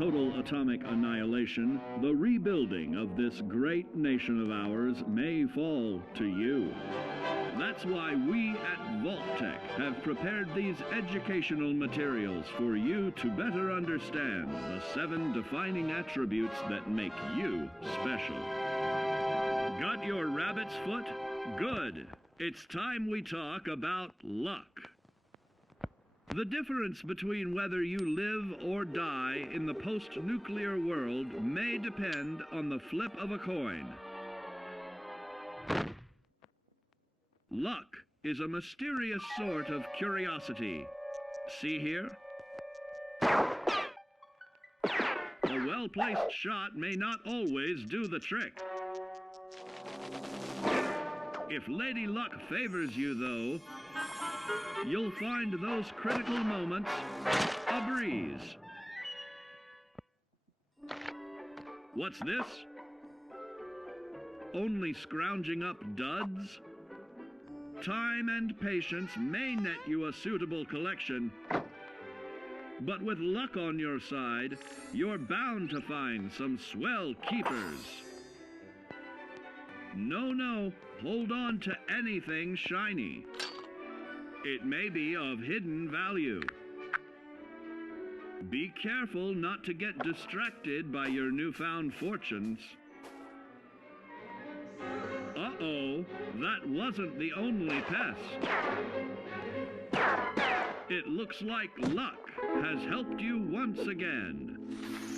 total atomic annihilation, the rebuilding of this great nation of ours may fall to you. That's why we at Vault-Tec have prepared these educational materials for you to better understand the 7 defining attributes that make you special. Got your rabbit's foot? Good. It's time we talk about luck. The difference between whether you live or die in the post-nuclear world may depend on the flip of a coin. Luck is a mysterious sort of curiosity. See here? A well-placed shot may not always do the trick. If Lady Luck favors you, though, you'll find those critical moments a breeze. What's this? Only scrounging up duds? Time and patience may net you a suitable collection, but with luck on your side, you're bound to find some swell keepers. No, hold on to anything shiny. It may be of hidden value. Be careful not to get distracted by your newfound fortunes. Uh-oh, that wasn't the only pest. It looks like luck has helped you once again.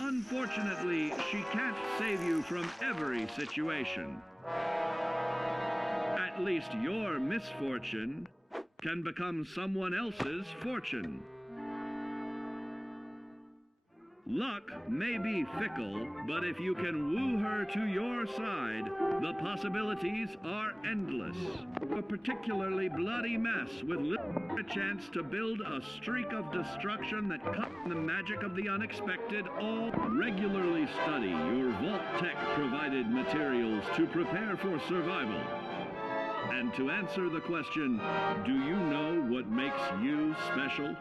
Unfortunately, she can't save you from every situation. At least your misfortune can become someone else's fortune. Luck may be fickle, but if you can woo her to your side, the possibilities are endless. A particularly bloody mess with a chance to build a streak of destruction that cuts the magic of the unexpected. All regularly study your Vault-Tec provided materials to prepare for survival. And to answer the question, do you know what makes you special?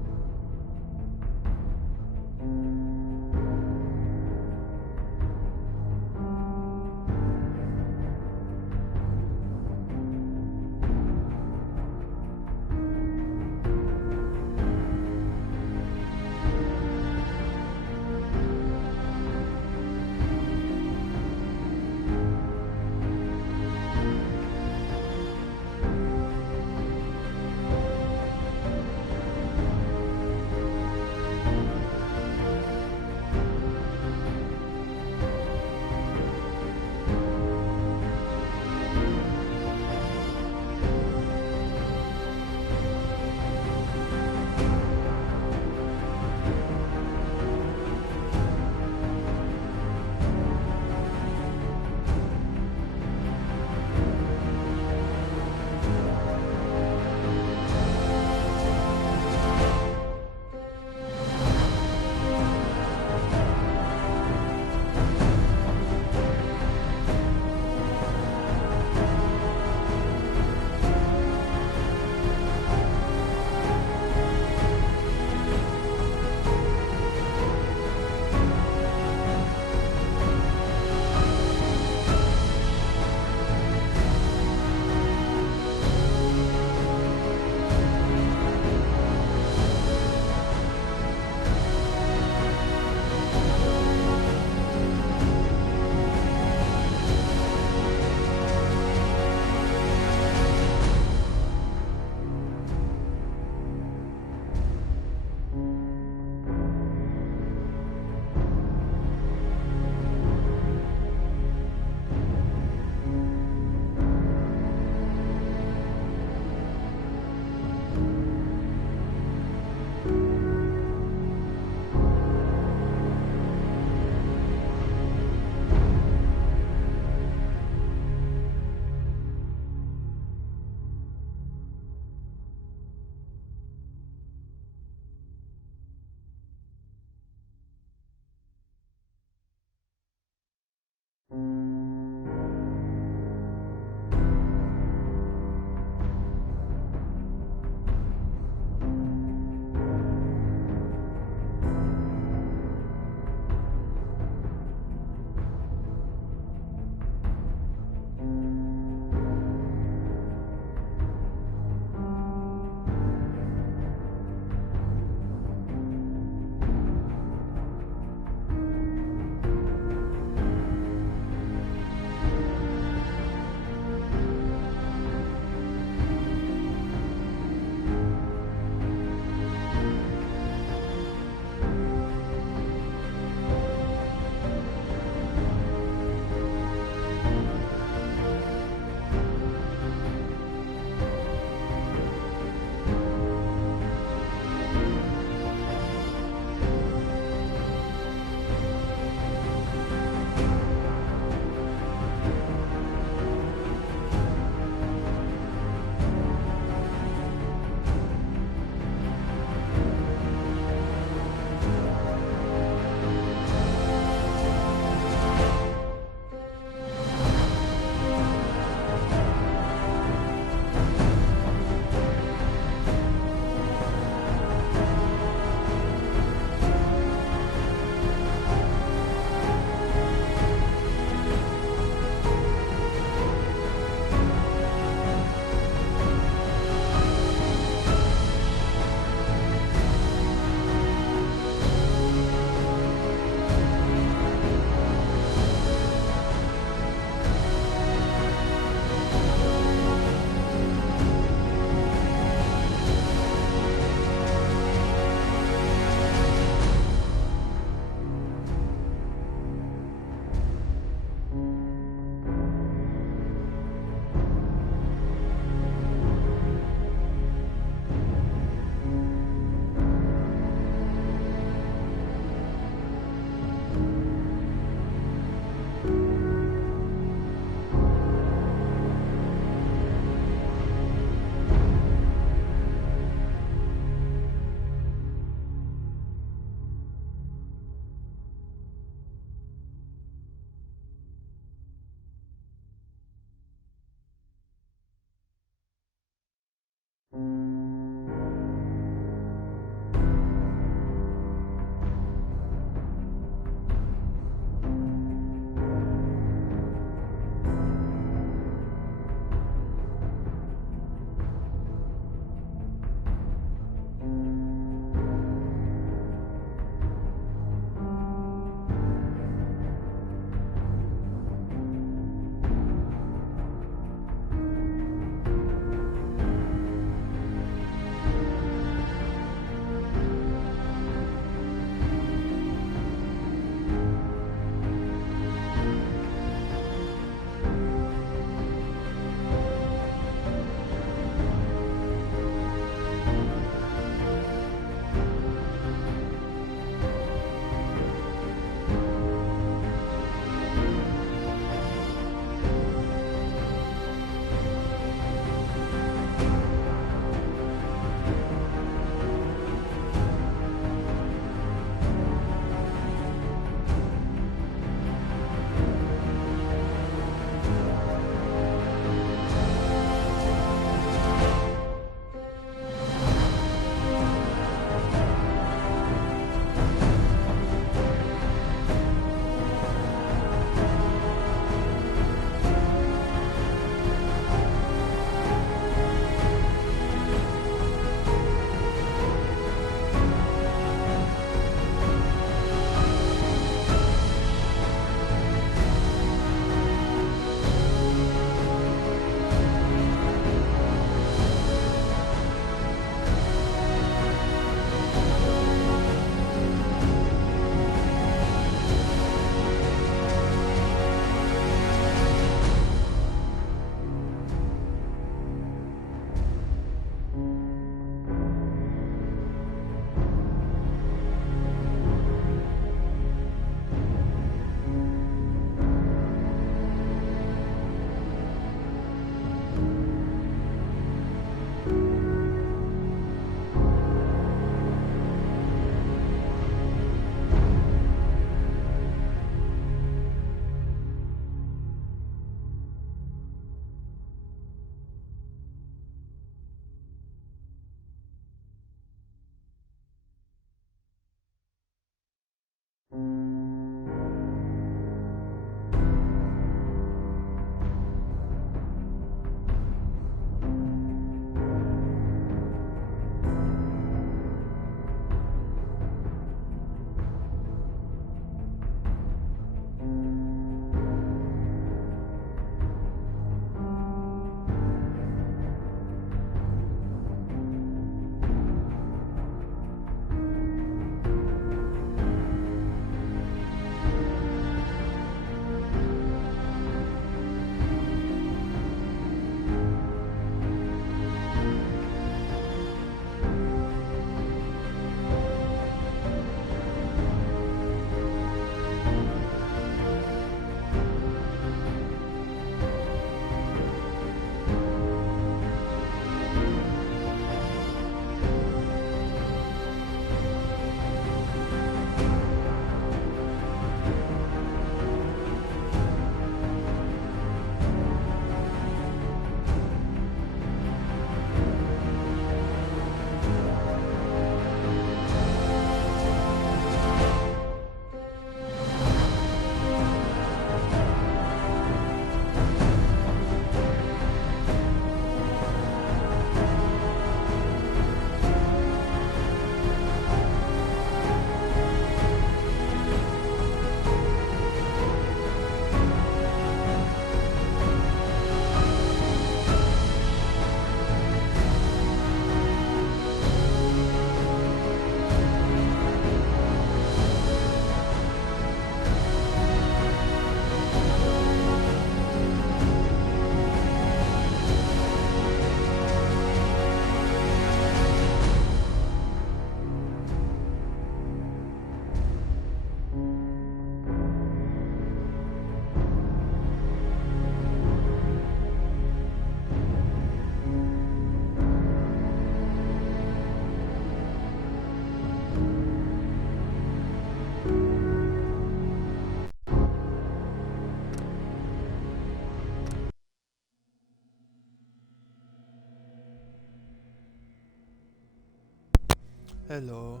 Hello.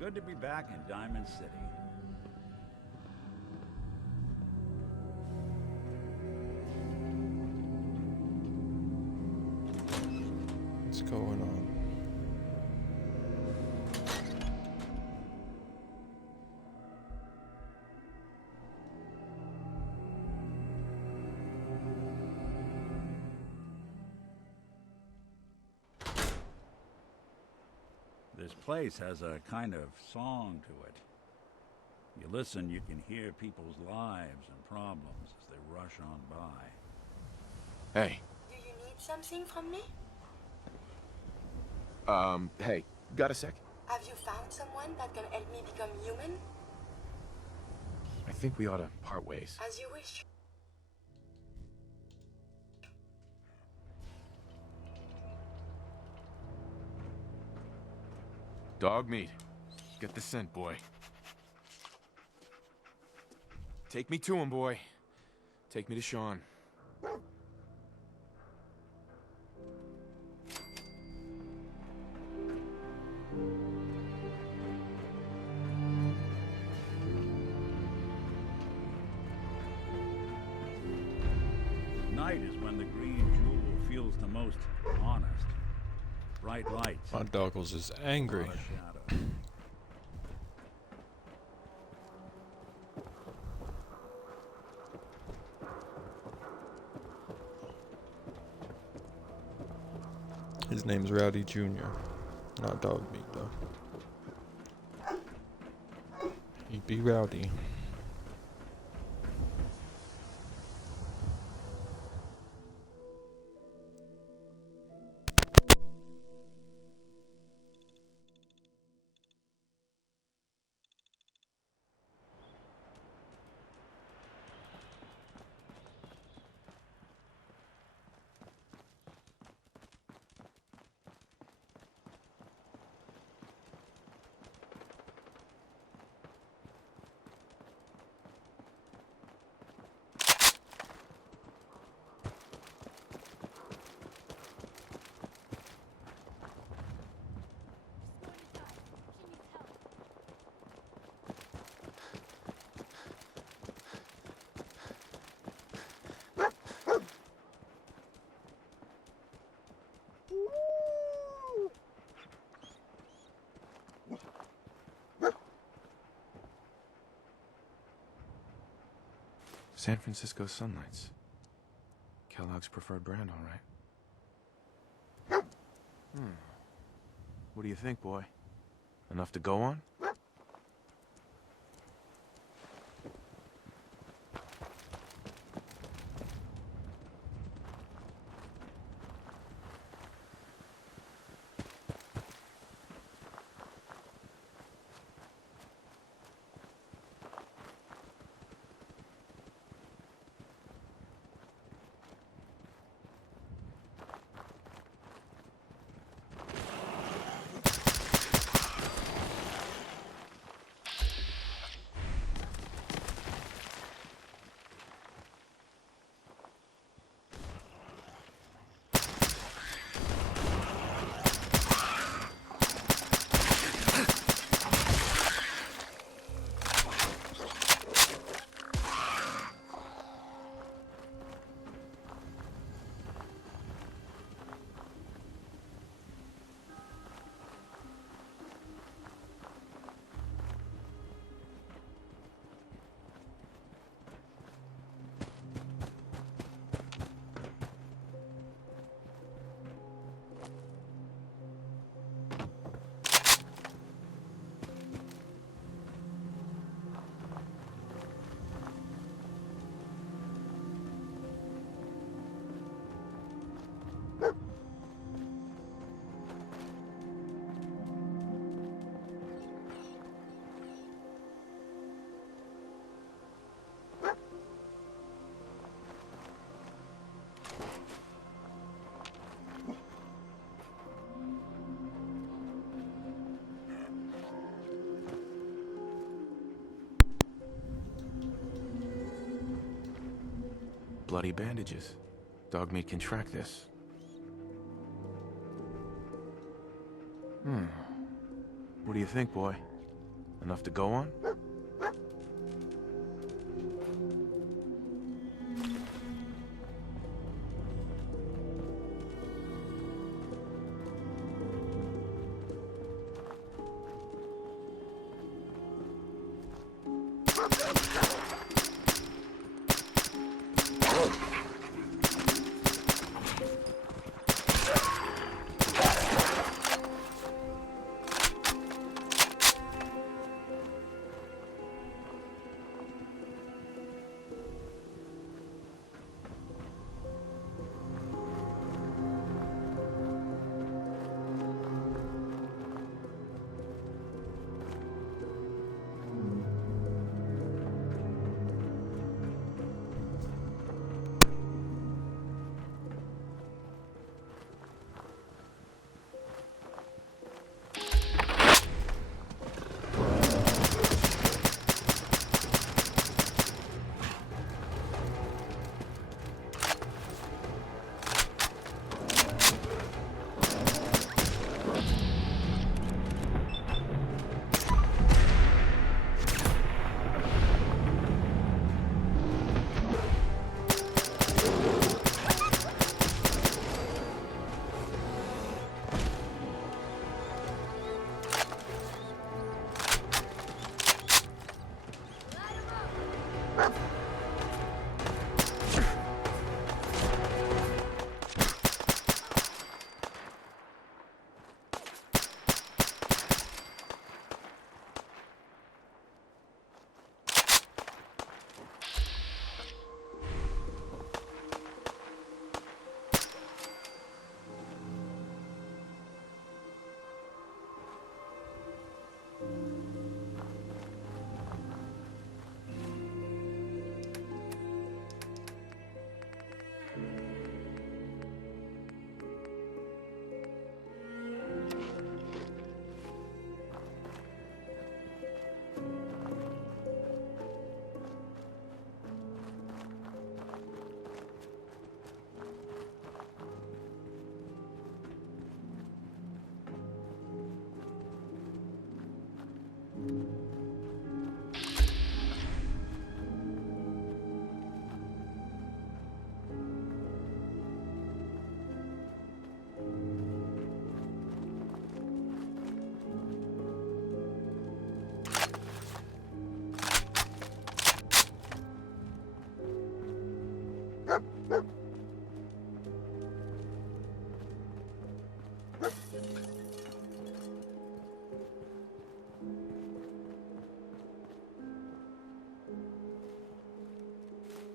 Good to be back in Diamond City. What's going on? This place has a kind of song to it. You listen, you can hear people's lives and problems as they rush on by. Hey. Do you need something from me? Hey, got a sec? Have you found someone that can help me become human? I think we ought to part ways. As you wish. Dog meat. Get the scent, boy. Take me to him, boy. Take me to Sean. Night is when the green jewel feels the most honest. Bright lights. My Doggles is angry. A lot of shadow. His name's Rowdy Jr. Not Dog Meat, though. He'd be rowdy. San Francisco Sunlights. Kellogg's preferred brand, all right. What do you think, boy? Enough to go on? bloody bandages. Dogmeat can track this. What do you think, boy? Enough to go on?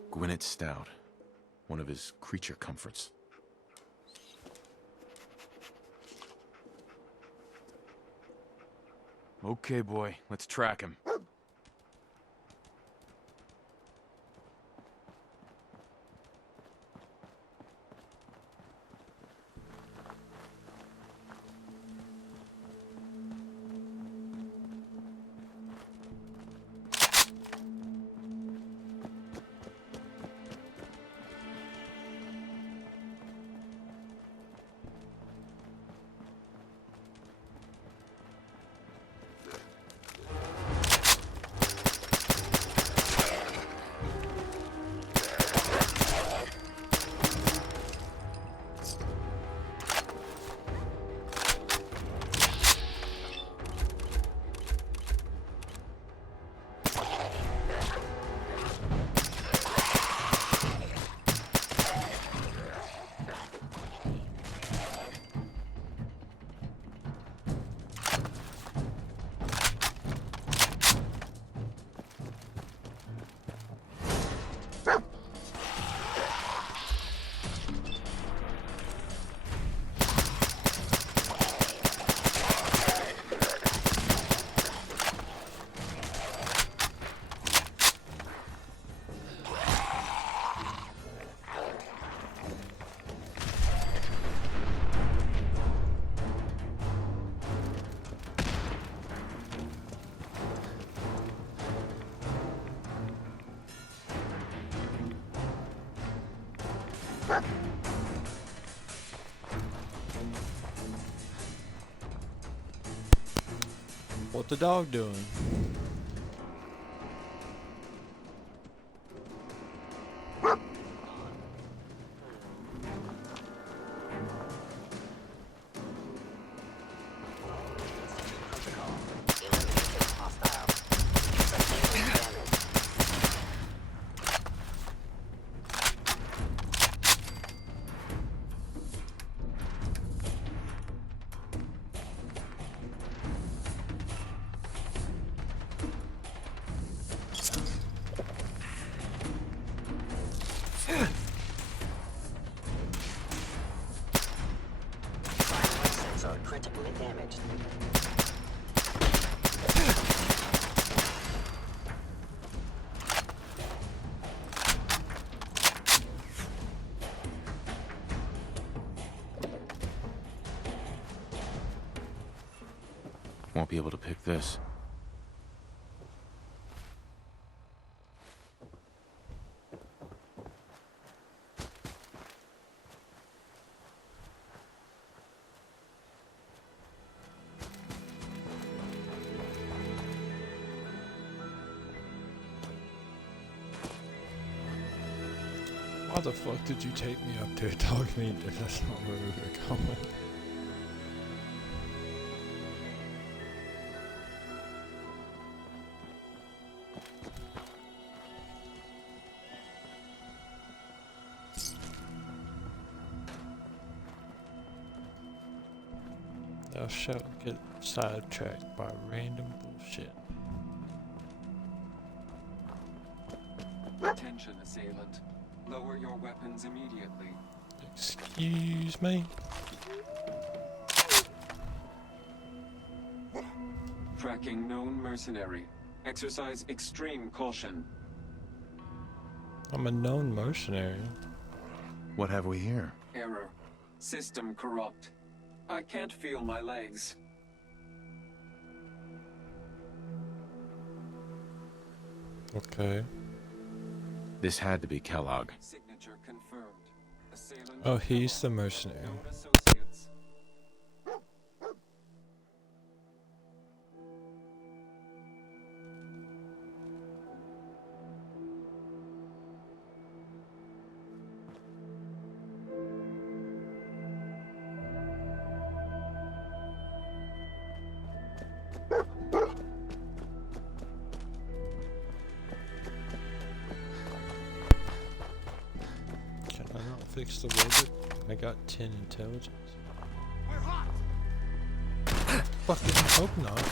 Gwinnett Stout. One of his creature comforts. Okay, boy. Let's track him. What the dog doing? Sensor critically damaged. Won't be able to pick this. Why the fuck did you take me up there, dog meat, if that's not where we were going? Thou shalt get sidetracked by random bullshit. Attention, assailant. Lower your weapons immediately. Excuse me? Tracking known mercenary. Exercise extreme caution. I'm a known mercenary. What have we here? Error. System corrupt. I can't feel my legs. Okay. This had to be Kellogg. Signature confirmed. Assailant. Oh, he's the mercenary. Known associates. Can I not fix the robot? I got 10 intelligence. We're hot! Fucking hope not.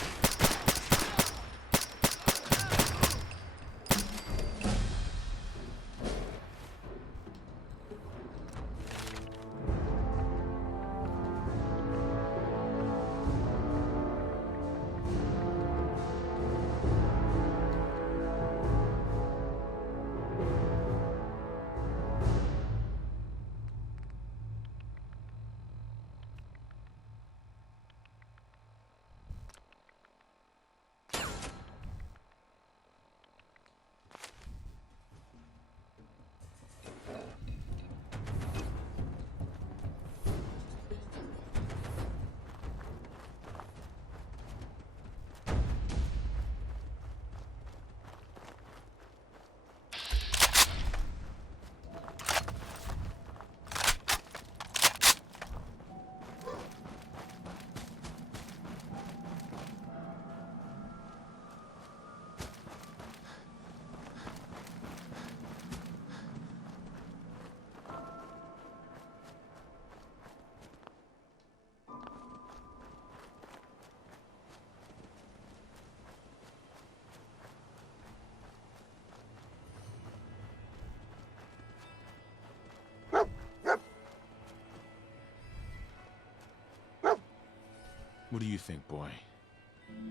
What do you think, boy?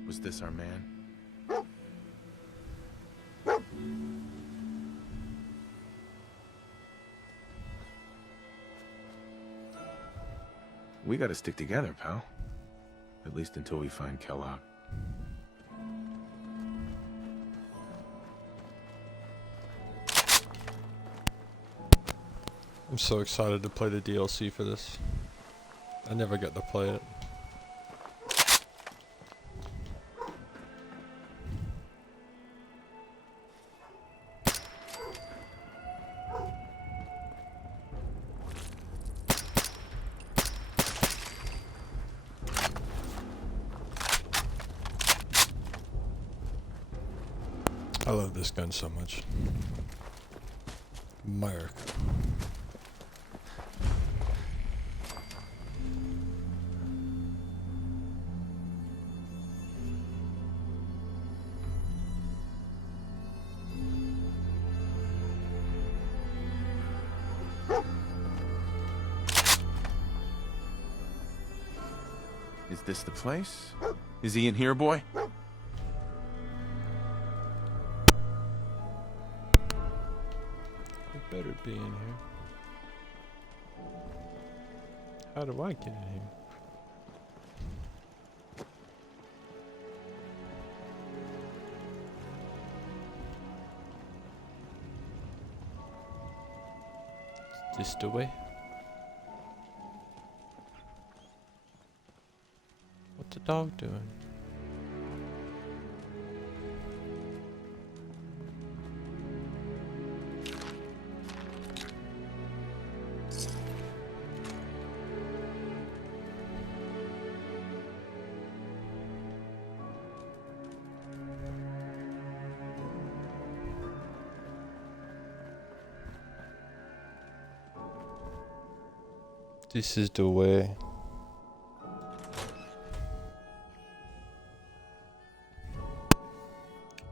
Was this our man? We gotta stick together, pal. At least until we find Kellogg. I'm so excited to play the DLC for this. I never get to play it. I love this gun so much. America. Is this the place? Is he in here, boy? It better be in here. How do I get in here? Is this the way? What's the dog doing? This is the way.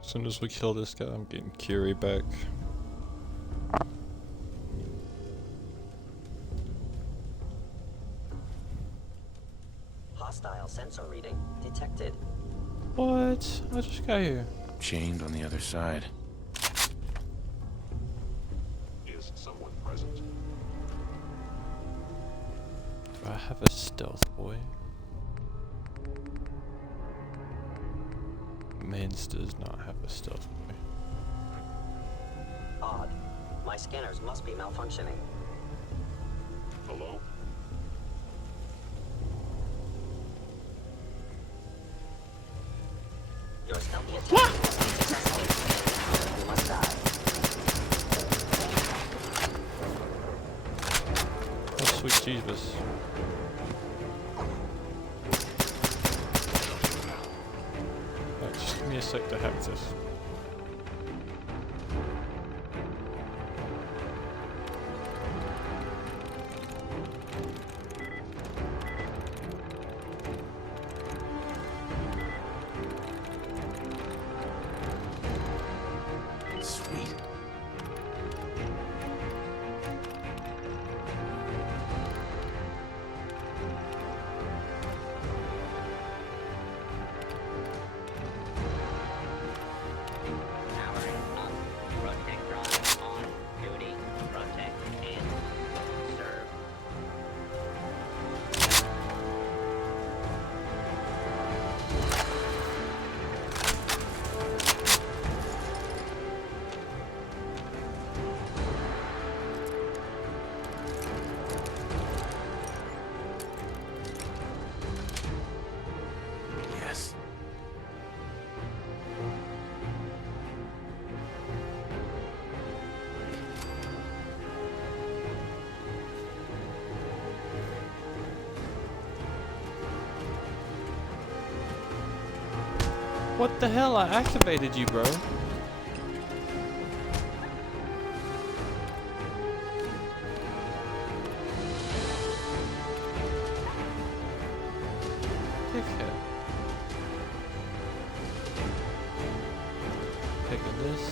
As soon as we kill this guy, I'm getting Curie back. Hostile sensor reading detected. What? I just got here. Chained on the other side. Is someone present? Do I have a stealth boy? Mains does not have a stealth boy. Odd. My scanners must be malfunctioning. Hello? Your stealthy attack must be successful. You must die. Oh, sweet Jesus. Right, just give me a sec to hack this. Sweet. Powering up. Protect drive on duty. Protect and serve. Yes. What the hell? I activated you, bro. Dickhead. Picking this.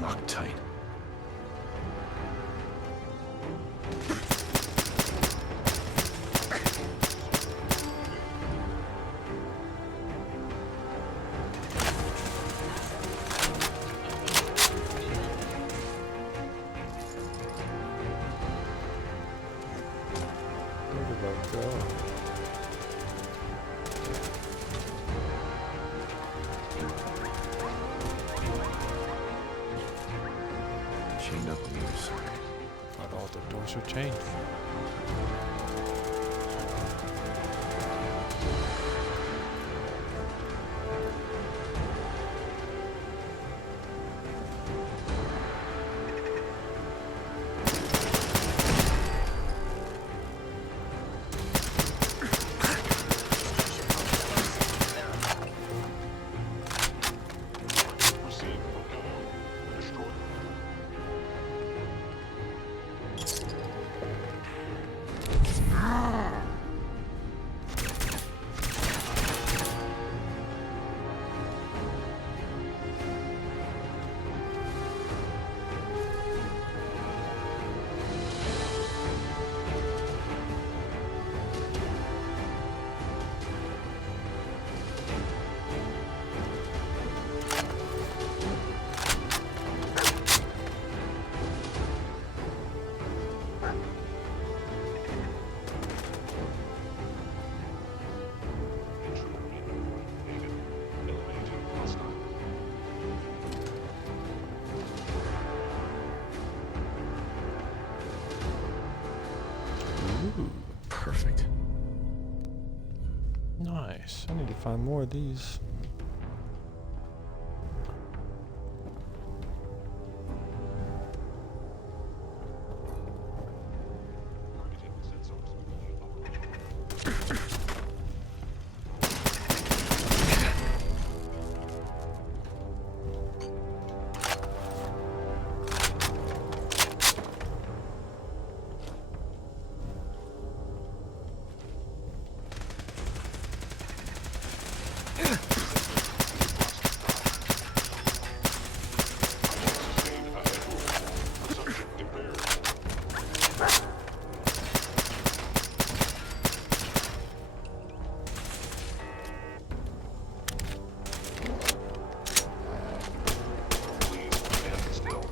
Loctite. go. Chained up on the other side. Not all the doors are chained. Receive Volcano. Destroy. Intruder eliminated. Eliminating hostile. Ooh, Perfect. nice. I need to find more of these. Targeting sensors. Operation. Sustained a head wound. Subject impaired. Please stand still.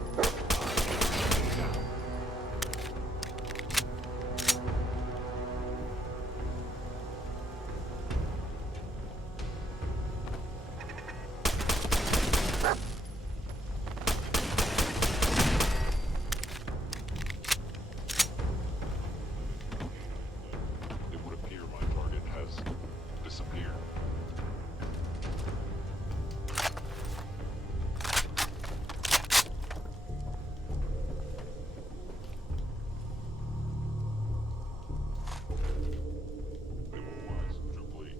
It would appear my target has disappeared. Immobilized. Jubilee.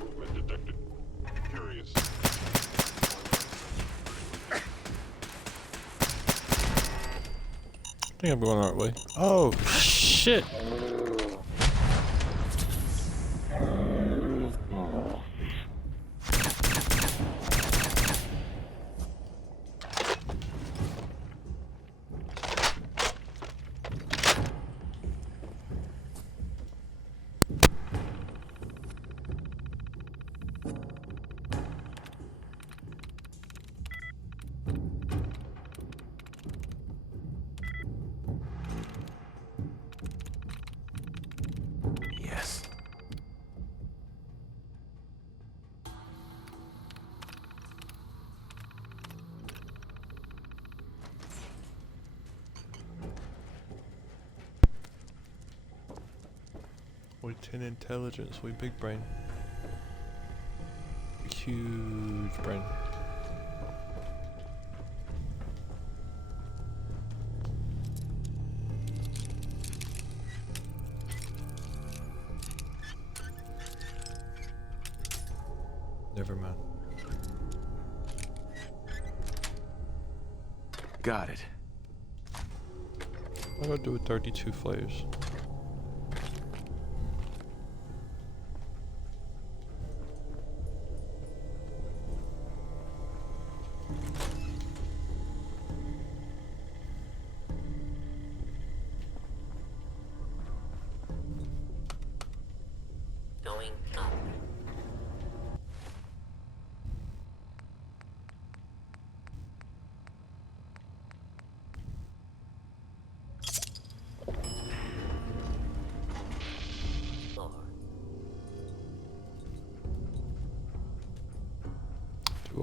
Movement detected. Curious. I think I'm going the right way. Oh, shit! Yes. We 10 intelligence, we big brain. Huge brain. Never mind. Got it. I'm gonna do with 32 flares. Going up.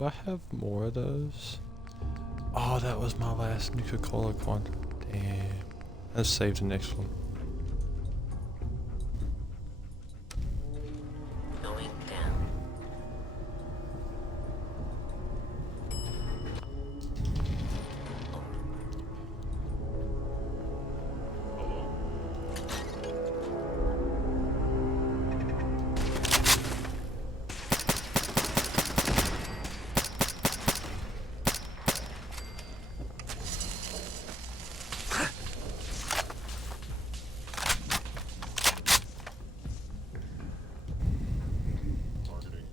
Do I have more of those? Oh, that was my last Nuka-Cola one. Damn. Let's save the next one. Going down. Targeting.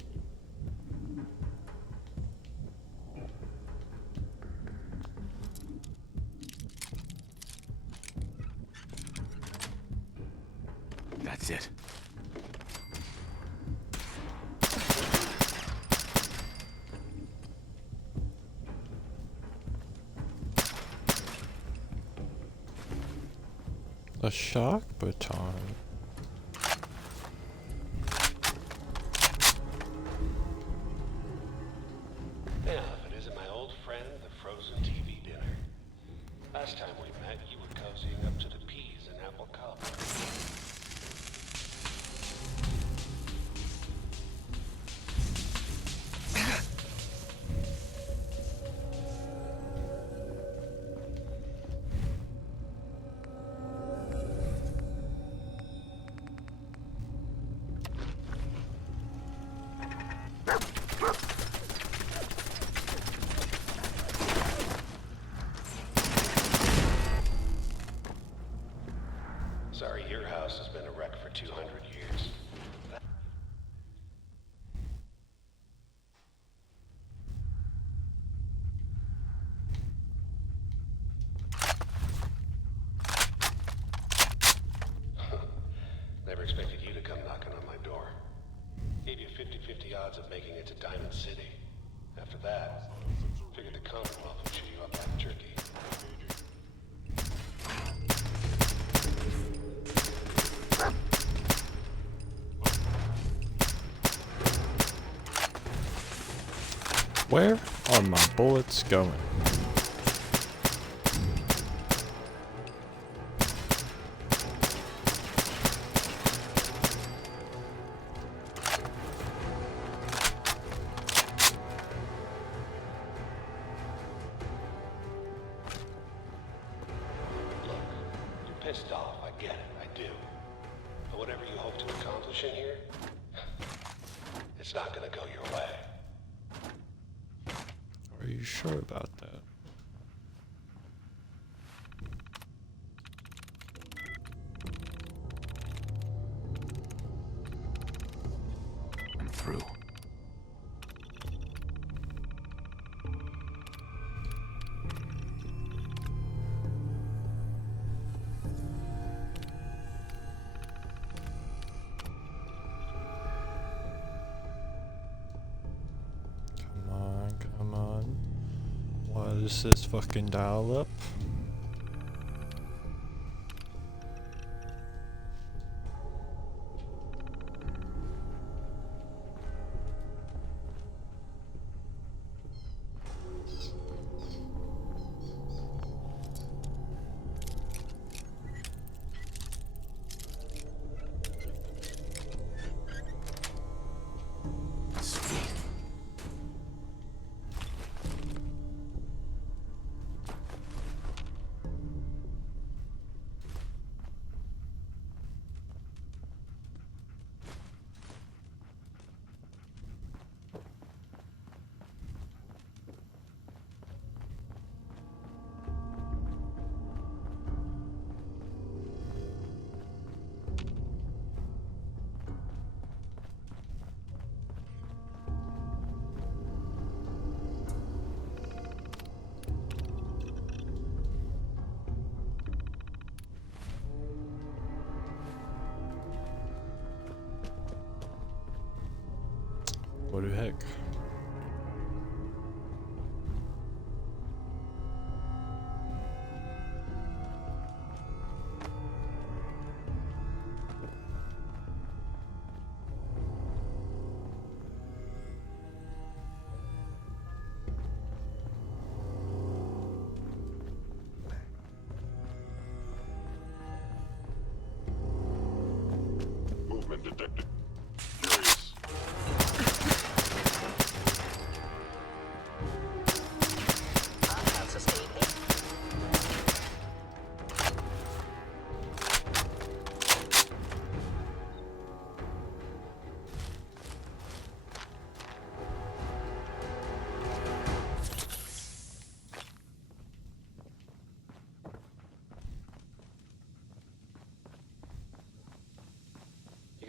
That's it. A shock baton. Yeah, if it isn't my old friend, the frozen TV dinner. Last time we met, you were cozying up to the peas and apple cobbler. Sorry, your house has been a wreck for 200 years. Never expected you to come knocking on my door. Gave you 50-50 odds of making it to Diamond City. After that, figured the Commonwealth would chew you up like jerky. Where are my bullets going? Look, you're pissed off, I get it, I do. But whatever you hope to accomplish in here, it's not gonna go your way. Are you sure about that? I'm through. Come on, come on. What is this fucking dial up? Sweet. What the heck?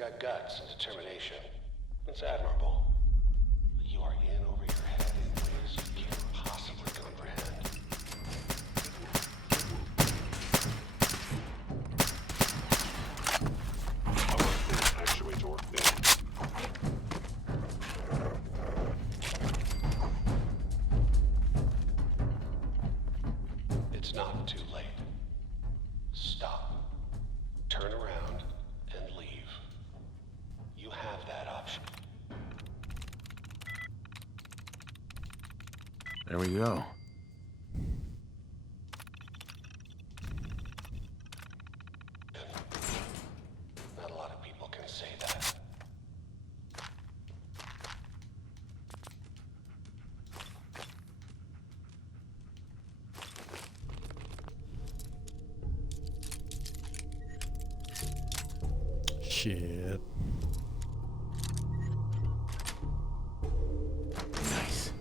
got guts and determination. It's admirable. But you are in over your head in ways you can't possibly comprehend. Actuator in. It's not too late. Stop. Turn around and leave. You have that option. There we go. Not a lot of people can say that. Shit. Nice.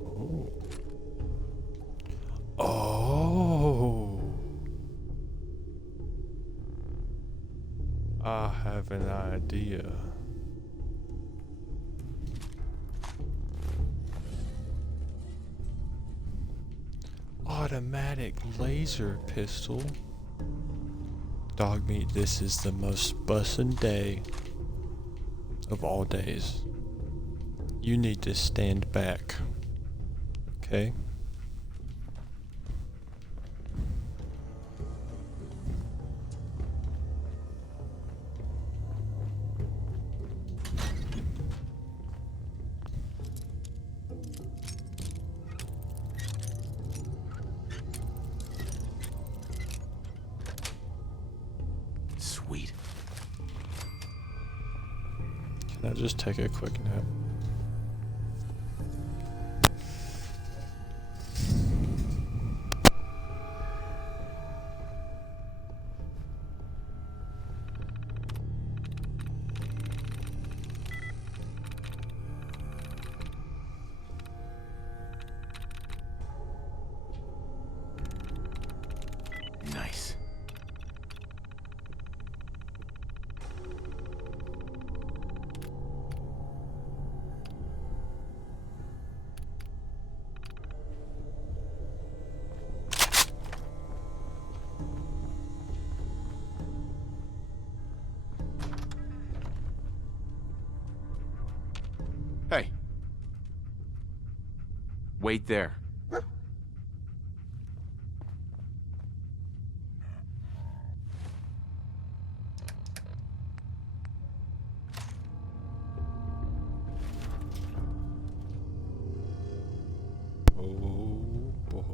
Oh. Oh. I have an idea. Automatic laser pistol. Dog meat, this is the most bussin' day of all days. You need to stand back. Okay? Sweet. Can I just take a quick nap? Nice. Hey. Wait there. Oh boy.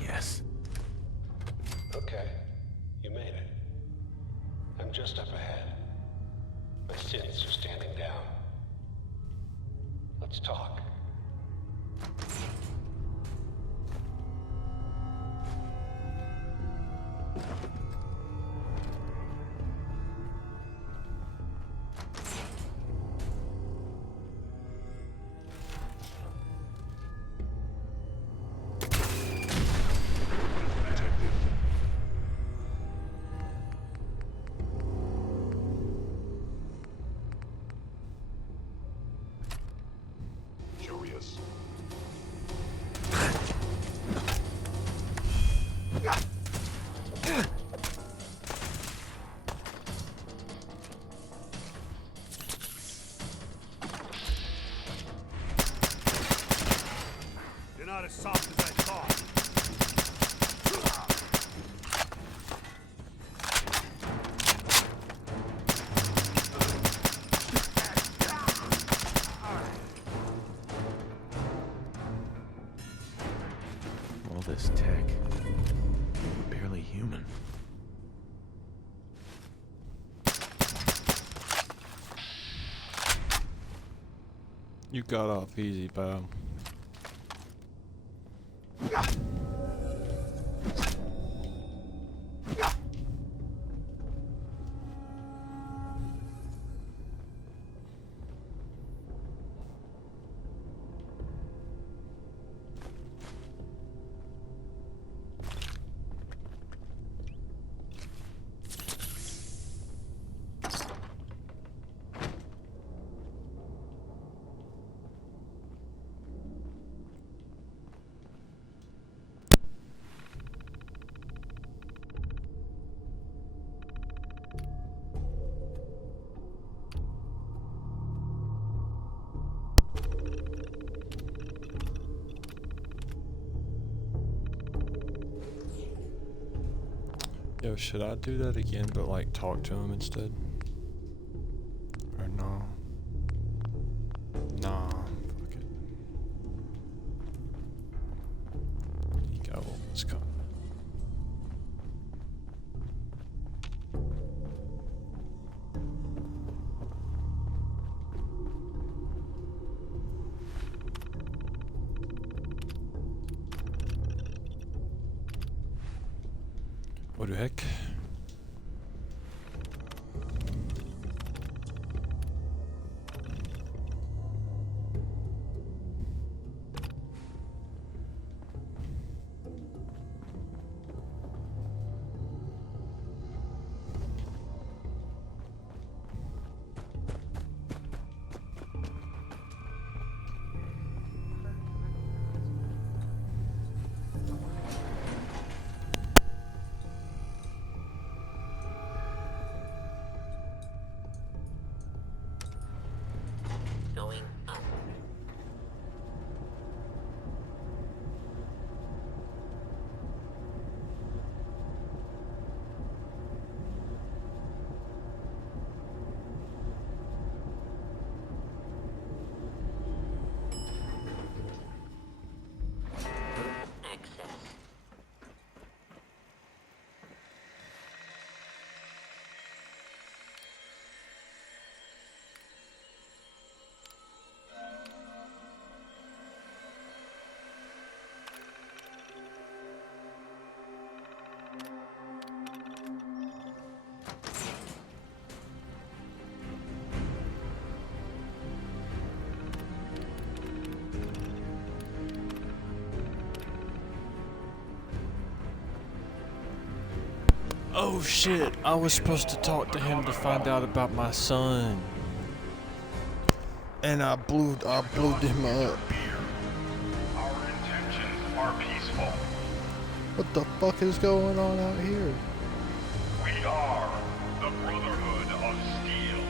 Yes. Okay. You made it. I'm just up ahead. My sins are standing down. Let's talk. Curious. You're not as soft as I thought. All this tech. Barely human. You got off easy, pal. Yo, should I do that again, but like talk to him instead? Or no? Nah, fuck it. You go, let's go. What the heck? Going up. Access. Oh shit, I was supposed to talk to him to find out about my son. And I blew him up. Our intentions are peaceful. What the fuck is going on out here? We are the Brotherhood of Steel.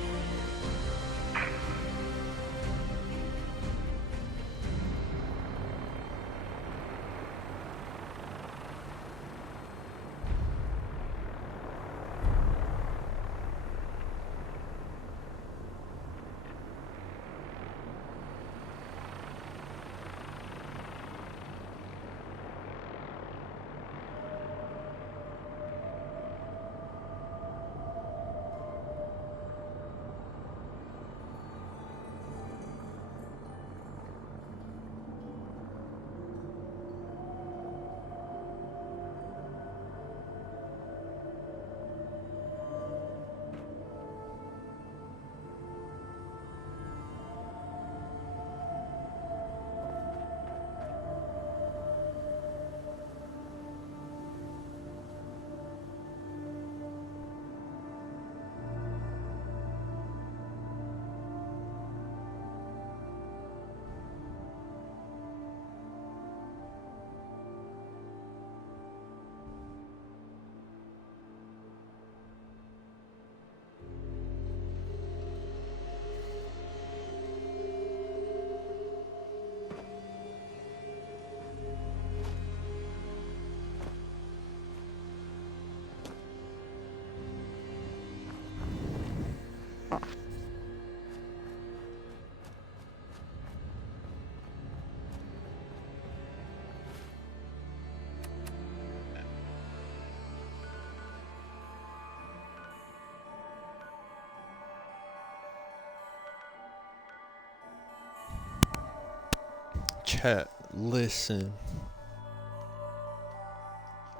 Chat, listen.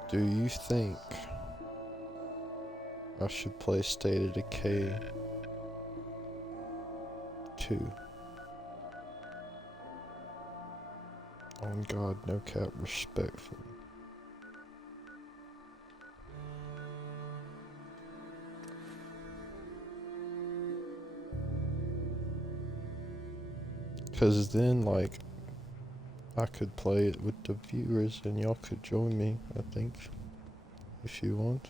Do you think I should play State of Decay 2? On God, no cap, respectfully. Cause then, like, I could play it with the viewers and y'all could join me, I think, if you want.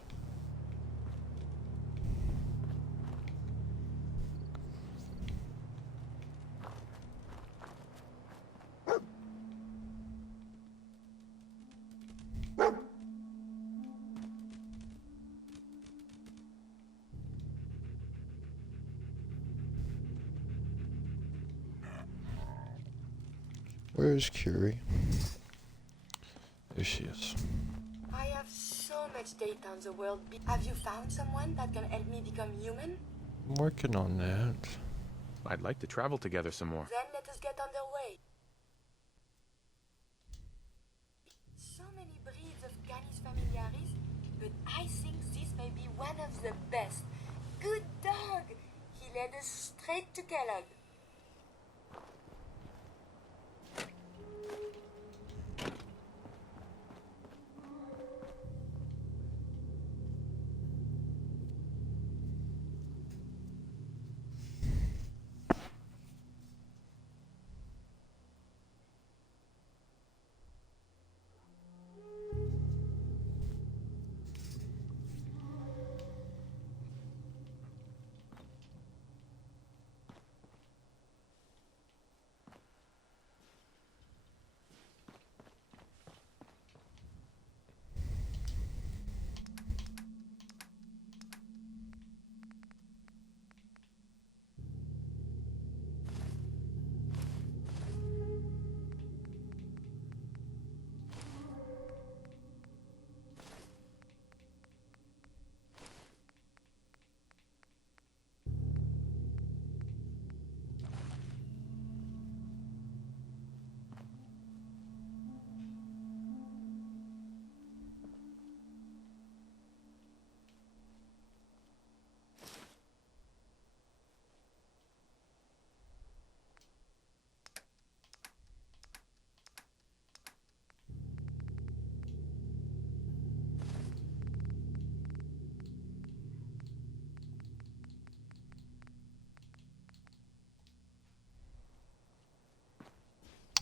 Where is Curie? There she is. I have so much data on the world. Have you found someone that can help me become human? I'm working on that. I'd like to travel together some more. Then let us get underway. So many breeds of Canis familiaris, but I think this may be one of the best. Good dog! He led us straight to Kellogg.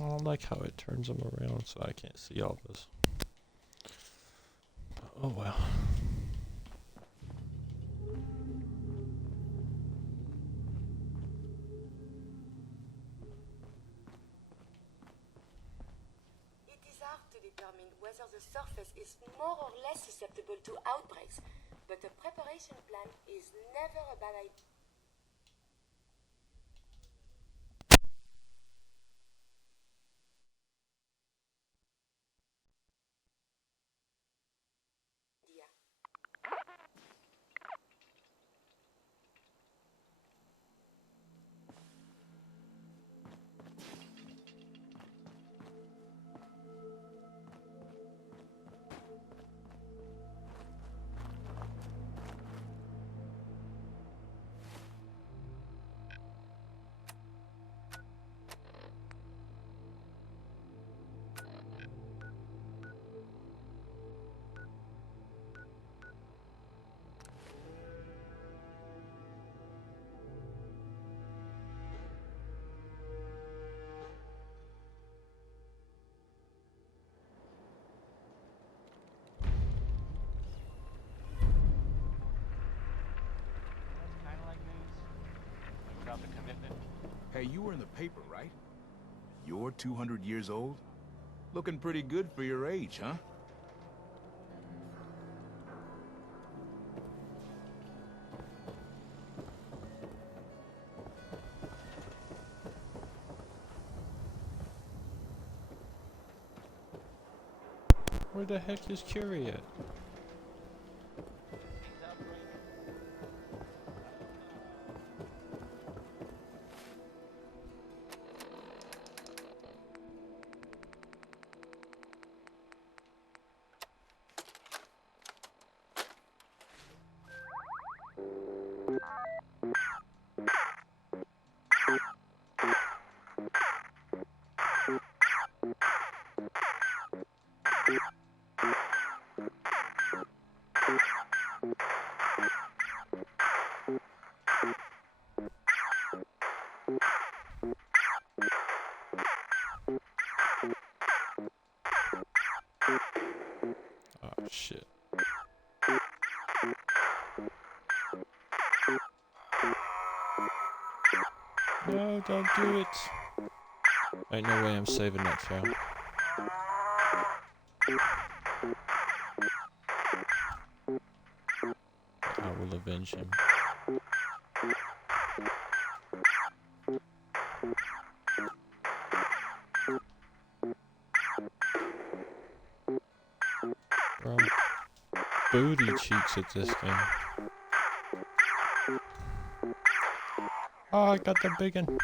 I don't like how it turns them around so I can't see all this. But, oh well. It is hard to determine whether the surface is more or less susceptible to outbreaks, but a preparation plan is never a bad idea. Hey, you were in the paper, right? You're 200 years old? Looking pretty good for your age, huh? Where the heck is Curie at? Oh shit. No, don't do it. Ain't no way I'm saving that file. I will avenge him. booty cheeks at this game. Oh, I got the big one.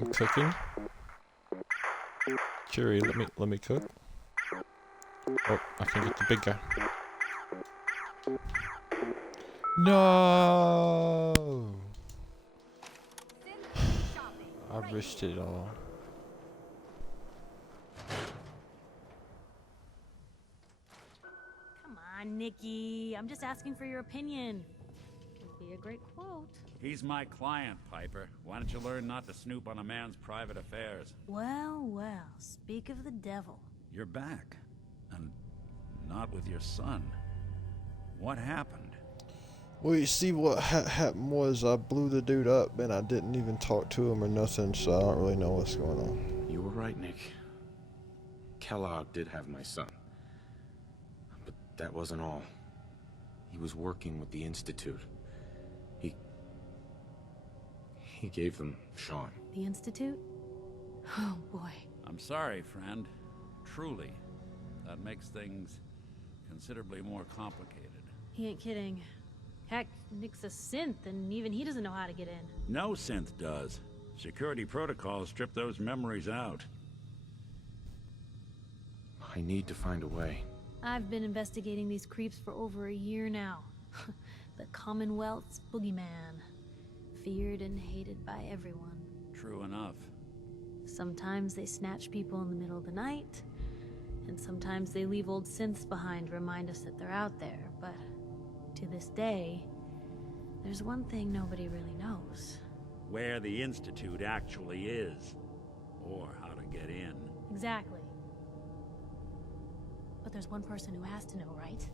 I'm cooking. Curie, let me cook. Oh, I can get the big guy. No! I risked it all. Come on, Nikki. I'm just asking for your opinion. Would be a great quote. He's my client, Piper. Why don't you learn not to snoop on a man's private affairs? Well, well, speak of the devil. You're back. And not with your son. What happened? Well, you see, what happened was I blew the dude up and I didn't even talk to him or nothing, so I don't really know what's going on. You were right, Nick. Kellogg did have my son. But that wasn't all. He was working with the Institute. He gave them Sean. The Institute? Oh, boy. I'm sorry, friend. Truly. That makes things considerably more complicated. He ain't kidding. Heck, Nick's a synth, and even he doesn't know how to get in. No synth does. Security protocols strip those memories out. I need to find a way. I've been investigating these creeps for over a year now. The Commonwealth's boogeyman. Feared and hated by everyone. True enough. Sometimes they snatch people in the middle of the night, and sometimes they leave old synths behind to remind us that they're out there, but to this day, there's one thing nobody really knows. Where the Institute actually is. Or how to get in. Exactly. But there's one person who has to know, right?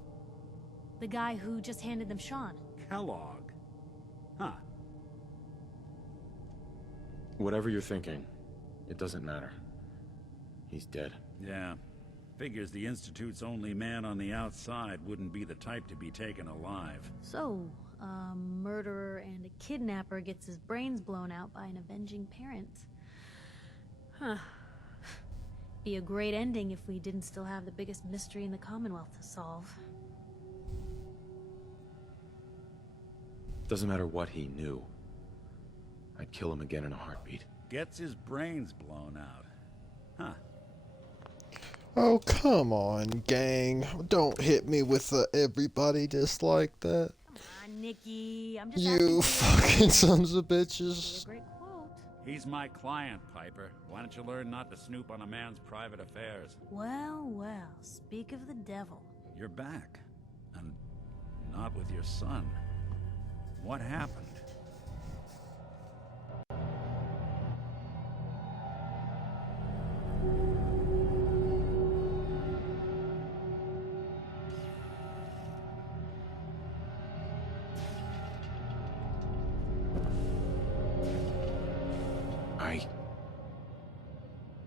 The guy who just handed them Sean. Kellogg. Huh. Whatever you're thinking, it doesn't matter. He's dead. Yeah. Figures the Institute's only man on the outside wouldn't be the type to be taken alive. So, a murderer and a kidnapper gets his brains blown out by an avenging parent. Huh. Be a great ending if we didn't still have the biggest mystery in the Commonwealth to solve. Doesn't matter what he knew. I'd kill him again in a heartbeat. Gets his brains blown out. Huh. Oh, come on, gang. Don't hit me with everybody just like that. Come on, Nikki. I'm just You fucking sons of bitches. Great quote. He's my client, Piper. Why don't you learn not to snoop on a man's private affairs? Well, well, speak of the devil. You're back. And not with your son. What happened?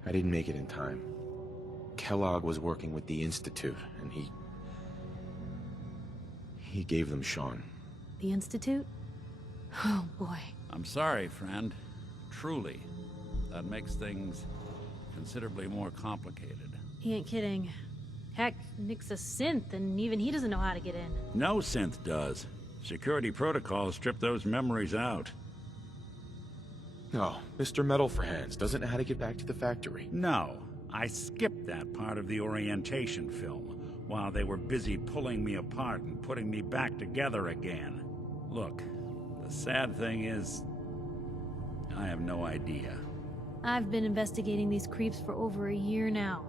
I didn't make it in time. Kellogg was working with the Institute, and he gave them Sean. The Institute? Oh, boy. I'm sorry, friend. Truly. That makes things considerably more complicated. He ain't kidding. Heck, Nick's a synth, and even he doesn't know how to get in. No synth does. Security protocols strip those memories out. Oh, Mr. Metal for Hands doesn't know how to get back to the factory. No, I skipped that part of the orientation film while they were busy pulling me apart and putting me back together again. Look, the sad thing is, I have no idea. I've been investigating these creeps for over a year now.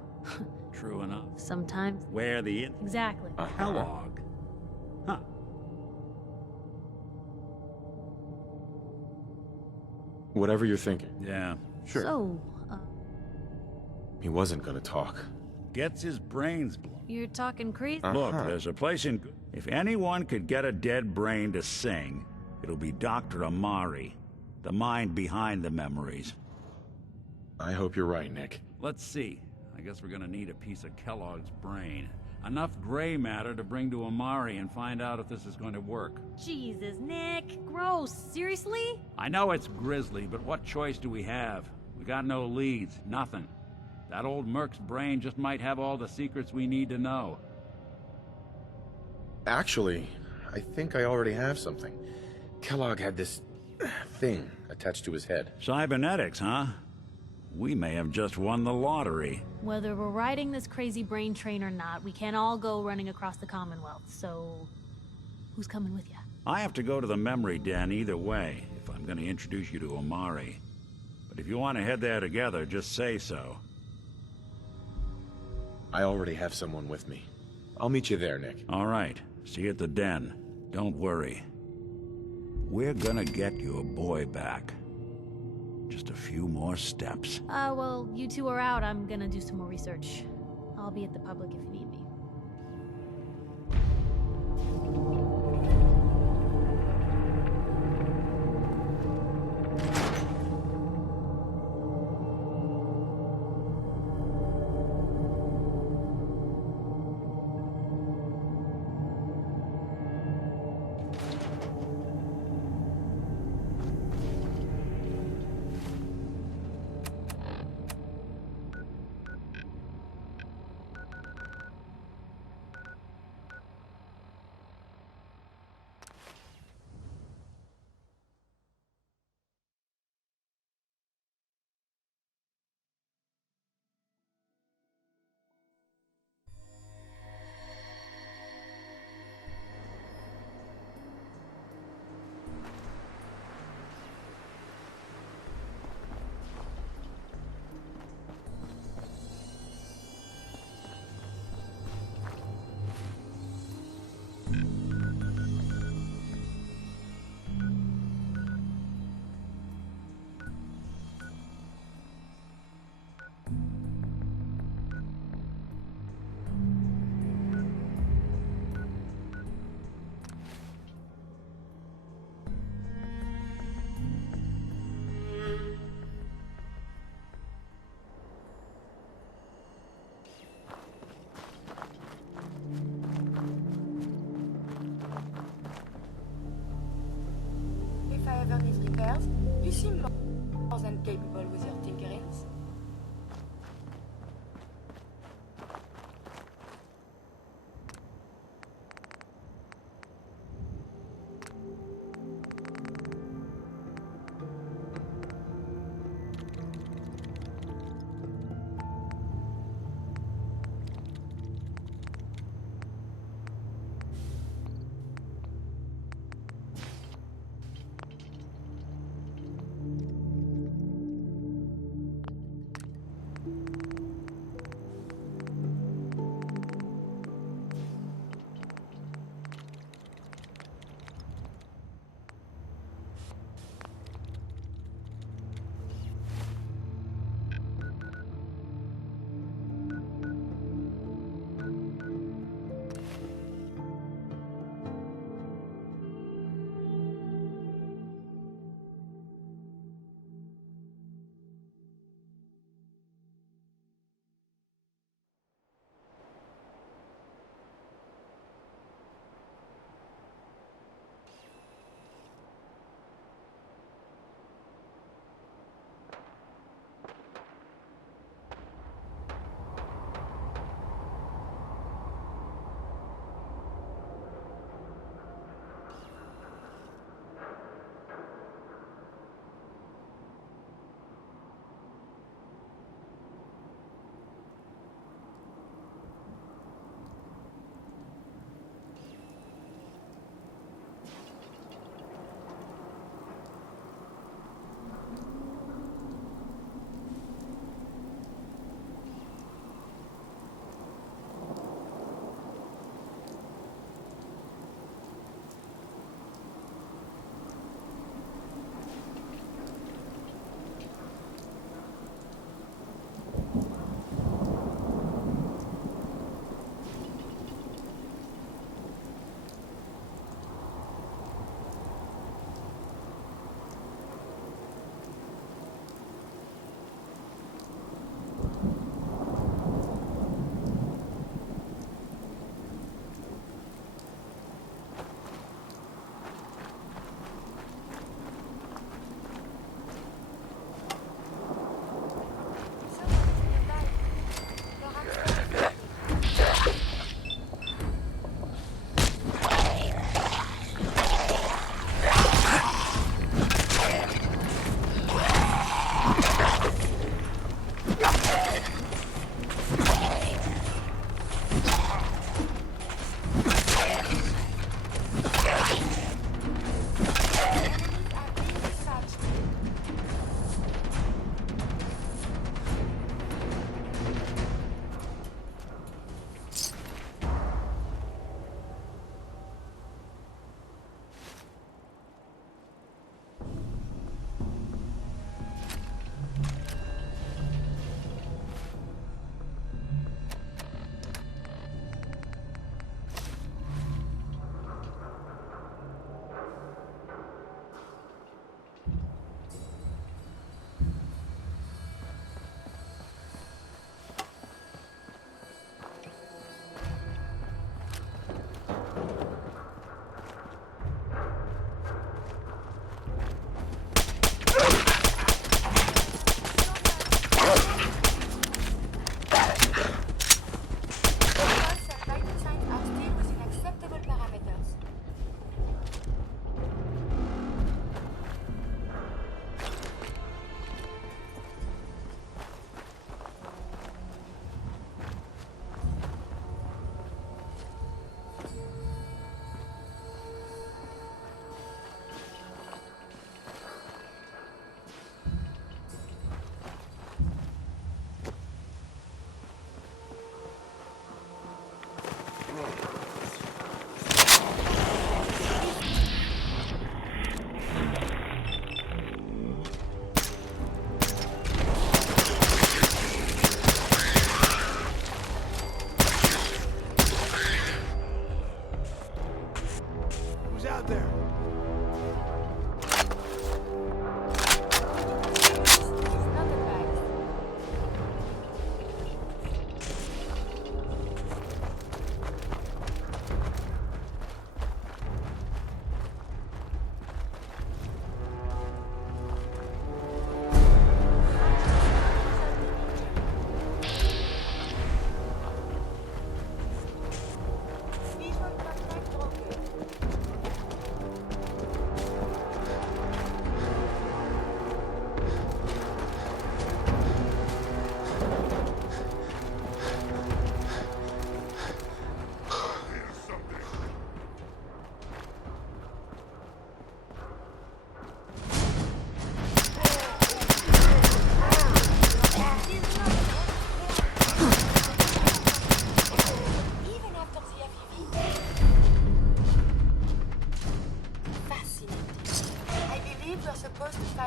True enough. Sometimes. Where the... Exactly. Kellogg. Huh. Whatever you're thinking. Yeah. Sure. So, He wasn't gonna talk. Gets his brains blown. you're talking crazy? Look, there's a place in... If anyone could get a dead brain to sing, it'll be Dr. Amari, the mind behind the memories. I hope you're right, Nick. Let's see. I guess we're gonna need a piece of Kellogg's brain. Enough gray matter to bring to Amari and find out if this is going to work. Jesus, Nick. Gross. Seriously? I know it's grisly, but what choice do we have? We got no leads, nothing. That old Merc's brain just might have all the secrets we need to know. Actually, I think I already have something. Kellogg had this thing attached to his head. Cybernetics, huh? We may have just won the lottery. Whether we're riding this crazy brain train or not, we can't all go running across the Commonwealth, so... who's coming with you? I have to go to the memory den either way, if I'm gonna introduce you to Omari. But if you want to head there together, just say so. I already have someone with me. I'll meet you there, Nick. All right. See you at the den. Don't worry. We're gonna get your boy back. Just a few more steps. Well, you two are out. I'm gonna do some more research. I'll be at the public if you need me. If I ever need repairs, you seem more than capable with your tinkerings.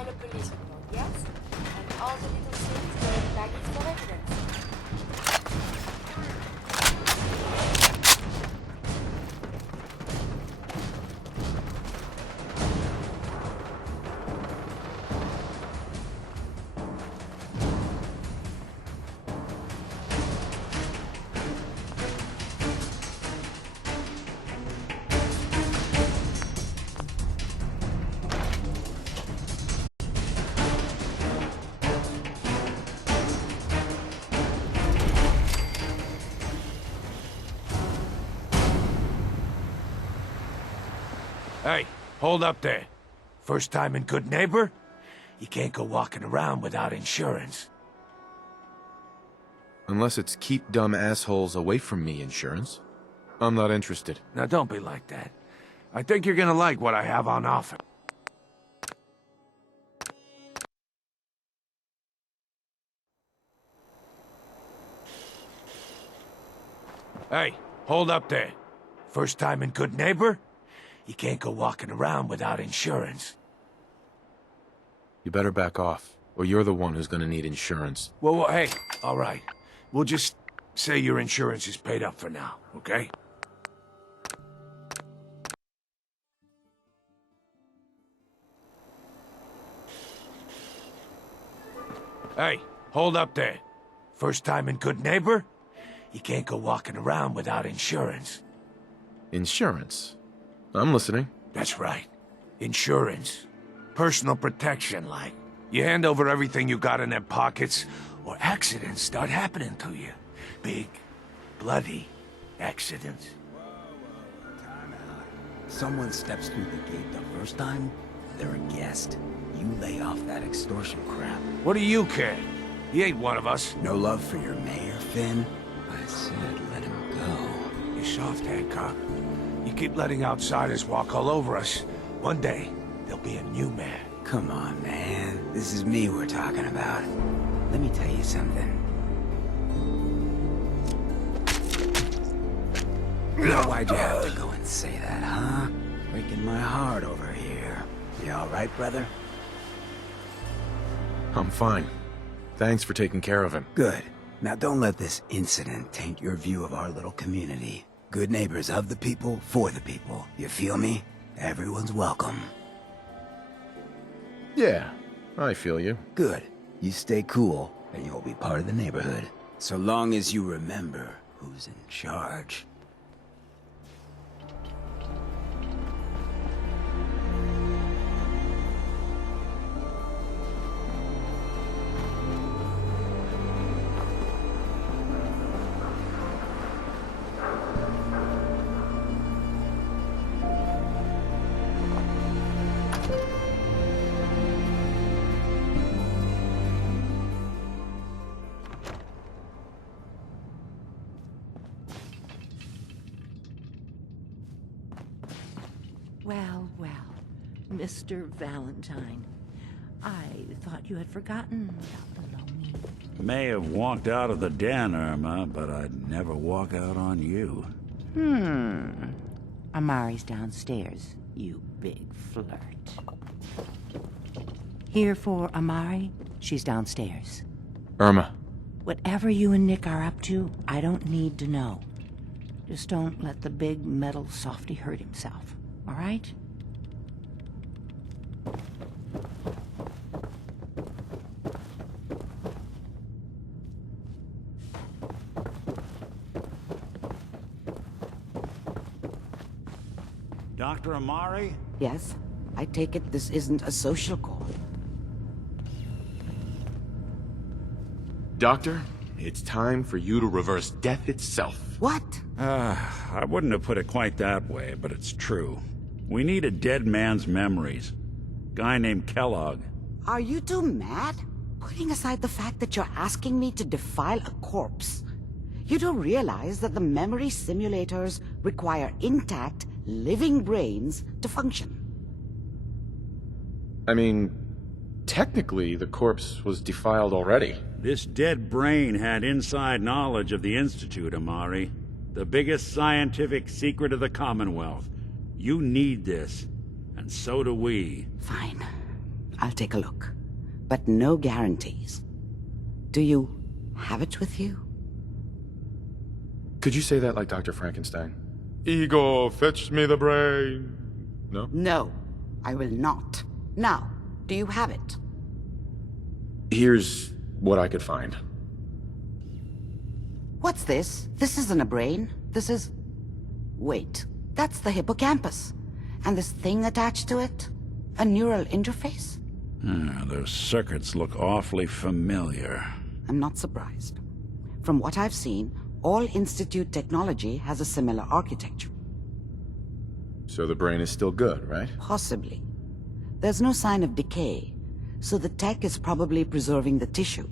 file a police report, yes? And all the little things were in baggies for evidence. Hey, hold up there. First time in Good Neighbor? You can't go walking around without insurance. Unless it's keep dumb assholes away from me insurance. I'm not interested. Now don't be like that. I think you're gonna like what I have on offer. Hey, hold up there. First time in Good Neighbor? You can't go walking around without insurance. You better back off, or you're the one who's gonna need insurance. Well, hey, all right. We'll just say your insurance is paid up for now, okay? Hey, hold up there. First time in Good Neighbor? You can't go walking around without insurance. Insurance? I'm listening. That's right. Insurance. Personal protection, like. You hand over everything you got in them pockets, or accidents start happening to you. Big, bloody accidents. Someone steps through the gate the first time, they're a guest. You lay off that extortion crap. What do you care? He ain't one of us. No love for your mayor, Finn? I said let him go. You soft, Hancock. You keep letting outsiders walk all over us. One day, there'll be a new man. Come on, man. This is me we're talking about. Let me tell you something. Now, why'd you have to go and say that, huh? Breaking my heart over here. You all right, brother? I'm fine. Thanks for taking care of him. Good. Now don't let this incident taint your view of our little community. Good neighbors of the people, for the people. You feel me? Everyone's welcome. Yeah, I feel you. Good. You stay cool, and you'll be part of the neighborhood. So long as you remember who's in charge. Well, well, Mr. Valentine. I thought you had forgotten about the lonely. May have walked out of the den, Irma, but I'd never walk out on you. Amari's downstairs, you big flirt. Here for Amari, she's downstairs. Irma. Whatever you and Nick are up to, I don't need to know. Just don't let the big metal softy hurt himself. All right? Dr. Amari? Yes? I take it this isn't a social call. Doctor, it's time for you to reverse death itself. What? I wouldn't have put it quite that way, but it's true. We need a dead man's memories. Guy named Kellogg. Are you two mad? Putting aside the fact that you're asking me to defile a corpse, you don't realize that the memory simulators require intact, living brains to function. I mean, technically, the corpse was defiled already. This dead brain had inside knowledge of the Institute, Amari. The biggest scientific secret of the Commonwealth. You need this, and so do we. Fine. I'll take a look. But no guarantees. Do you have it with you? Could you say that like Dr. Frankenstein? Ego, fetch me the brain. No? No, I will not. Now, do you have it? Here's what I could find. What's this? This isn't a brain. This is... Wait, that's the hippocampus. And this thing attached to it? A neural interface? Those circuits look awfully familiar. I'm not surprised. From what I've seen, all Institute technology has a similar architecture. So the brain is still good, right? Possibly. There's no sign of decay, so the tech is probably preserving the tissue,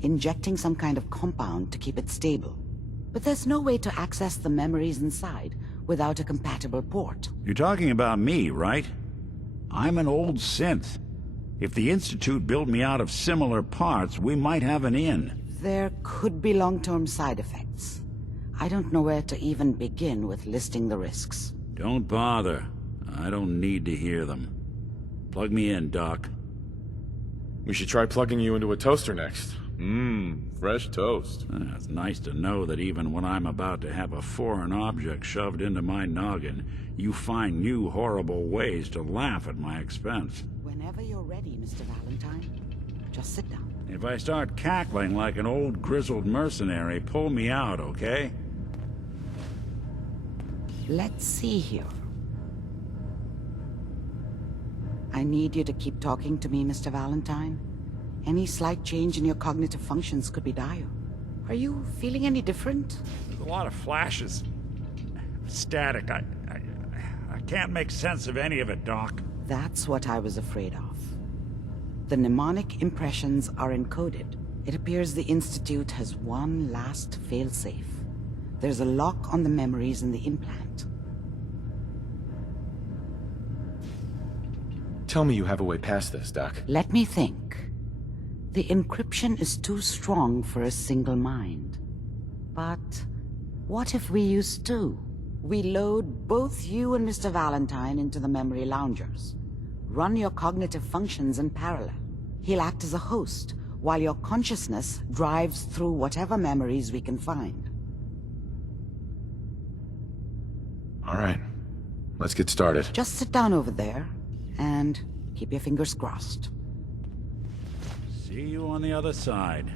injecting some kind of compound to keep it stable. But there's no way to access the memories inside without a compatible port. You're talking about me, right? I'm an old synth. If the Institute built me out of similar parts, we might have an in. There could be long-term side effects. I don't know where to even begin with listing the risks. Don't bother. I don't need to hear them. Plug me in, Doc. We should try plugging you into a toaster next. Fresh toast. It's nice to know that even when I'm about to have a foreign object shoved into my noggin, you find new horrible ways to laugh at my expense. Whenever you're ready, Mr. Valentine, just sit down. If I start cackling like an old grizzled mercenary, pull me out, okay? Let's see here. I need you to keep talking to me, Mr. Valentine. Any slight change in your cognitive functions could be dire. Are you feeling any different? There's a lot of flashes. Static. I can't make sense of any of it, Doc. That's what I was afraid of. The mnemonic impressions are encoded. It appears the Institute has one last failsafe. There's a lock on the memories in the implant. Tell me you have a way past this, Doc. Let me think. The encryption is too strong for a single mind. But what if we use two? We load both you and Mr. Valentine into the memory loungers. Run your cognitive functions in parallel. He'll act as a host, while your consciousness drives through whatever memories we can find. All right. Let's get started. Just sit down over there, and keep your fingers crossed. See you on the other side.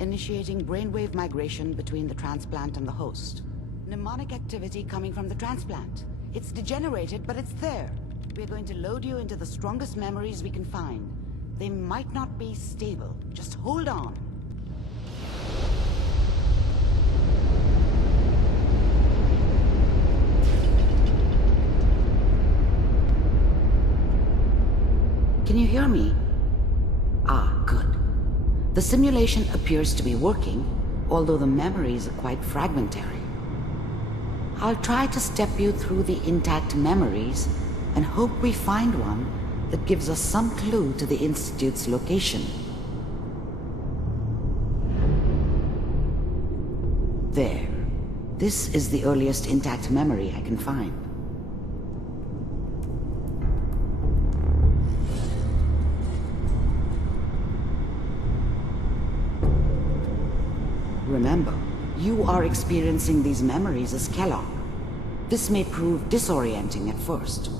Initiating brainwave migration between the transplant and the host. Mnemonic activity coming from the transplant. It's degenerated, but it's there. We're going to load you into the strongest memories we can find. They might not be stable. Just hold on. Can you hear me? Ah, good. The simulation appears to be working, although the memories are quite fragmentary. I'll try to step you through the intact memories and hope we find one that gives us some clue to the Institute's location. There. This is the earliest intact memory I can find. Remember, you are experiencing these memories as Kellogg. This may prove disorienting at first.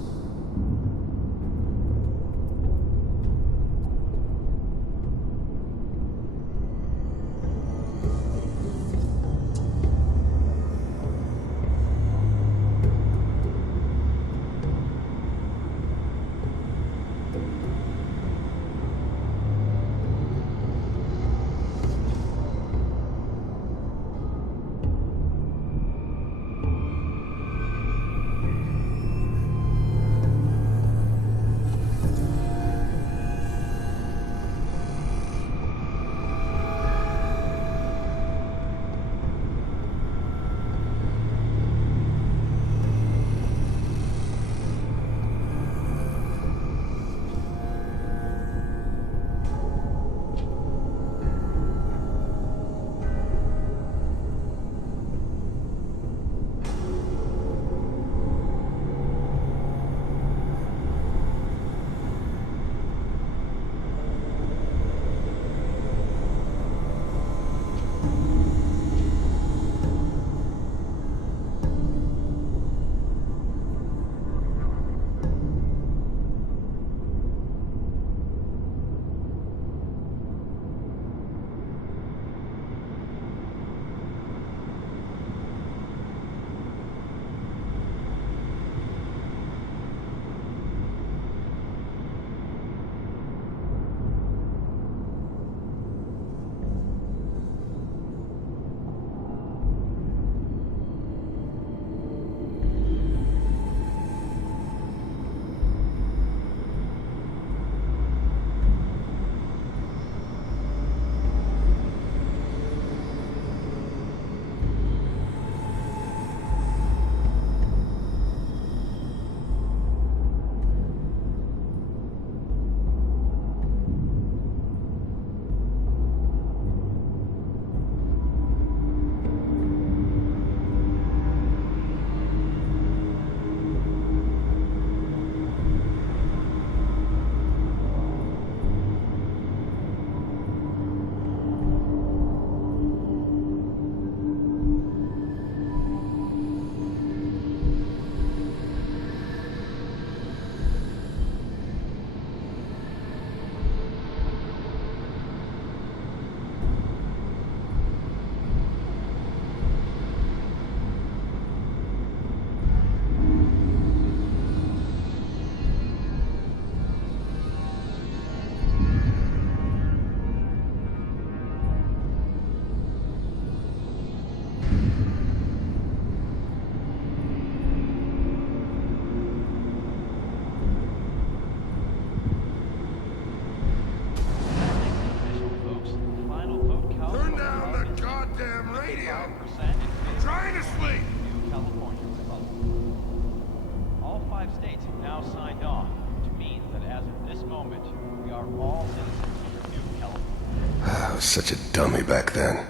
now signed on, which means that as of this moment, we are all citizens of New California. I was such a dummy back then.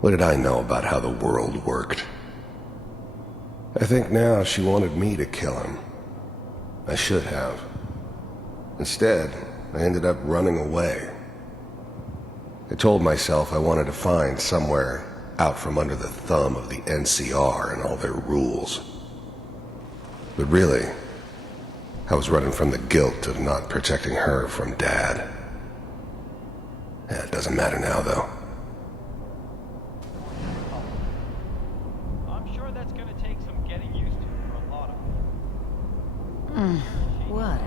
What did I know about how the world worked? I think now she wanted me to kill him. I should have. Instead, I ended up running away. I told myself I wanted to find somewhere out from under the thumb of the NCR and all their rules. But really, I was running from the guilt of not protecting her from Dad. Yeah, it doesn't matter now, though. I'm sure that's gonna take some getting used to for a lot of What?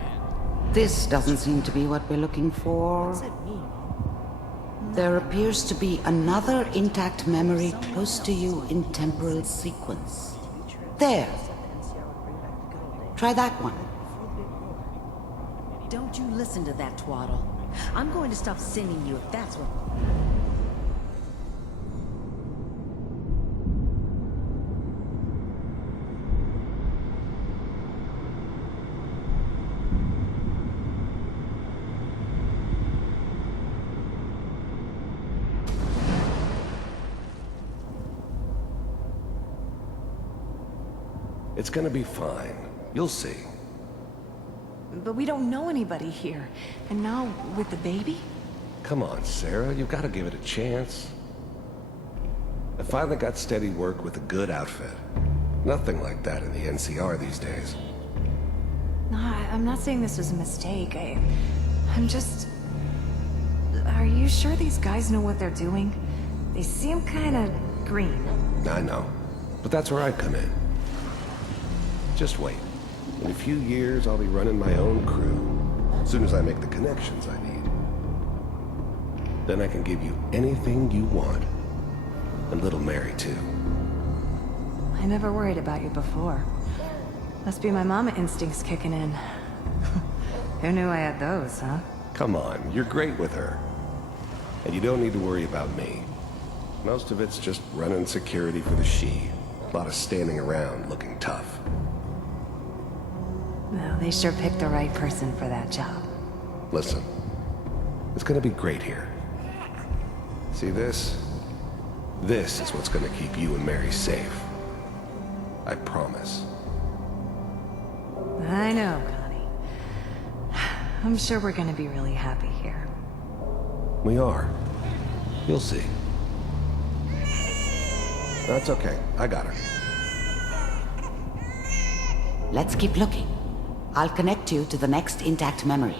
This doesn't seem to be what we're looking for. There appears to be another intact memory close to you in temporal sequence. There. Try that one. Don't you listen to that twaddle. I'm going to stop sending you if that's what... It's gonna be fine. You'll see. But we don't know anybody here. And now, with the baby? Come on, Sarah. You've got to give it a chance. I finally got steady work with a good outfit. Nothing like that in the NCR these days. No, I'm not saying this was a mistake. I'm just... Are you sure these guys know what they're doing? They seem kind of green. I know. But that's where I come in. Just wait. In a few years, I'll be running my own crew. As soon as I make the connections I need. Then I can give you anything you want. And little Mary, too. I never worried about you before. Must be my mama instincts kicking in. Who knew I had those, huh? Come on, you're great with her. And you don't need to worry about me. Most of it's just running security for the she. A lot of standing around looking tough. Well, they sure picked the right person for that job. Listen, it's gonna be great here. See this? This is what's gonna keep you and Mary safe. I promise. I know, Connie. I'm sure we're gonna be really happy here. We are. You'll see. That's okay. I got her. Let's keep looking. I'll connect you to the next intact memory.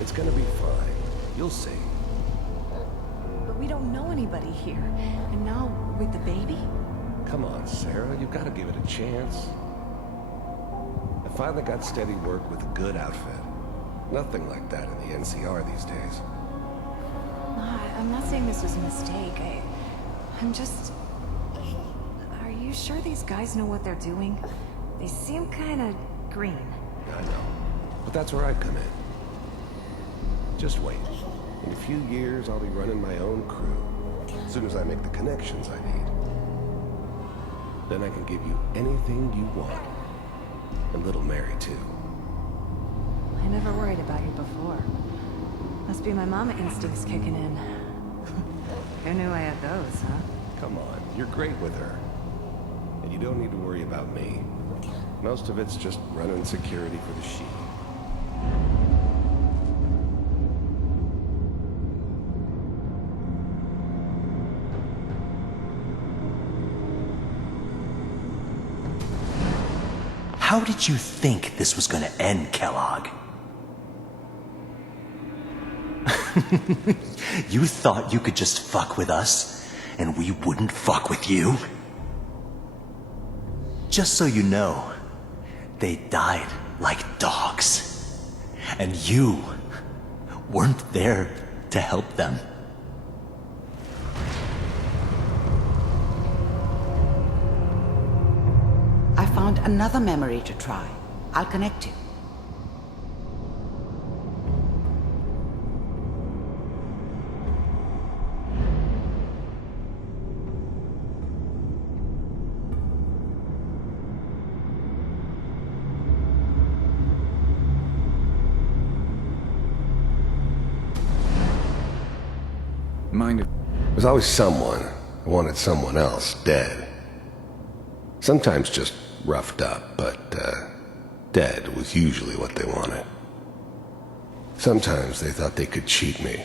It's gonna be fine. You'll see. But we don't know anybody here. And now, with the baby? Come on, Sarah. You've got to give it a chance. I finally got steady work with a good outfit. Nothing like that in the NCR these days. No, I'm not saying this was a mistake. I'm just... Are you sure these guys know what they're doing? They seem kind of green. I know. But that's where I come in. Just wait. In a few years, I'll be running my own crew. As soon as I make the connections I need. Then I can give you anything you want. And little Mary, too. I never worried about you before. Must be my mama instincts kicking in. Who knew I had those, huh? Come on, you're great with her. And you don't need to worry about me. Most of it's just running security for the she. How did you think this was gonna end, Kellogg? You thought you could just fuck with us, and we wouldn't fuck with you? Just so you know, they died like dogs. And you weren't there to help them. I found another memory to try. I'll connect you. mind if... There's always someone who wanted someone else dead. Sometimes just roughed up, but dead was usually what they wanted. Sometimes they thought they could cheat me.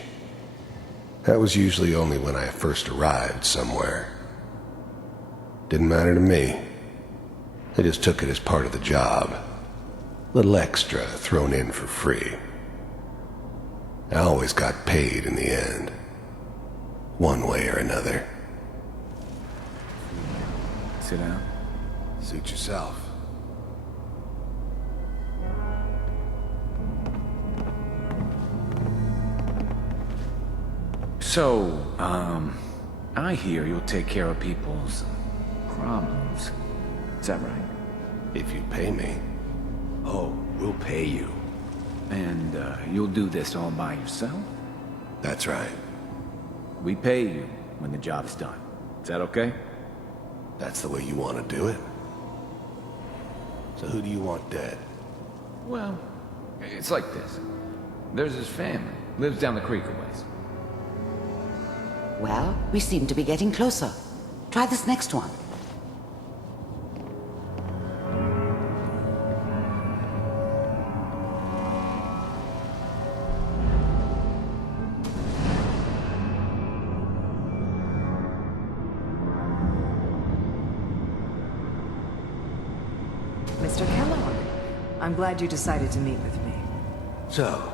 That was usually only when I first arrived somewhere. Didn't matter to me. They just took it as part of the job. Little extra thrown in for free. I always got paid in the end. One way or another. Sit down. Suit yourself. So, I hear you'll take care of people's problems. Is that right? If you pay me. Oh, we'll pay you. And, you'll do this all by yourself? That's right. We pay you when the job's done. Is that okay? That's the way you want to do it? So who do you want dead? Well, it's like this. There's his family. Lives down the creek a ways. Well, we seem to be getting closer. Try this next one. Mr. Kellogg, I'm glad you decided to meet with me. So,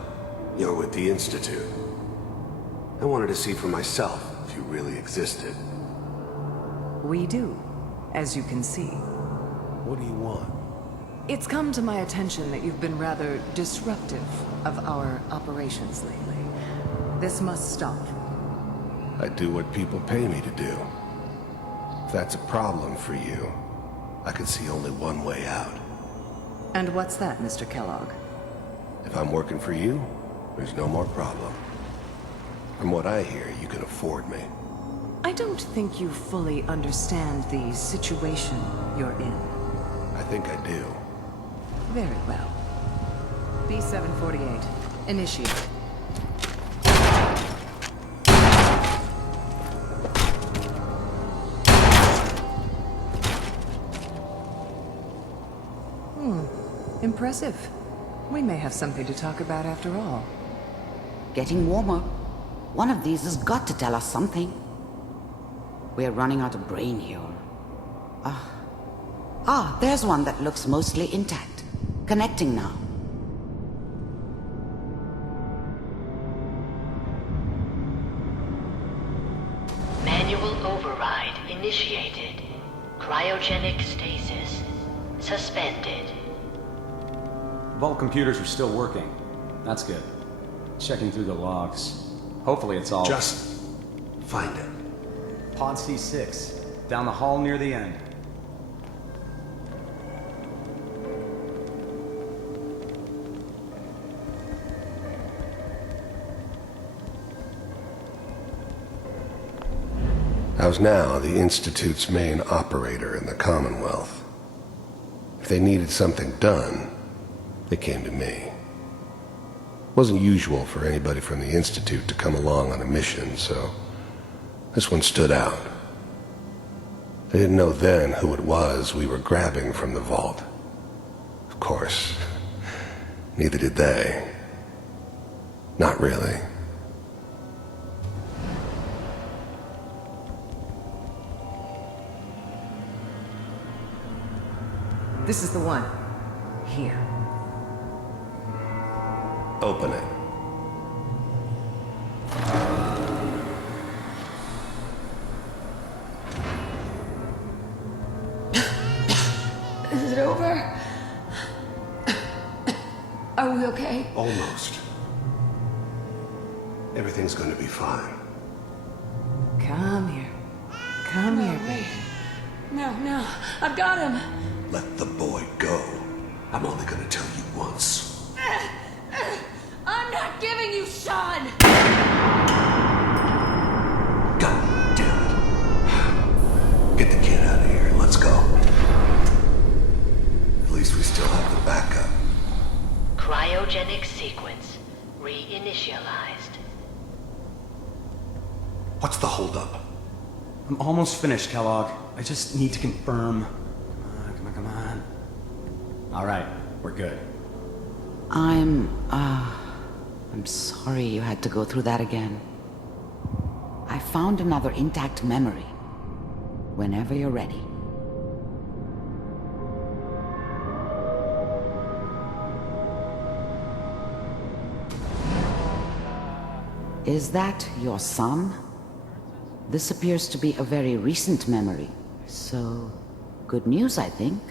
you're with the Institute. I wanted to see for myself if you really existed. We do, as you can see. What do you want? It's come to my attention that you've been rather disruptive of our operations lately. This must stop. I do what people pay me to do. If that's a problem for you, I can see only one way out. And what's that, Mr. Kellogg? If I'm working for you, there's no more problem. From what I hear, you can afford me. I don't think you fully understand the situation you're in. I think I do. Very well. B-748, initiate. Impressive. We may have something to talk about after all. Getting warmer. One of these has got to tell us something. We're running out of brain here. There's one that looks mostly intact. Connecting now. Manual override initiated. Cryogenic stasis suspended. Vault computers are still working. That's good. Checking through the logs. Hopefully it's all... Just find it. Pod C6. Down the hall near the end. I was now the Institute's main operator in the Commonwealth. If they needed something done, they came to me. It wasn't usual for anybody from the Institute to come along on a mission, so this one stood out. I didn't know then who it was we were grabbing from the vault. Of course, neither did they. Not really. This is the one. Here. Open it. Is it over? Are we okay? Almost. Everything's going to be fine. Come here. Come here, baby. No, I've got him. Let the boy go. I'm only going to tell you once. I'm not giving you Sean! God damn it. Get the kid out of here and let's go. At least we still have the backup. Cryogenic sequence reinitialized. What's the holdup? I'm almost finished, Kellogg. I just need to confirm. Come on. All right, we're good. I'm sorry you had to go through that again. I found another intact memory. Whenever you're ready. Is that your son? This appears to be a very recent memory, so good news, I think.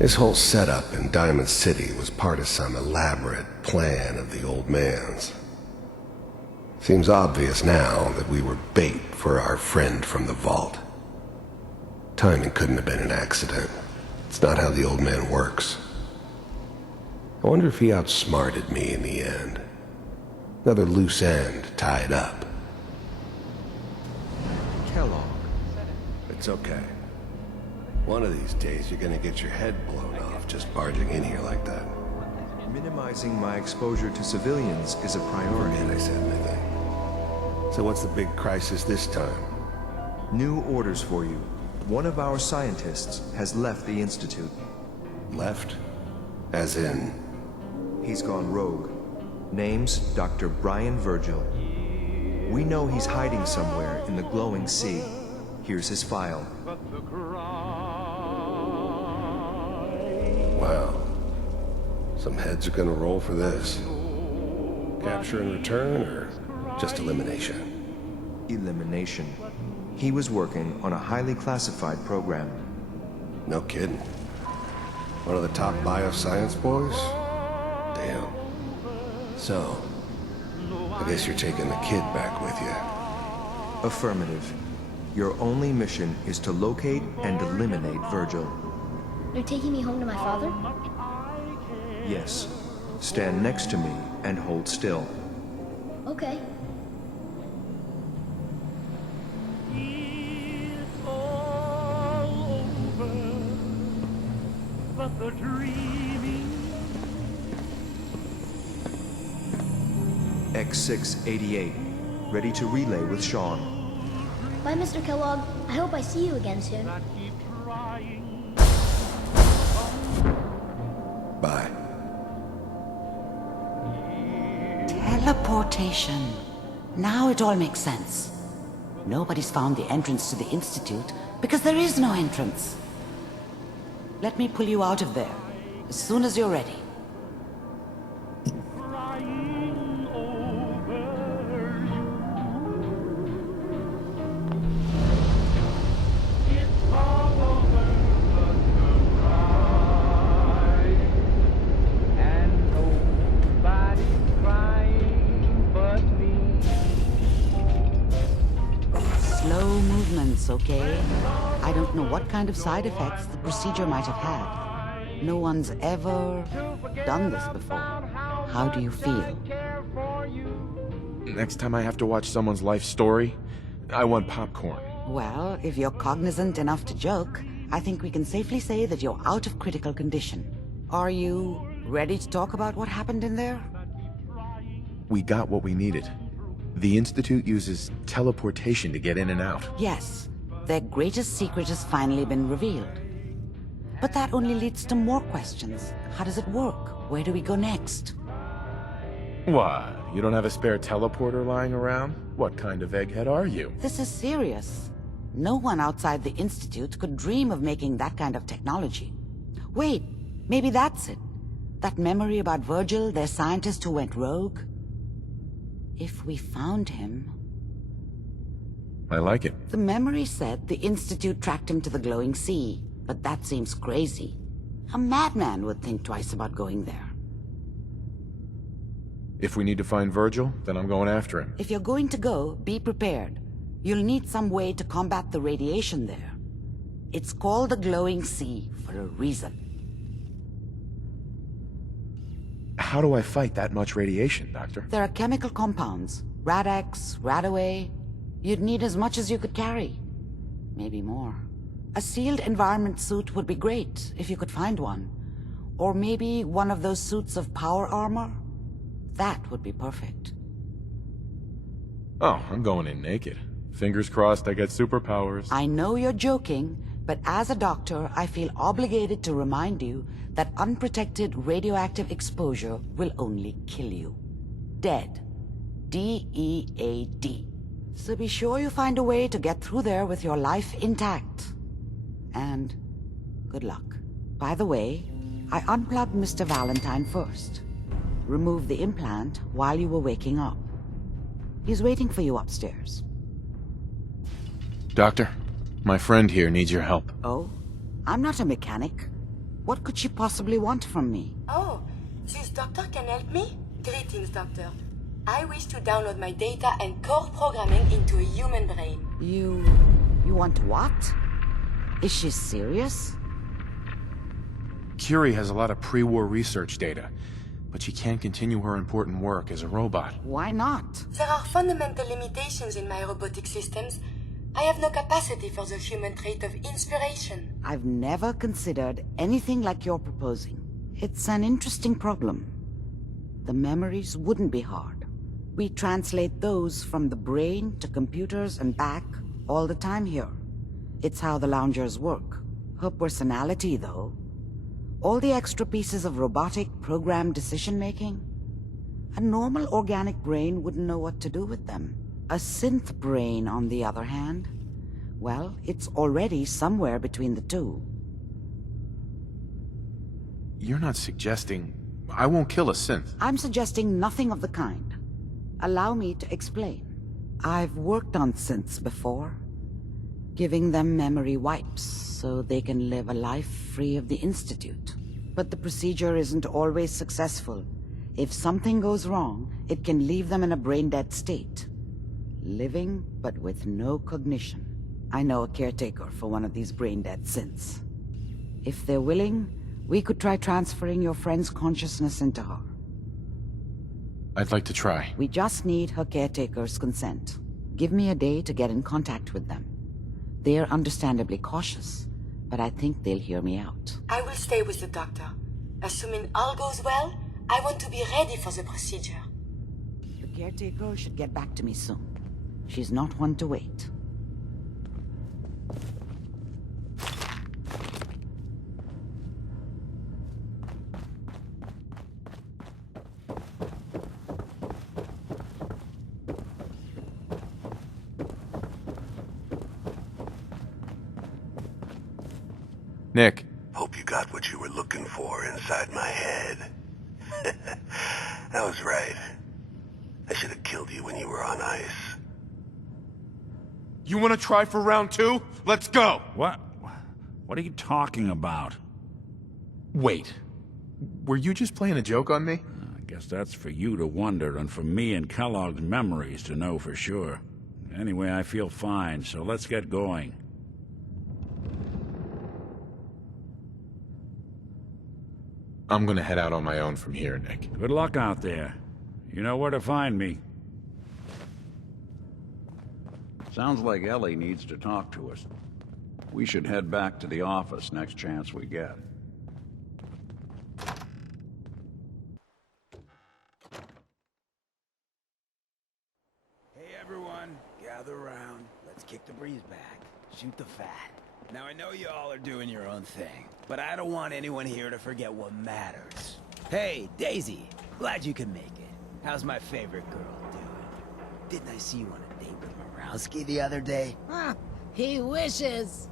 His whole setup in Diamond City was part of some elaborate plan of the old man's. Seems obvious now that we were bait for our friend from the vault. Timing couldn't have been an accident. It's not how the old man works. I wonder if he outsmarted me in the end. Another loose end tied up. Kellogg. It's okay. One of these days you're gonna get your head blown off just barging in here like that. Minimizing my exposure to civilians is a priority. Forget I said anything. So what's the big crisis this time? New orders for you. One of our scientists has left the Institute. Left? As in? He's gone rogue. Name's Dr. Brian Virgil. We know he's hiding somewhere in the glowing sea. Here's his file. Wow. Some heads are gonna roll for this. Capture and return, or just elimination? Elimination. He was working on a highly classified program. No kidding. One of the top bioscience boys? Damn. So, I guess you're taking the kid back with you. Affirmative. Your only mission is to locate and eliminate Virgil. You're taking me home to my father? Yes. Stand next to me and hold still. Okay. X688. Ready to relay with Sean. Bye, Mr. Kellogg. I hope I see you again soon. Bye. Teleportation. Now it all makes sense. Nobody's found the entrance to the Institute because there is no entrance. Let me pull you out of there as soon as you're ready. Okay? I don't know what kind of side effects the procedure might have had. No one's ever done this before. How do you feel? Next time I have to watch someone's life story, I want popcorn. Well, if you're cognizant enough to joke, I think we can safely say that you're out of critical condition. Are you ready to talk about what happened in there? We got what we needed. The Institute uses teleportation to get in and out. Yes. Their greatest secret has finally been revealed. But that only leads to more questions. How does it work? Where do we go next? What? You don't have a spare teleporter lying around? What kind of egghead are you? This is serious. No one outside the Institute could dream of making that kind of technology. Wait, maybe that's it. That memory about Virgil, their scientist who went rogue? If we found him... I like it. The memory said the Institute tracked him to the glowing sea, but that seems crazy. A madman would think twice about going there. If we need to find Virgil, then I'm going after him. If you're going to go, be prepared. You'll need some way to combat the radiation there. It's called the glowing sea for a reason. How do I fight that much radiation, Doctor? There are chemical compounds. Rad-X, Radaway. You'd need as much as you could carry. Maybe more. A sealed environment suit would be great, if you could find one. Or maybe one of those suits of power armor? That would be perfect. Oh, I'm going in naked. Fingers crossed I get superpowers. I know you're joking, but as a doctor, I feel obligated to remind you that unprotected radioactive exposure will only kill you. Dead. D-E-A-D. So be sure you find a way to get through there with your life intact. And good luck. By the way, I unplugged Mr. Valentine first. Removed the implant while you were waking up. He's waiting for you upstairs. Doctor, my friend here needs your help. Oh? I'm not a mechanic. What could she possibly want from me? Oh, this doctor can help me? Greetings, doctor. I wish to download my data and core programming into a human brain. You want what? Is she serious? Curie has a lot of pre-war research data, but she can't continue her important work as a robot. Why not? There are fundamental limitations in my robotic systems. I have no capacity for the human trait of inspiration. I've never considered anything like you're proposing. It's an interesting problem. The memories wouldn't be hard. We translate those from the brain to computers and back all the time here. It's how the loungers work. Her personality, though. All the extra pieces of robotic programmed decision-making. A normal organic brain wouldn't know what to do with them. A synth brain, on the other hand, well, it's already somewhere between the two. You're not suggesting I won't kill a synth? I'm suggesting nothing of the kind. Allow me to explain. I've worked on synths before, giving them memory wipes so they can live a life free of the Institute. But the procedure isn't always successful. If something goes wrong, it can leave them in a brain-dead state. Living, but with no cognition. I know a caretaker for one of these brain-dead synths. If they're willing, we could try transferring your friend's consciousness into her. I'd like to try. We just need her caretaker's consent. Give me a day to get in contact with them. They're understandably cautious, but I think they'll hear me out. I will stay with the doctor. Assuming all goes well, I want to be ready for the procedure. The caretaker should get back to me soon. She's not one to wait. Nick. Hope you got what you were looking for inside my head. I was right. I should have killed you when you were on ice. You want to try for round 2? Let's go! What? What are you talking about? Wait. Were you just playing a joke on me? I guess that's for you to wonder, and for me and Kellogg's memories to know for sure. Anyway, I feel fine, so let's get going. I'm gonna head out on my own from here, Nick. Good luck out there. You know where to find me. Sounds like Ellie needs to talk to us. We should head back to the office next chance we get. Hey everyone, gather around. Let's kick the breeze back. Shoot the fat. Now I know you all are doing your own thing, but I don't want anyone here to forget what matters. Hey, Daisy, glad you can make it. How's my favorite girl doing? Didn't I see you on a date with Morowski the other day? He wishes.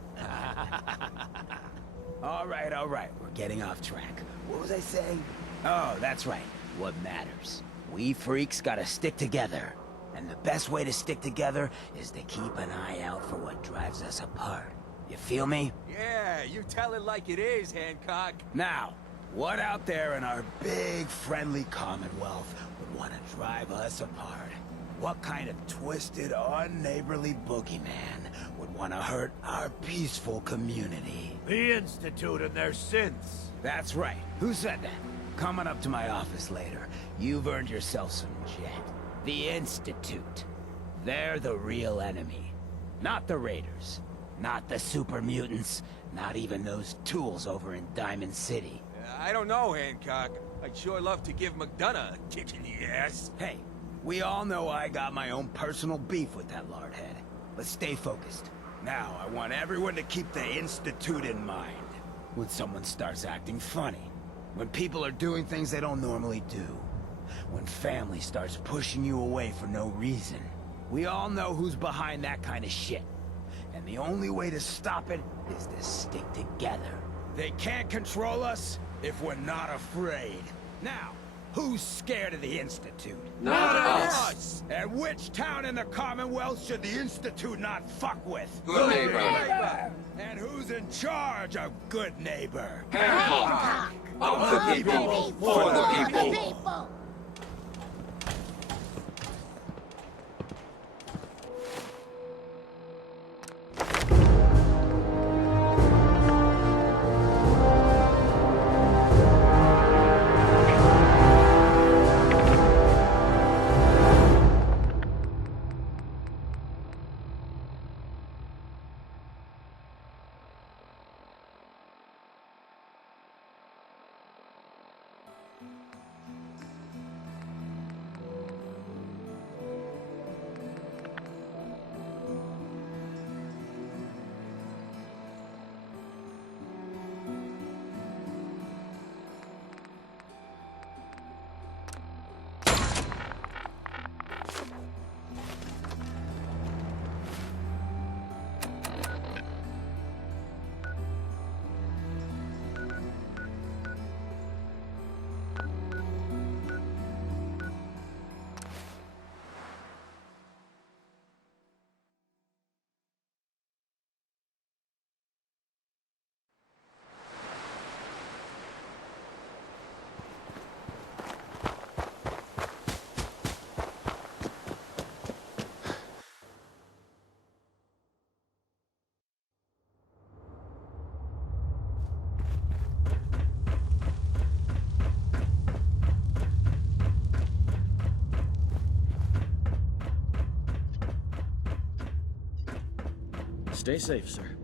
All right, we're getting off track. What was I saying? Oh, that's right, what matters. We freaks gotta stick together. And the best way to stick together is to keep an eye out for what drives us apart. You feel me? Yeah, you tell it like it is, Hancock. Now, what out there in our big, friendly Commonwealth would want to drive us apart? What kind of twisted, unneighborly boogeyman would want to hurt our peaceful community? The Institute and their synths. That's right. Who said that? Coming up to my office later. You've earned yourself some jet. The Institute. They're the real enemy. Not the Raiders. Not the super mutants. Not even those tools over in Diamond City. I don't know, Hancock. I'd sure love to give McDonough a kick in the ass. Hey, we all know I got my own personal beef with that lardhead. Let's stay focused. Now, I want everyone to keep the Institute in mind. When someone starts acting funny. When people are doing things they don't normally do. When family starts pushing you away for no reason. We all know who's behind that kind of shit. And the only way to stop it is to stick together. They can't control us if we're not afraid. Now, who's scared of the Institute? Not us! And which town in the Commonwealth should the Institute not fuck with? Good neighbor. And who's in charge of good neighbor? Hancock! Of the people, for the people! Stay safe, sir.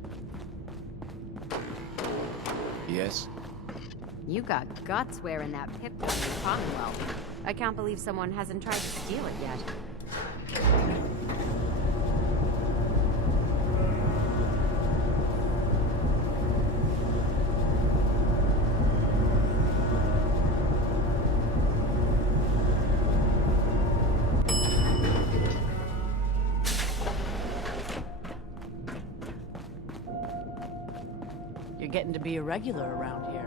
Yes? You got guts wearing that picture in the Commonwealth. I can't believe someone hasn't tried to steal it yet. You're getting to be a regular around here.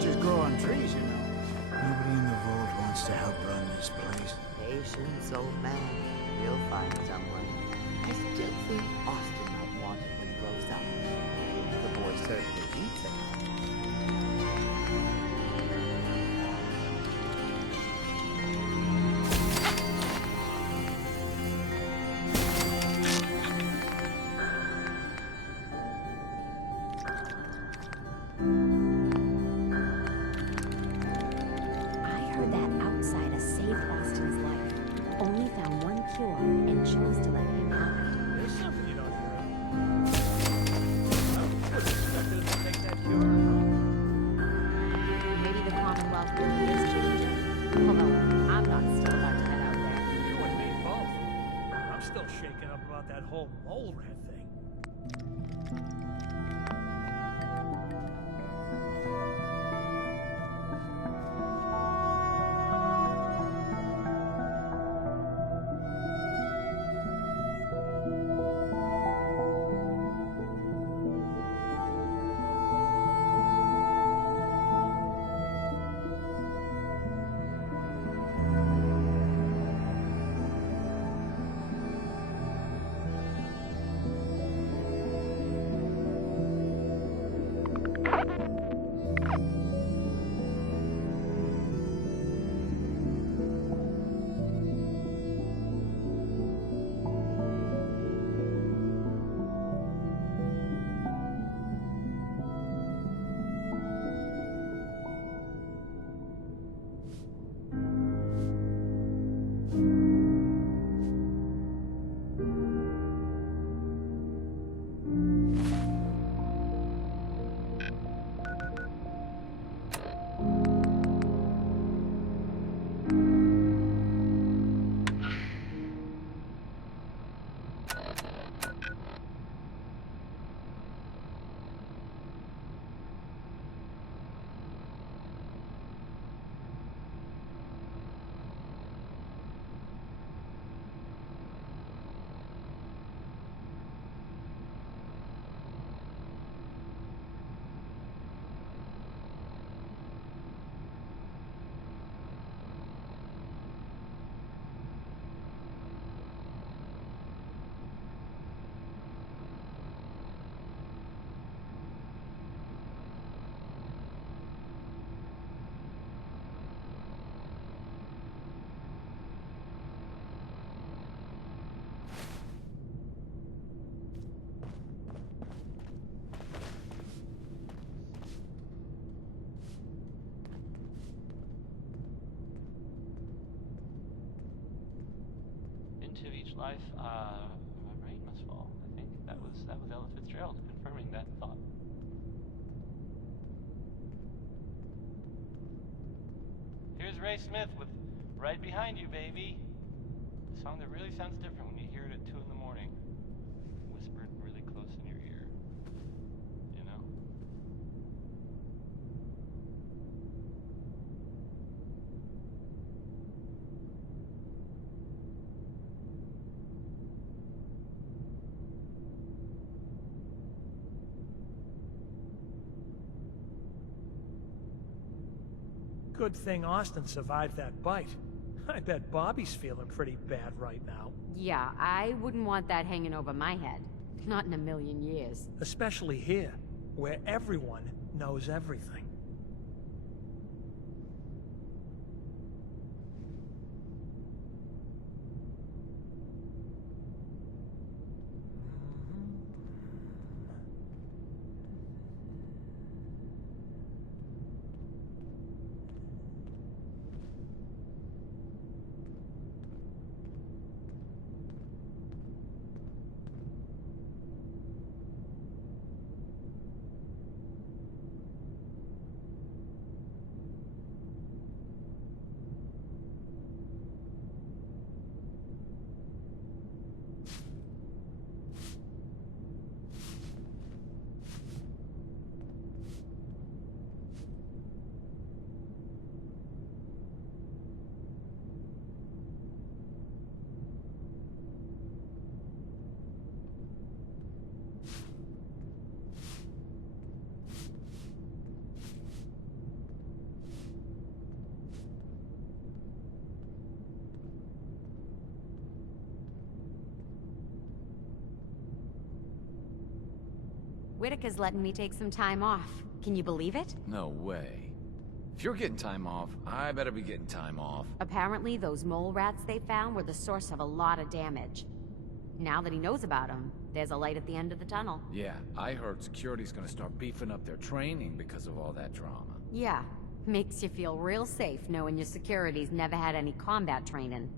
Just grow on trees, you know. Yes, please. Patience, old man. You'll find someone. I still think Austin might want it when he grows up. The boy certainly needs it. I heard that outsider saved Austin's life, only found one cure, and chose to let him have it. There's something you don't hear of. I would expect him to take that cure. Maybe the Commonwealth really is changing. Although, I'm not still about to head out there. You and me both. I'm still shaken up about that whole mole rat thing. Into each life, rain must fall. I think that was Ella Fitzgerald confirming that thought. Here's Ray Smith with "Right Behind You, Baby." A song that really sounds different when you hear it at 2 in the morning, whispered really close in your ear. You know? Good thing Austin survived that bite. I bet Bobby's feeling pretty bad right now. Yeah, I wouldn't want that hanging over my head. Not in a million years. Especially here, where everyone knows everything. Whitaker's letting me take some time off. Can you believe it? No way. If you're getting time off, I better be getting time off. Apparently, those mole rats they found were the source of a lot of damage. Now that he knows about them, there's a light at the end of the tunnel. Yeah, I heard security's gonna start beefing up their training because of all that drama. Yeah, makes you feel real safe knowing your security's never had any combat training.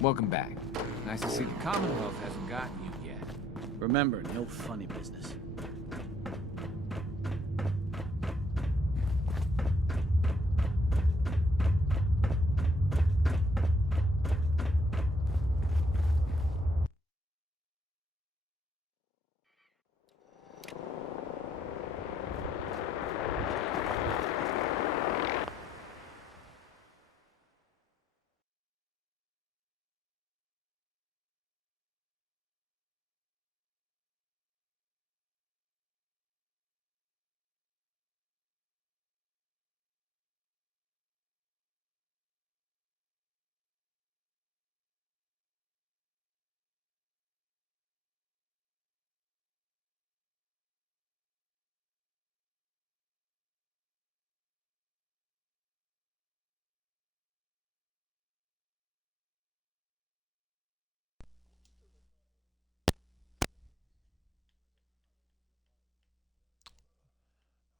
Welcome back. Nice to see the Commonwealth hasn't gotten you yet. Remember, no funny business.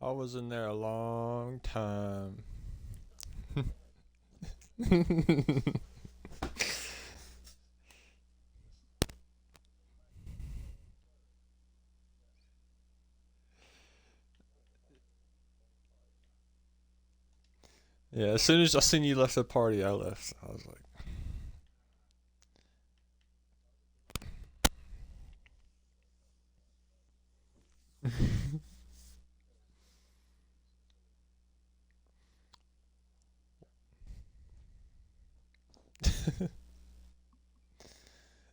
I was in there a long time. Yeah, as soon as I seen you left the party, I left. I was like,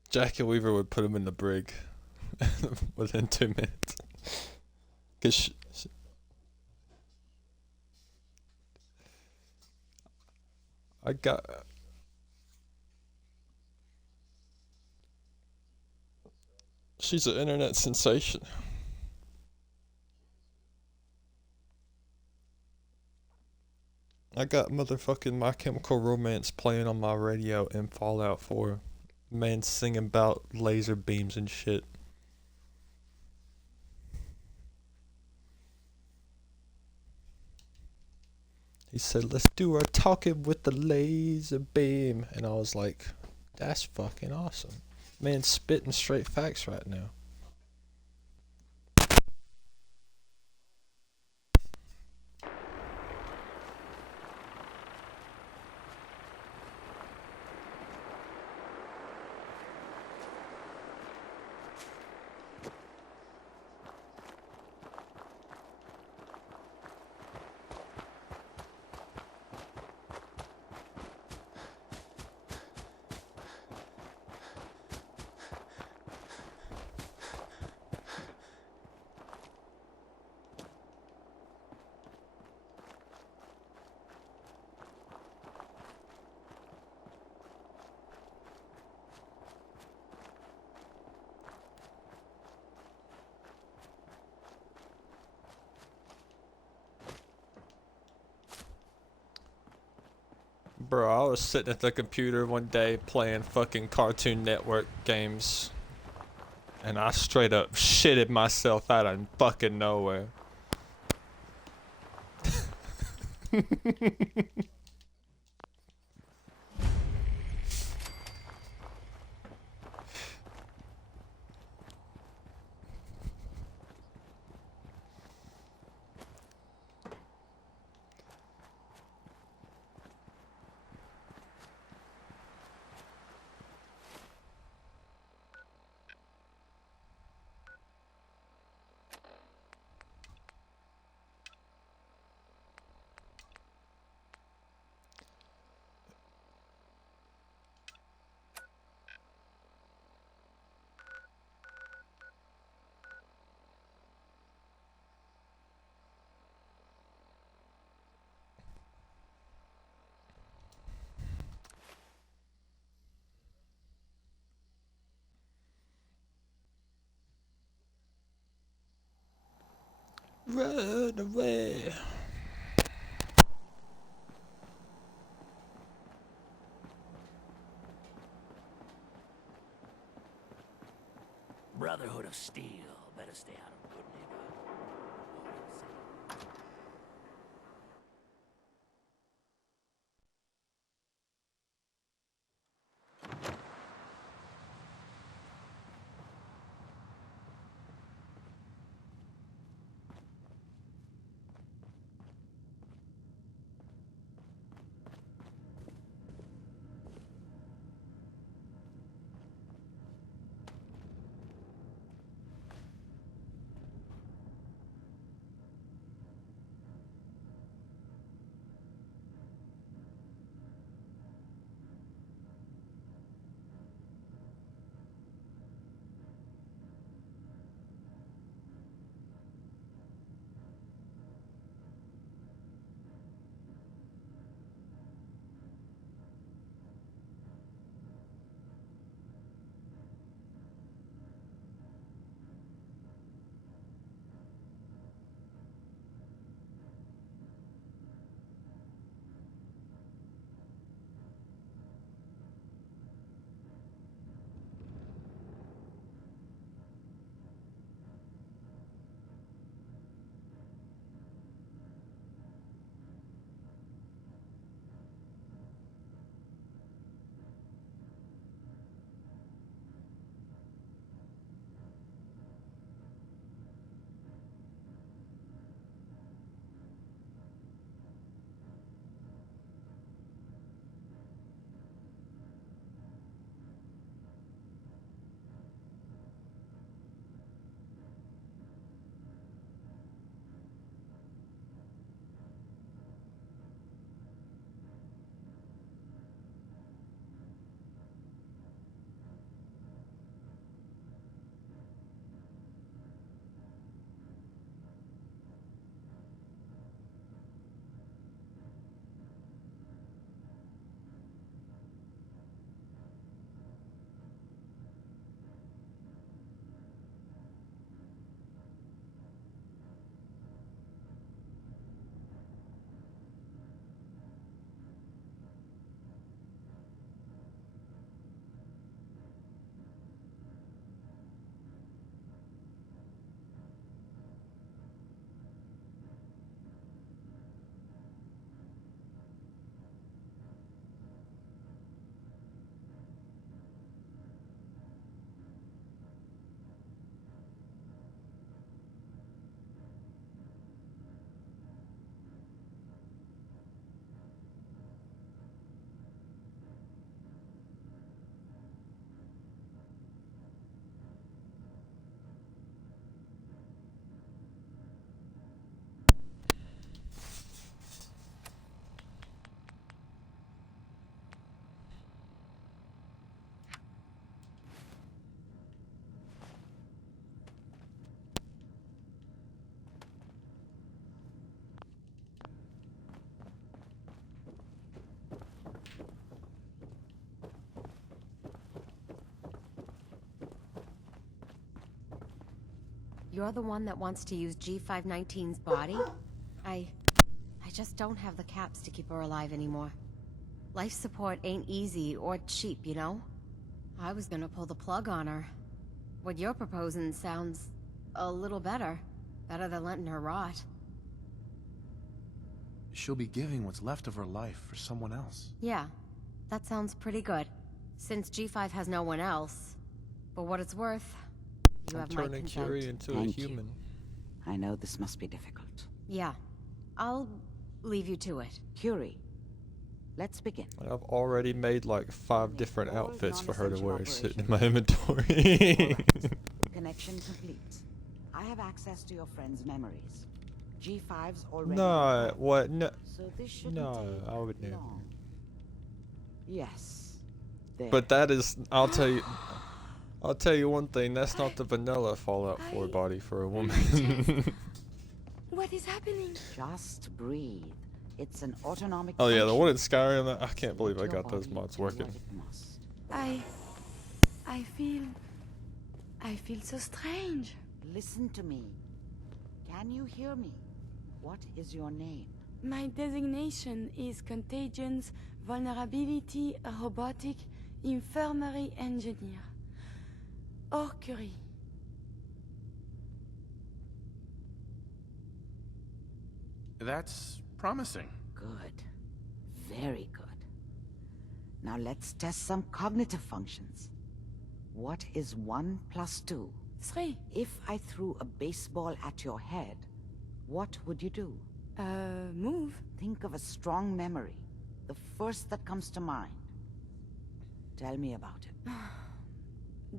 Jackie Weaver would put him in the brig within 2 minutes. Cause I got. She's an internet sensation. I got motherfucking My Chemical Romance playing on my radio in Fallout 4. Man singing about laser beams and shit. He said, let's do our talking with the laser beam. And I was like, that's fucking awesome. Man spitting straight facts right now. Bro, I was sitting at the computer one day playing fucking Cartoon Network games. And I straight up shitted myself out of fucking nowhere. Run away. Brotherhood of Steel. Better stay out of good neighborhood. You're the one that wants to use G519's body? I just don't have the caps to keep her alive anymore. Life support ain't easy or cheap, you know? I was gonna pull the plug on her. What you're proposing sounds a little better. Better than letting her rot. She'll be giving what's left of her life for someone else. Yeah, that sounds pretty good. Since G5 has no one else, for what it's worth, you have my turning consent. Curie into a Thank you. human. I know this must be difficult. Yeah, I'll leave you to it. Curie, let's begin. I've already made like 5 different outfits for her to wear sitting in my inventory. Connection complete. I have access to your friend's memories. G5's already. No, what? No, So this shouldn't no, take I would know. long. Yes. There. But that is, I'll tell you one thing. That's not the vanilla Fallout 4 body for a woman. What is happening? Just breathe. It's an autonomic. Oh yeah, the function. one in Skyrim. I can't believe I got those mods working. I feel so strange. Listen to me. Can you hear me? What is your name? My designation is Contagions Vulnerability Robotic Infirmary Engineer. Or Curie. That's promising. Good. Very good. Now let's test some cognitive functions. What is 1 plus 2? 3. If I threw a baseball at your head, what would you do? Move. Think of a strong memory. The first that comes to mind. Tell me about it.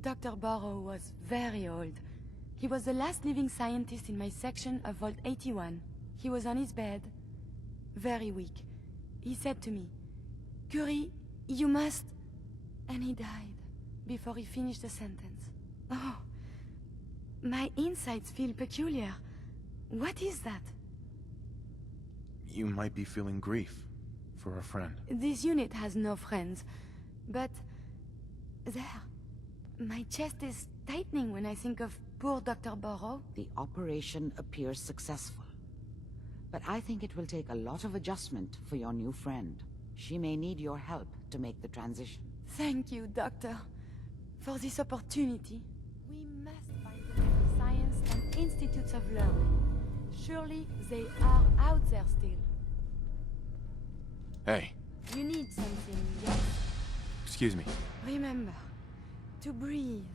Dr. Barrow was very old. He was the last living scientist in my section of Vault 81. He was on his bed, very weak. He said to me, "Curie, you must..." And he died before he finished the sentence. Oh, my insides feel peculiar. What is that? You might be feeling grief for a friend. This unit has no friends, but there, my chest is tightening when I think of poor Dr. Barrow. The operation appears successful. But I think it will take a lot of adjustment for your new friend. She may need your help to make the transition. Thank you, Doctor, for this opportunity. We must find the science and institutes of learning. Surely they are out there still. Hey, You need something, yes? excuse me. Remember, to breathe.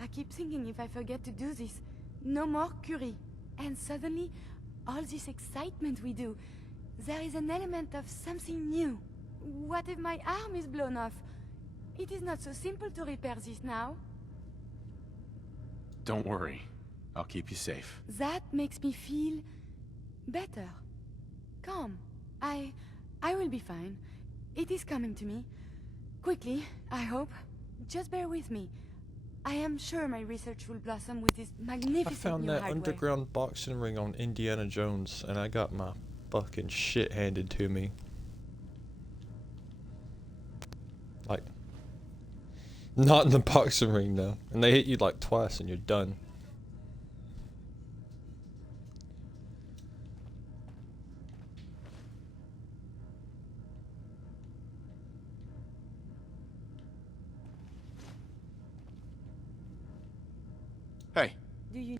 I keep thinking if I forget to do this, no more Curie. And suddenly, all this excitement we do, there is an element of something new. What if my arm is blown off? It is not so simple to repair this now. Don't worry. I'll keep you safe. That makes me feel better. Calm. I will be fine. It is coming to me. Quickly, I hope. Just bear with me. I am sure my research will blossom with this I magnificent found new that hardware. underground boxing ring on Indiana Jones, and I got my fucking shit handed to me. Like, not in the boxing ring though. And they hit you like twice and you're done. Hey. Do you...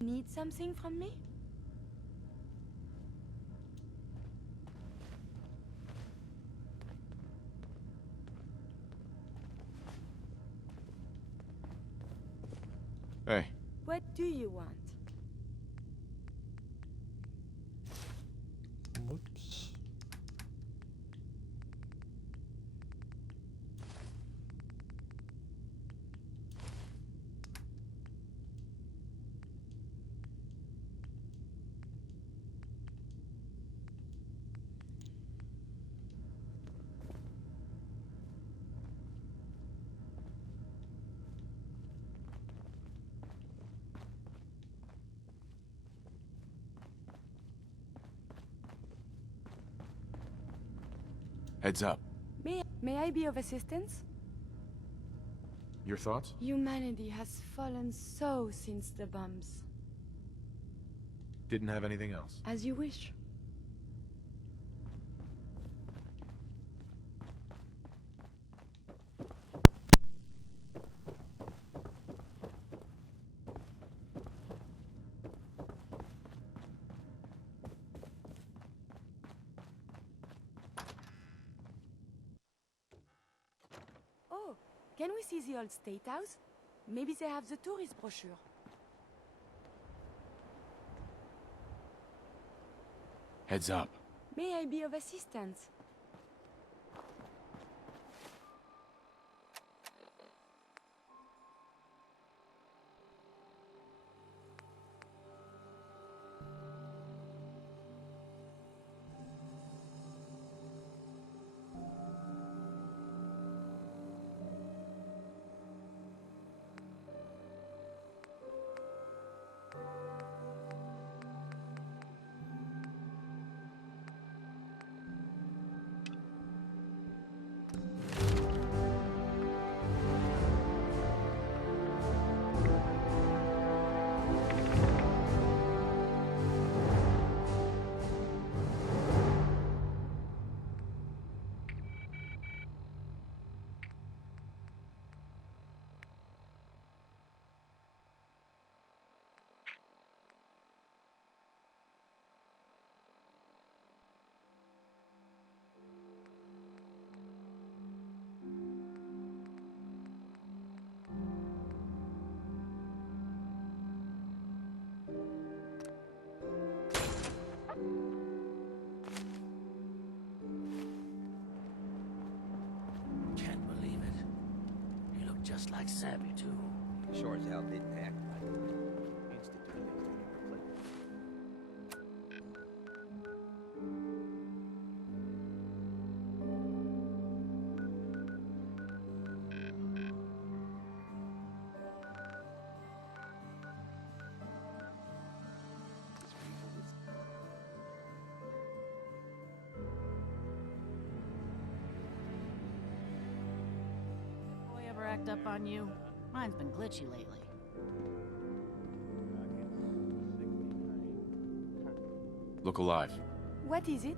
Need something from me? Hey. What do you want? Heads up. May I be of assistance? Your thoughts? Humanity has fallen so since the bombs. Didn't have anything else. As you wish. Oh, can we see the old State House? Maybe they have the tourist brochure. Heads up. May I be of assistance? Can't believe it. You look just like Sammy, too. Sure as hell didn't act like it. Used to do things they never played. Boy ever act up on you? Mine's been glitchy lately. Look alive. What is it?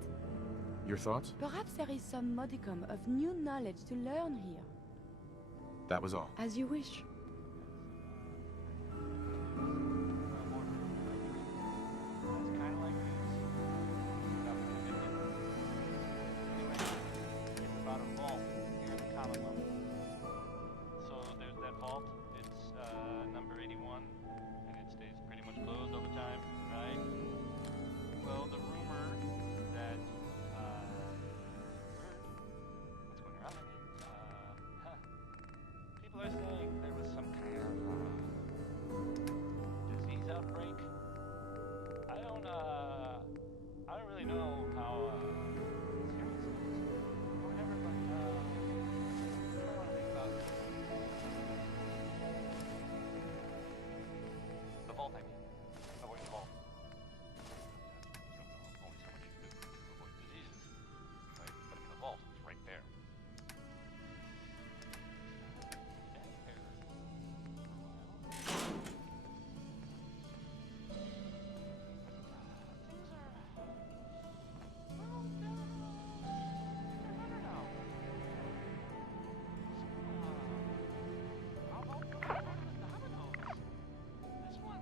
Your thoughts? Perhaps there is some modicum of new knowledge to learn here. That was all. As you wish. Number 81, and it stays pretty much closed all the time, right? Well, the rumor that, what's going around, people are saying there was some kind of, disease outbreak. I don't really know how, serious it is, or whatever, but, I don't want to think about it. The vault, I mean. Avoiding the vault. Only so much you can do to avoid diseases, right? But I mean, the vault is right there. This one,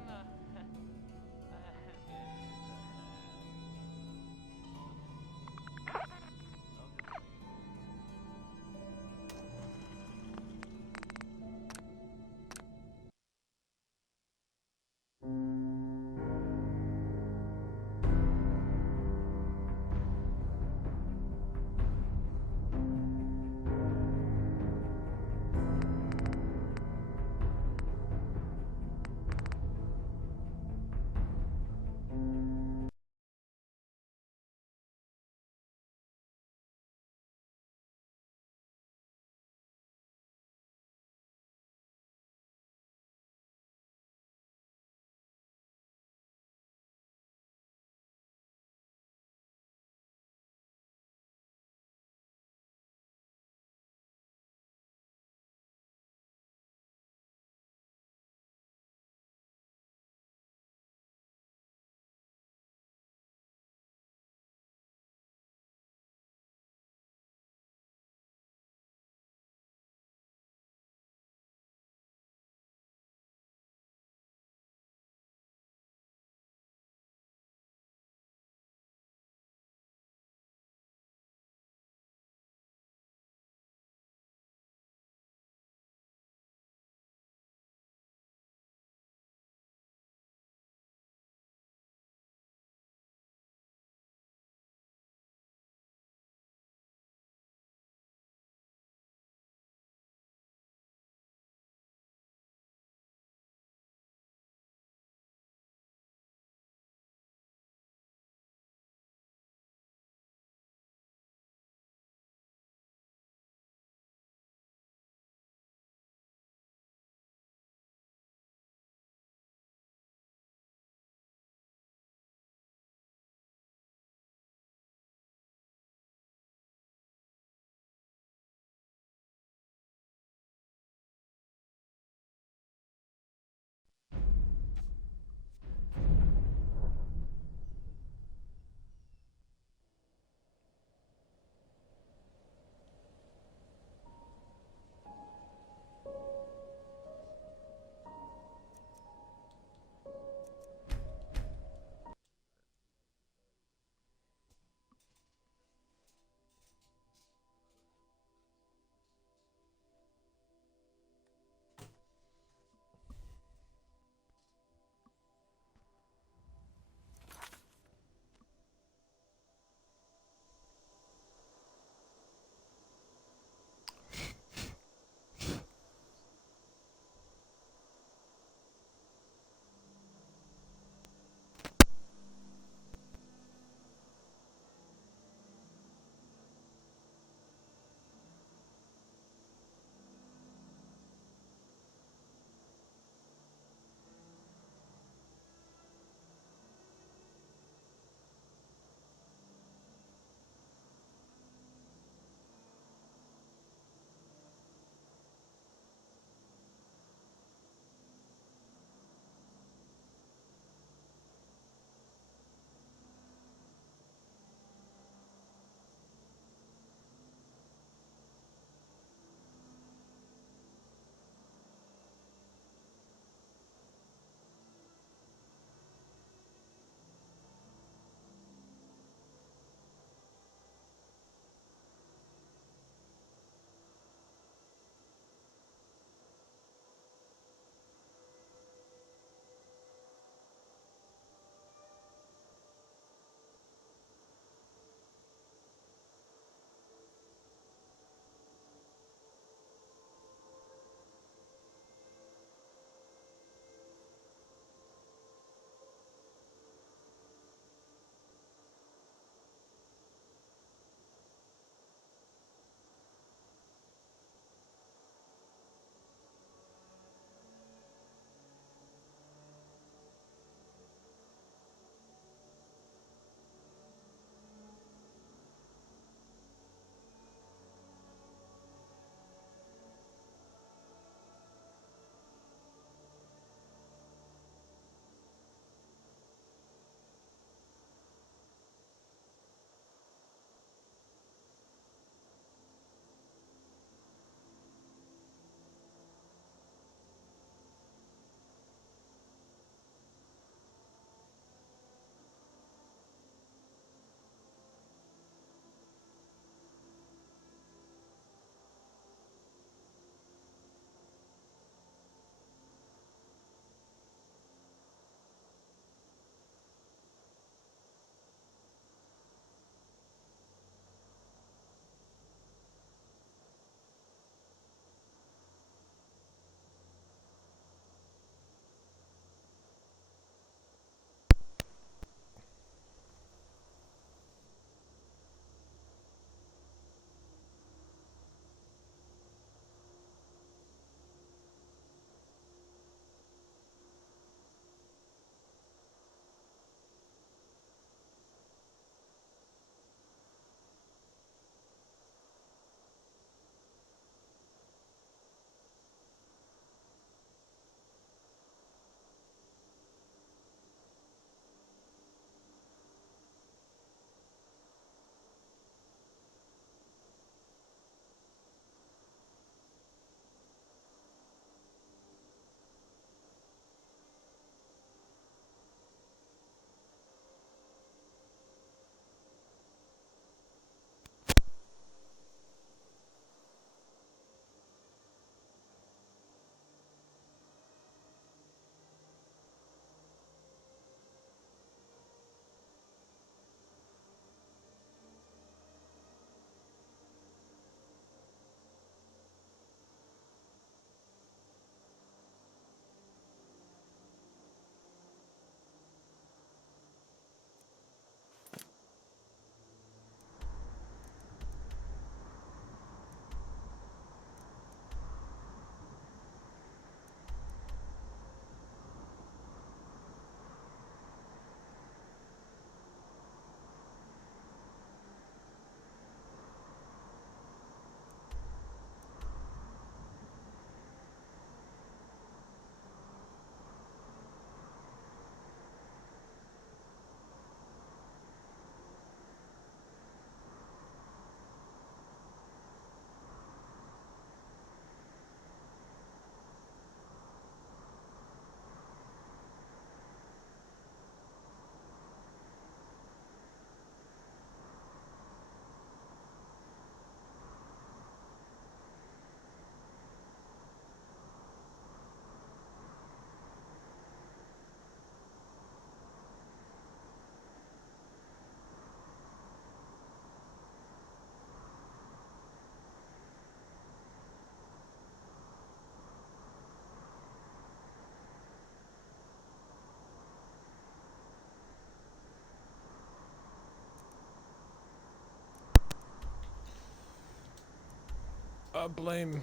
I blame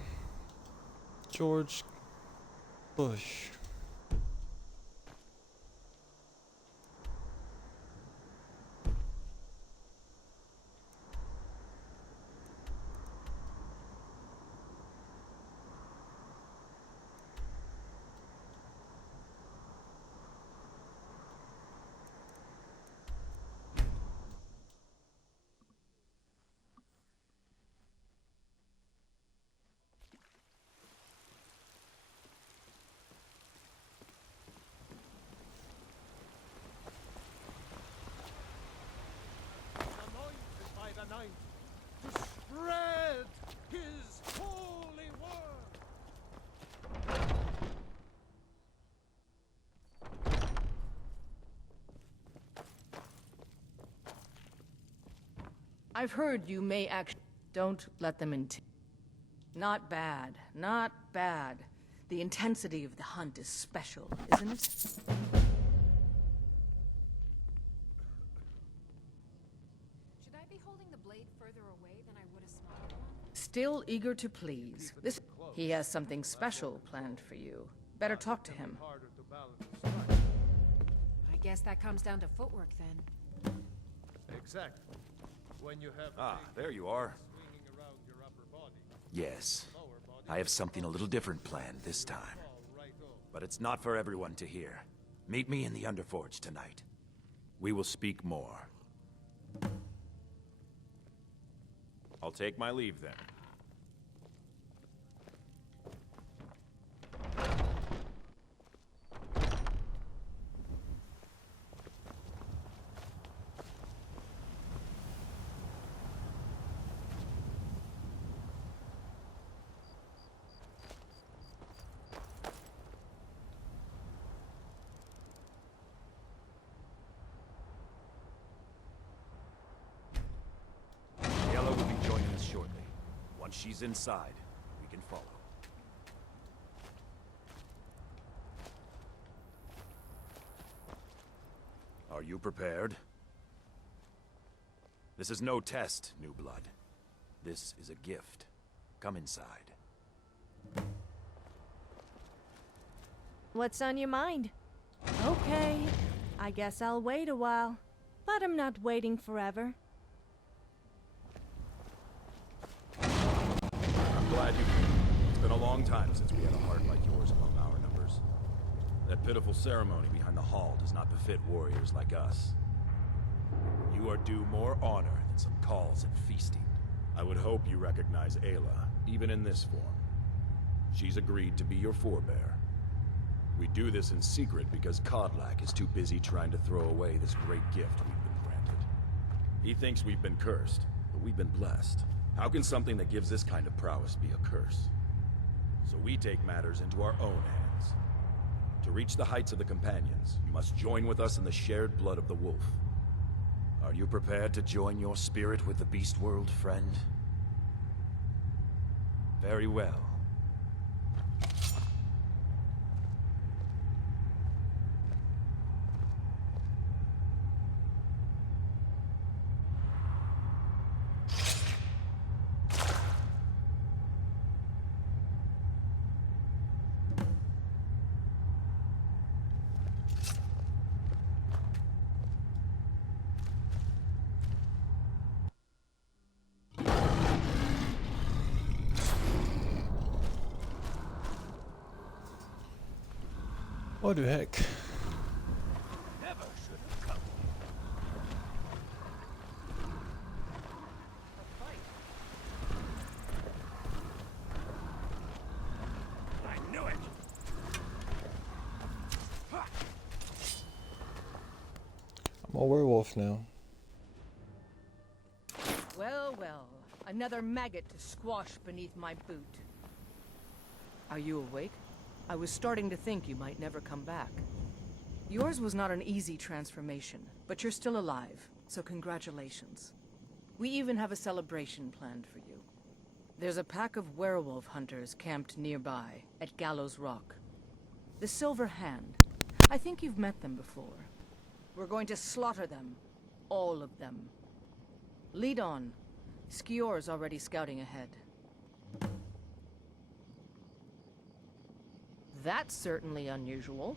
George Bush. To spread his holy word. I've heard you may actually... Don't let them Not bad. Not bad. The intensity of the hunt is special, isn't it? Should I be holding the blade further away than I would a smaller one? Still eager to please. He has something special planned for you. Better talk to him. I guess that comes down to footwork then. Exactly. When you have there you are. Yes. I have something a little different planned this time. But it's not for everyone to hear. Meet me in the Underforge tonight. We will speak more. I'll take my leave then. Yellow will be joining us shortly. Once she's inside, we can follow. Are you prepared? This is no test, new blood. This is a gift. Come inside. What's on your mind? Okay, I guess I'll wait a while. But I'm not waiting forever. I'm glad you came. It's been a long time since we had a heart like yours among our numbers. That pitiful ceremony behind the hall does not befit warriors like us. You are due more honor than some calls and feasting. I would hope you recognize Ayla, even in this form. She's agreed to be your forebear. We do this in secret because Kodlak is too busy trying to throw away this great gift we've been granted. He thinks we've been cursed, but we've been blessed. How can something that gives this kind of prowess be a curse? So we take matters into our own hands. To reach the heights of the Companions, you must join with us in the shared blood of the wolf. Are you prepared to join your spirit with the beast world, friend? Very well. What the heck? Never should have come. I knew it. I'm a werewolf now. Well, well. Another maggot to squash beneath my boot. Are you awake? I was starting to think you might never come back. Yours was not an easy transformation, but you're still alive, so congratulations. We even have a celebration planned for you. There's a pack of werewolf hunters camped nearby, at Gallows Rock. The Silver Hand. I think you've met them before. We're going to slaughter them. All of them. Lead on. Skior's already scouting ahead. That's certainly unusual.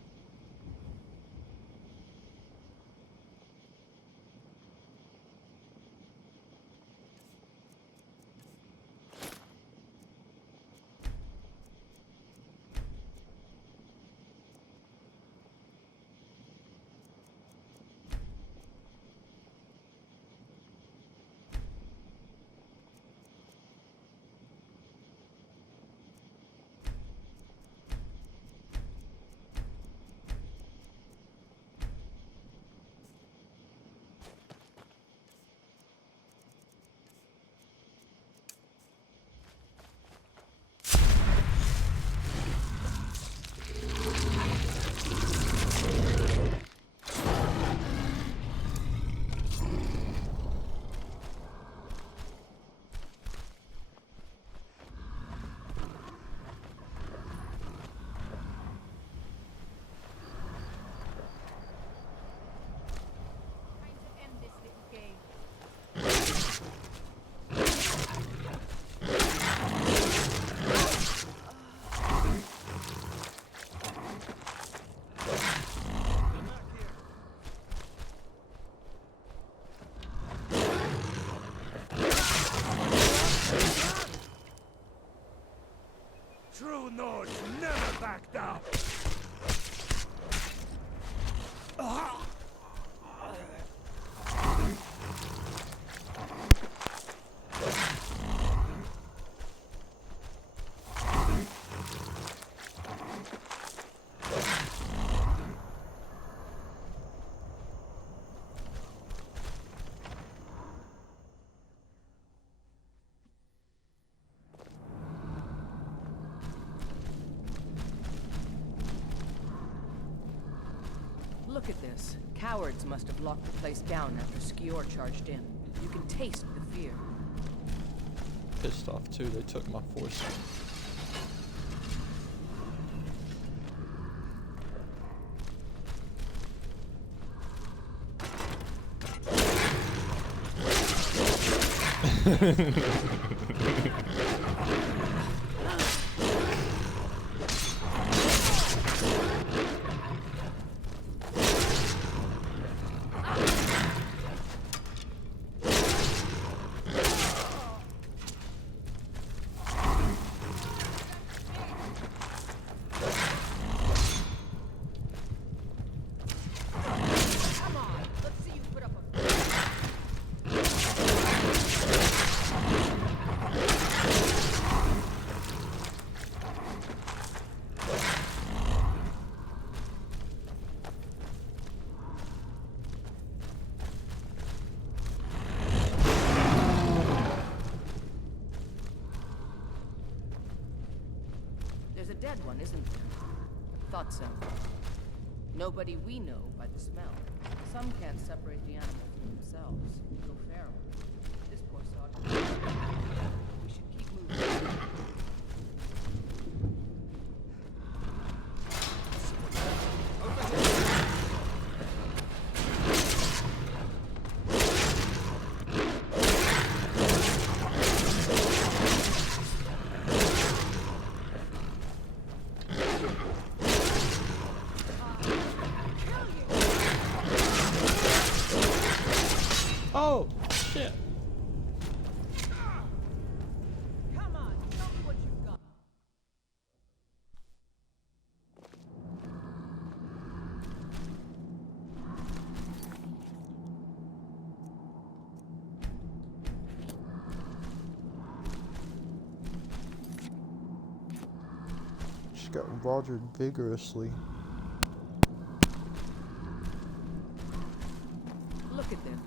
True Nords never back down. Look at this. Cowards must have locked the place down after Skior charged in. You can taste the fear. Pissed off too, they took my force. There's a dead one, isn't there? Thought so. Nobody we know by the smell. Some can't separate the animal from themselves. Go feral. This poor sod. We should keep moving. Oh, shit. Come on, show me what you've got. She got rogered vigorously. Look at them.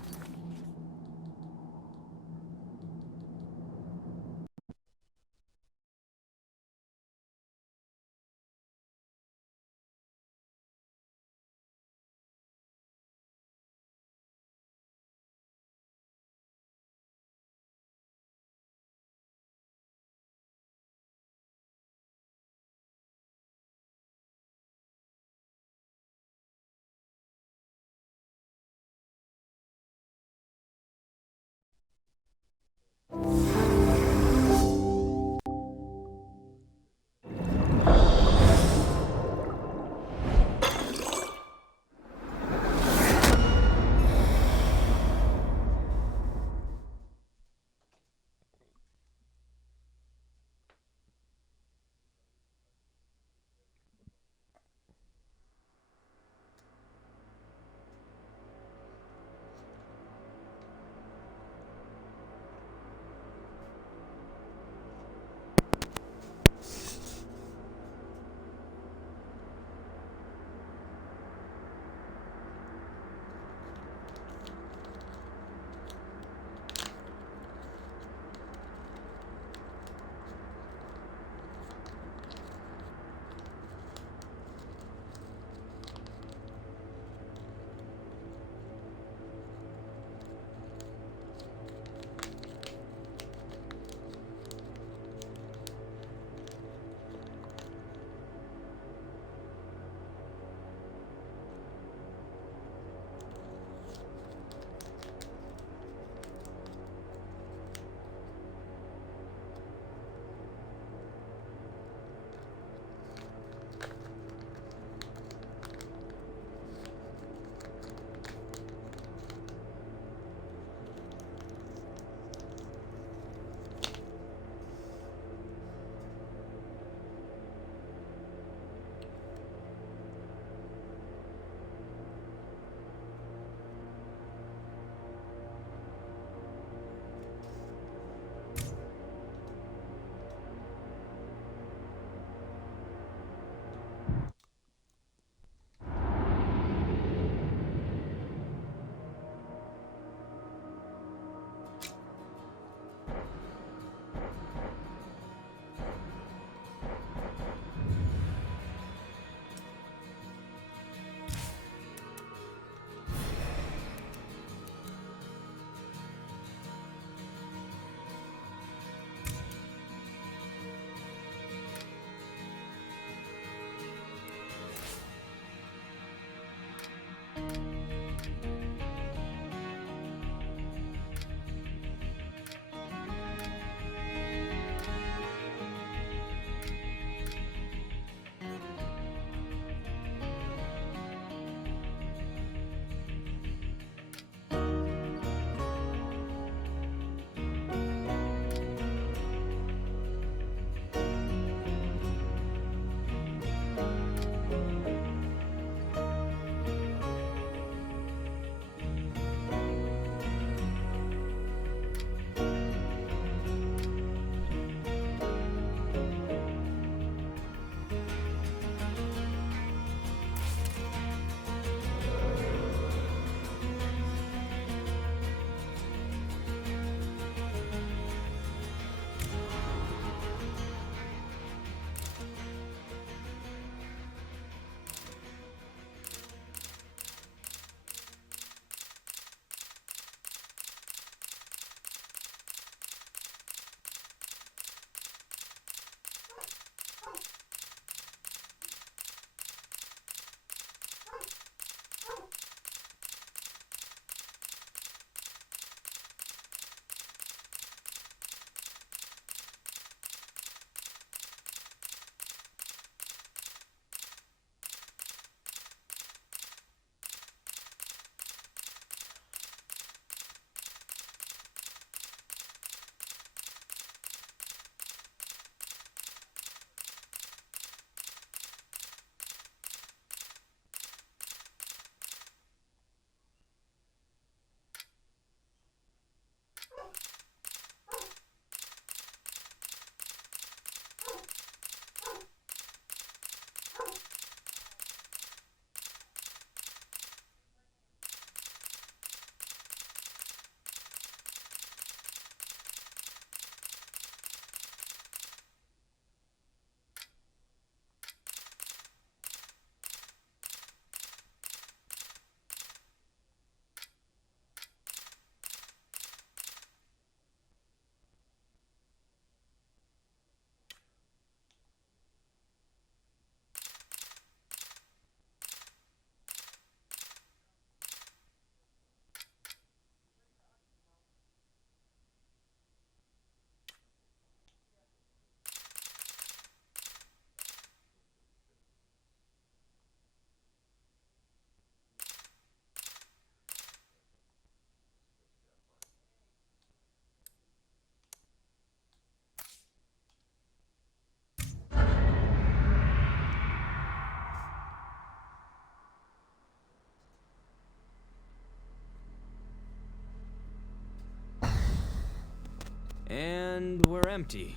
And we're empty.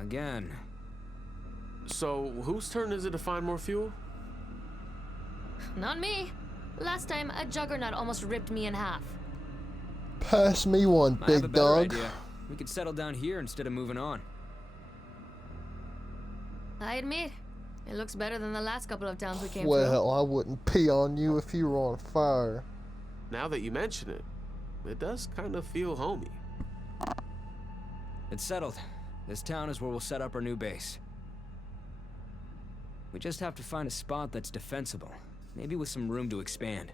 Again. So, whose turn is it to find more fuel? Not me. Last time, a juggernaut almost ripped me in half. Pass me one, I have a big better dog. idea. We could settle down here instead of moving on. I admit, it looks better than the last couple of towns we came Well, I wouldn't pee on you if you were on fire. Now that you mention it, it does kind of feel homey. It's settled. This town is where we'll set up our new base. We just have to find a spot that's defensible. Maybe with some room to expand.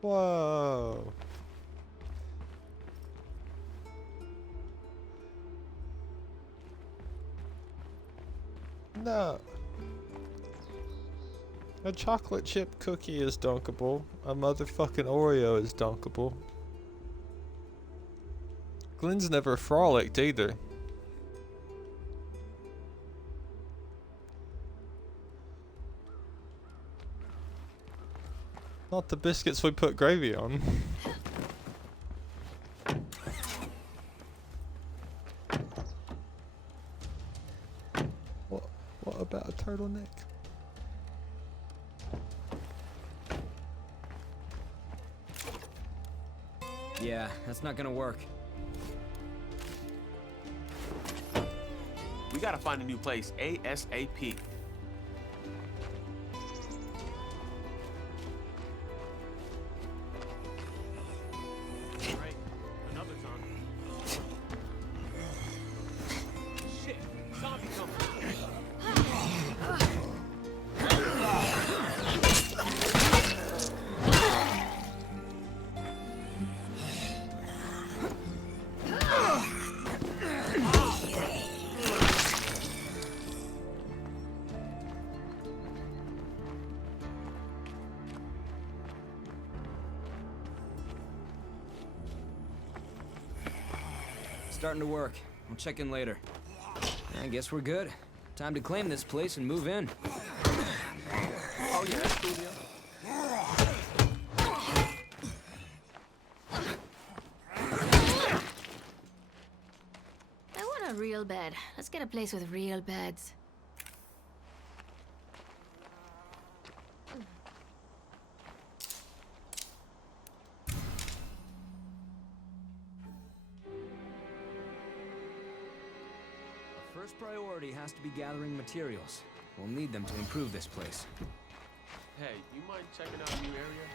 Whoa. No. A chocolate chip cookie is dunkable. A motherfucking Oreo is dunkable. Glenn's never frolicked either. Not the biscuits we put gravy on. What about a turtleneck? Yeah, that's not gonna work. We gotta find a new place ASAP. Starting to work. We'll check in later. I guess we're good. Time to claim this place and move in. Oh yeah, that's cool, yeah. I want a real bed. Let's get a place with real beds. First priority has to be gathering materials. We'll need them to improve this place. Hey, you mind checking out a new area?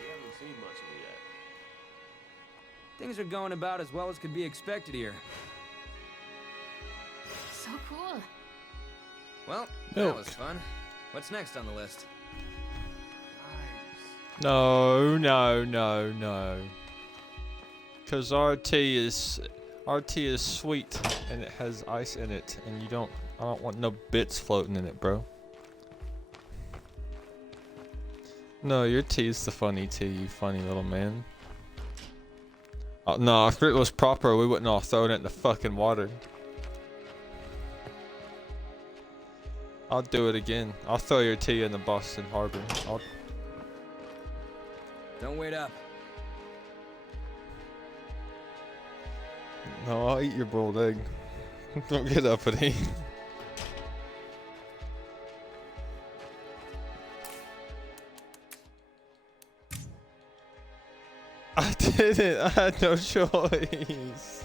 We haven't seen much of it yet. Things are going about as well as could be expected here. So cool. Well, Milk. that was fun. What's next on the list? No, no, no, no. Cause RT is sweet and it has ice in it, and I don't want no bits floating in it, bro. No, your tea is the funny tea, you funny little man. No, if it was proper, we wouldn't all throw it in the fucking water. I'll do it again. I'll throw your tea in the Boston Harbor. Don't wait up. No, I'll eat your boiled egg. Don't get uppity. I didn't. I had no choice.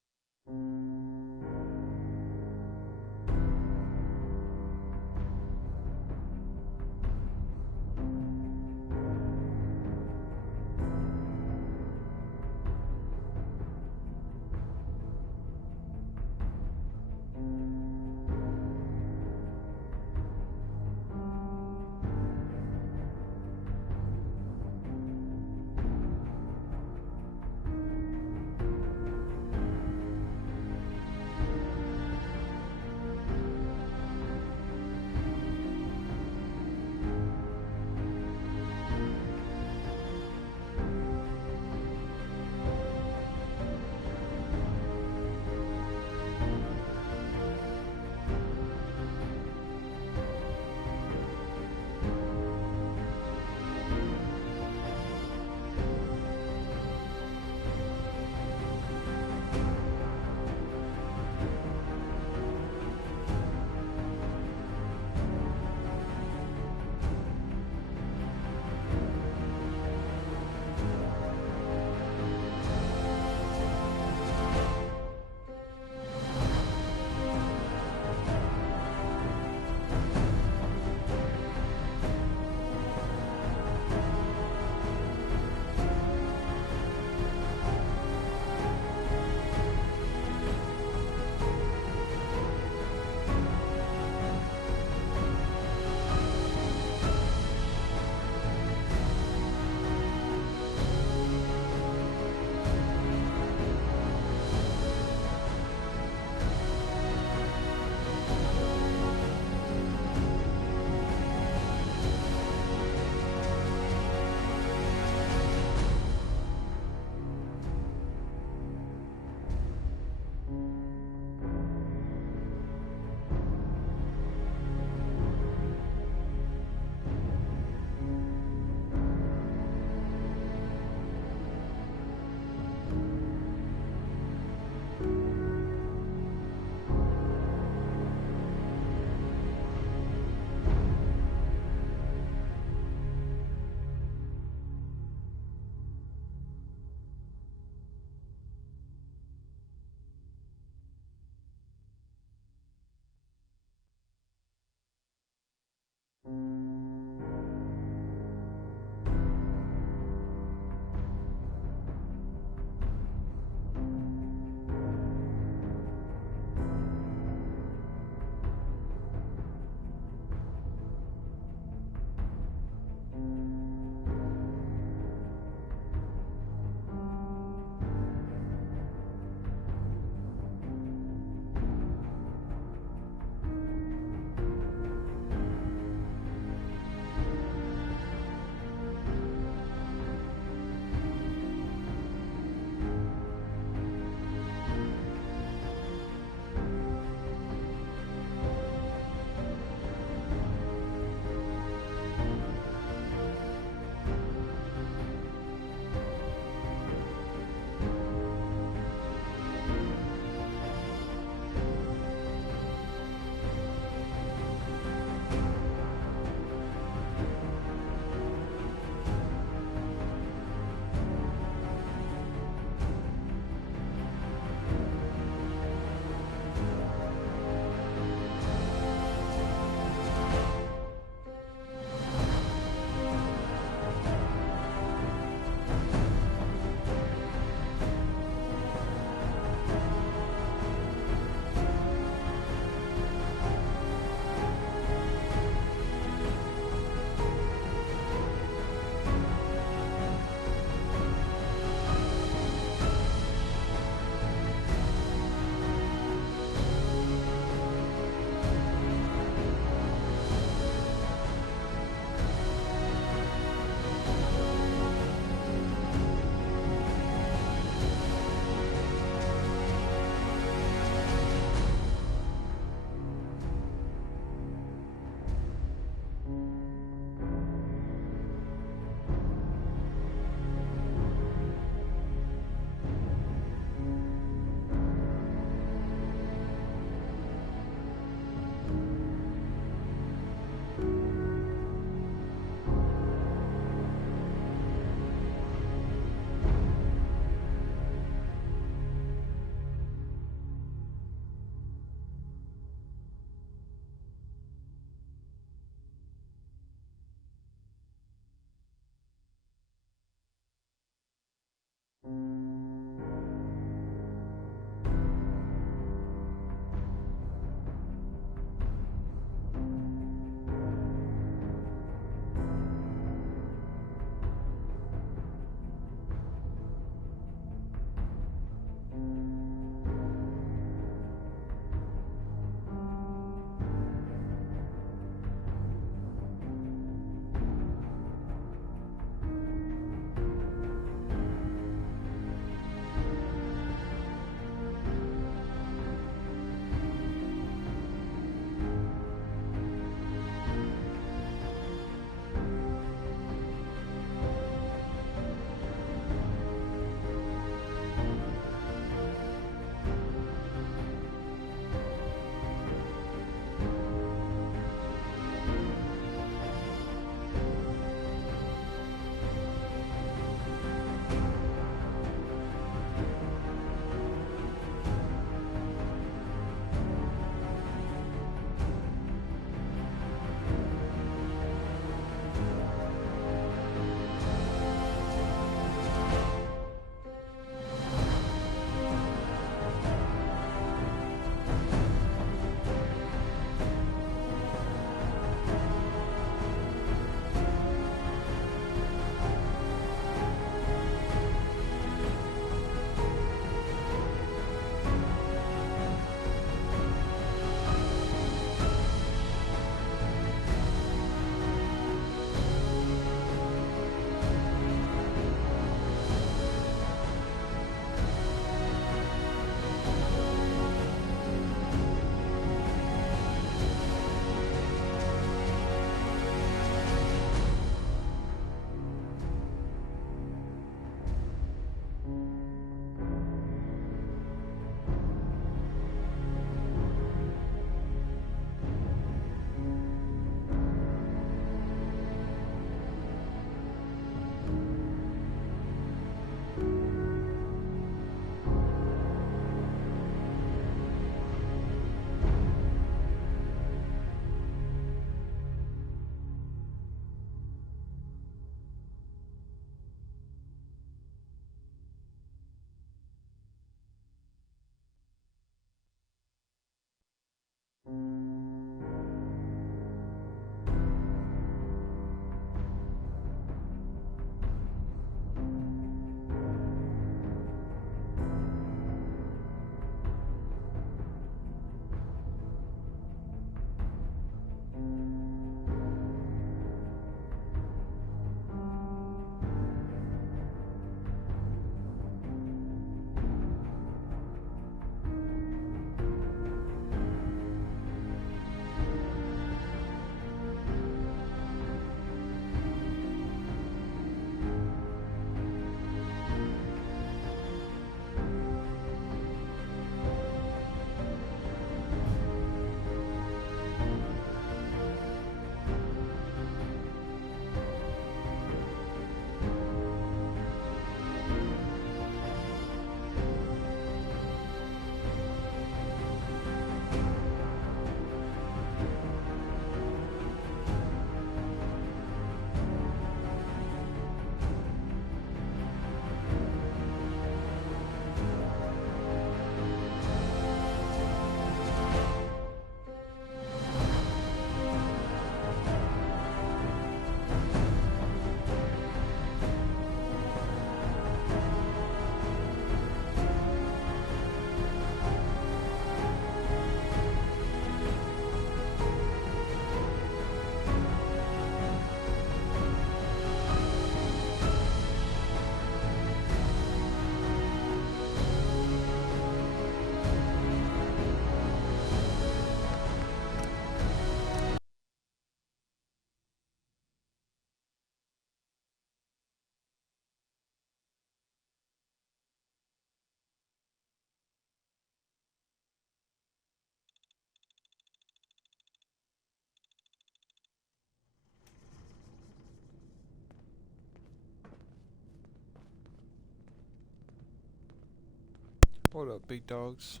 What up, big dogs?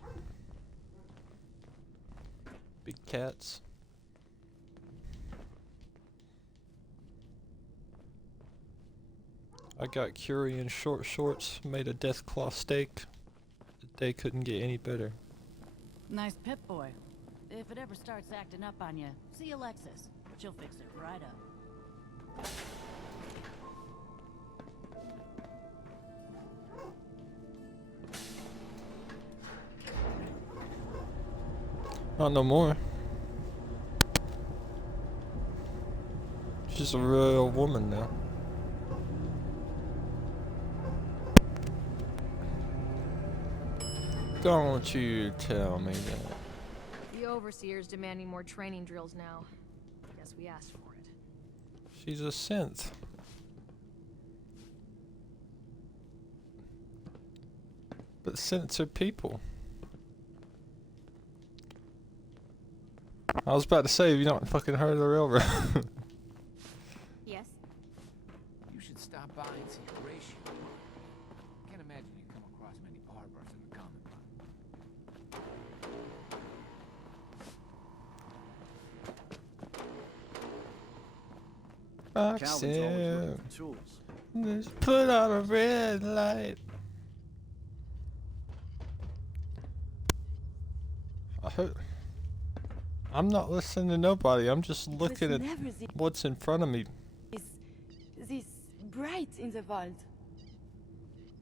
Big cats. I got Curie in short shorts, made a deathclaw steak. The day couldn't get any better. Nice Pip Boy. If it ever starts acting up on you, see Alexis. She'll fix it right up. Not no more. She's a real woman now. Don't you tell me that. The Overseer's demanding more training drills now. Guess we asked for it. She's a synth. But synths are people. I was about to say, have you not fucking heard of the railroad? Yes? You should stop by and see Horatio. Can't imagine you come across many barbers in the common line. Calvin's always looking for tools. Just put on a red light. I'm not listening to nobody. I'm just looking at what's in front of me. This bright in the vault.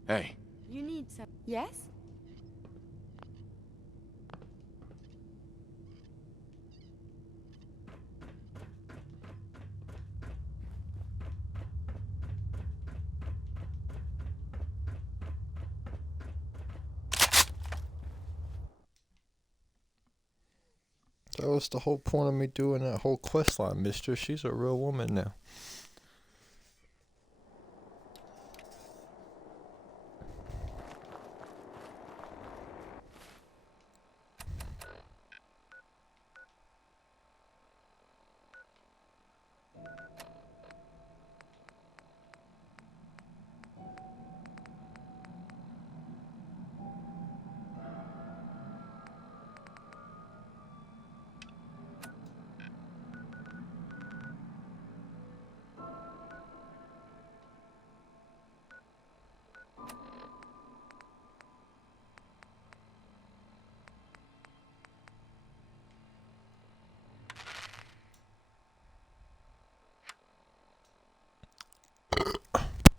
Hey. You need some. Yes? That was the whole point of me doing that whole quest line, mister. She's a real woman now.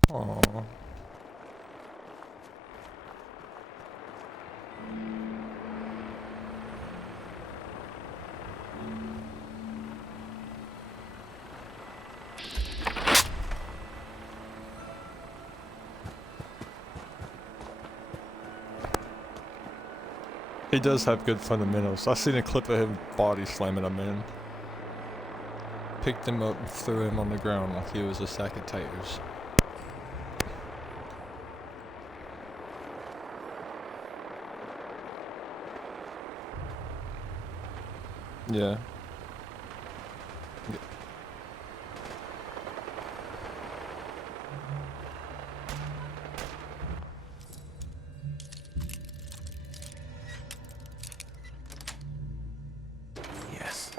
Aww. He does have good fundamentals. I seen a clip of him body slamming a man. Picked him up and threw him on the ground like he was a sack of taters. Yeah. Yes.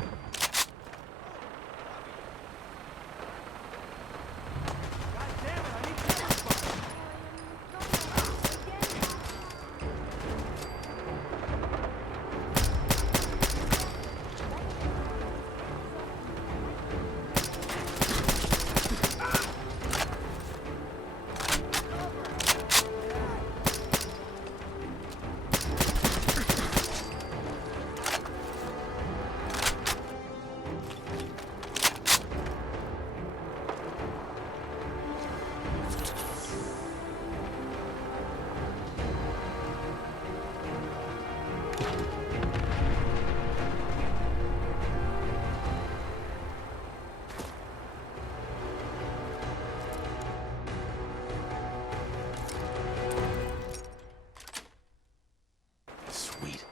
Sweet.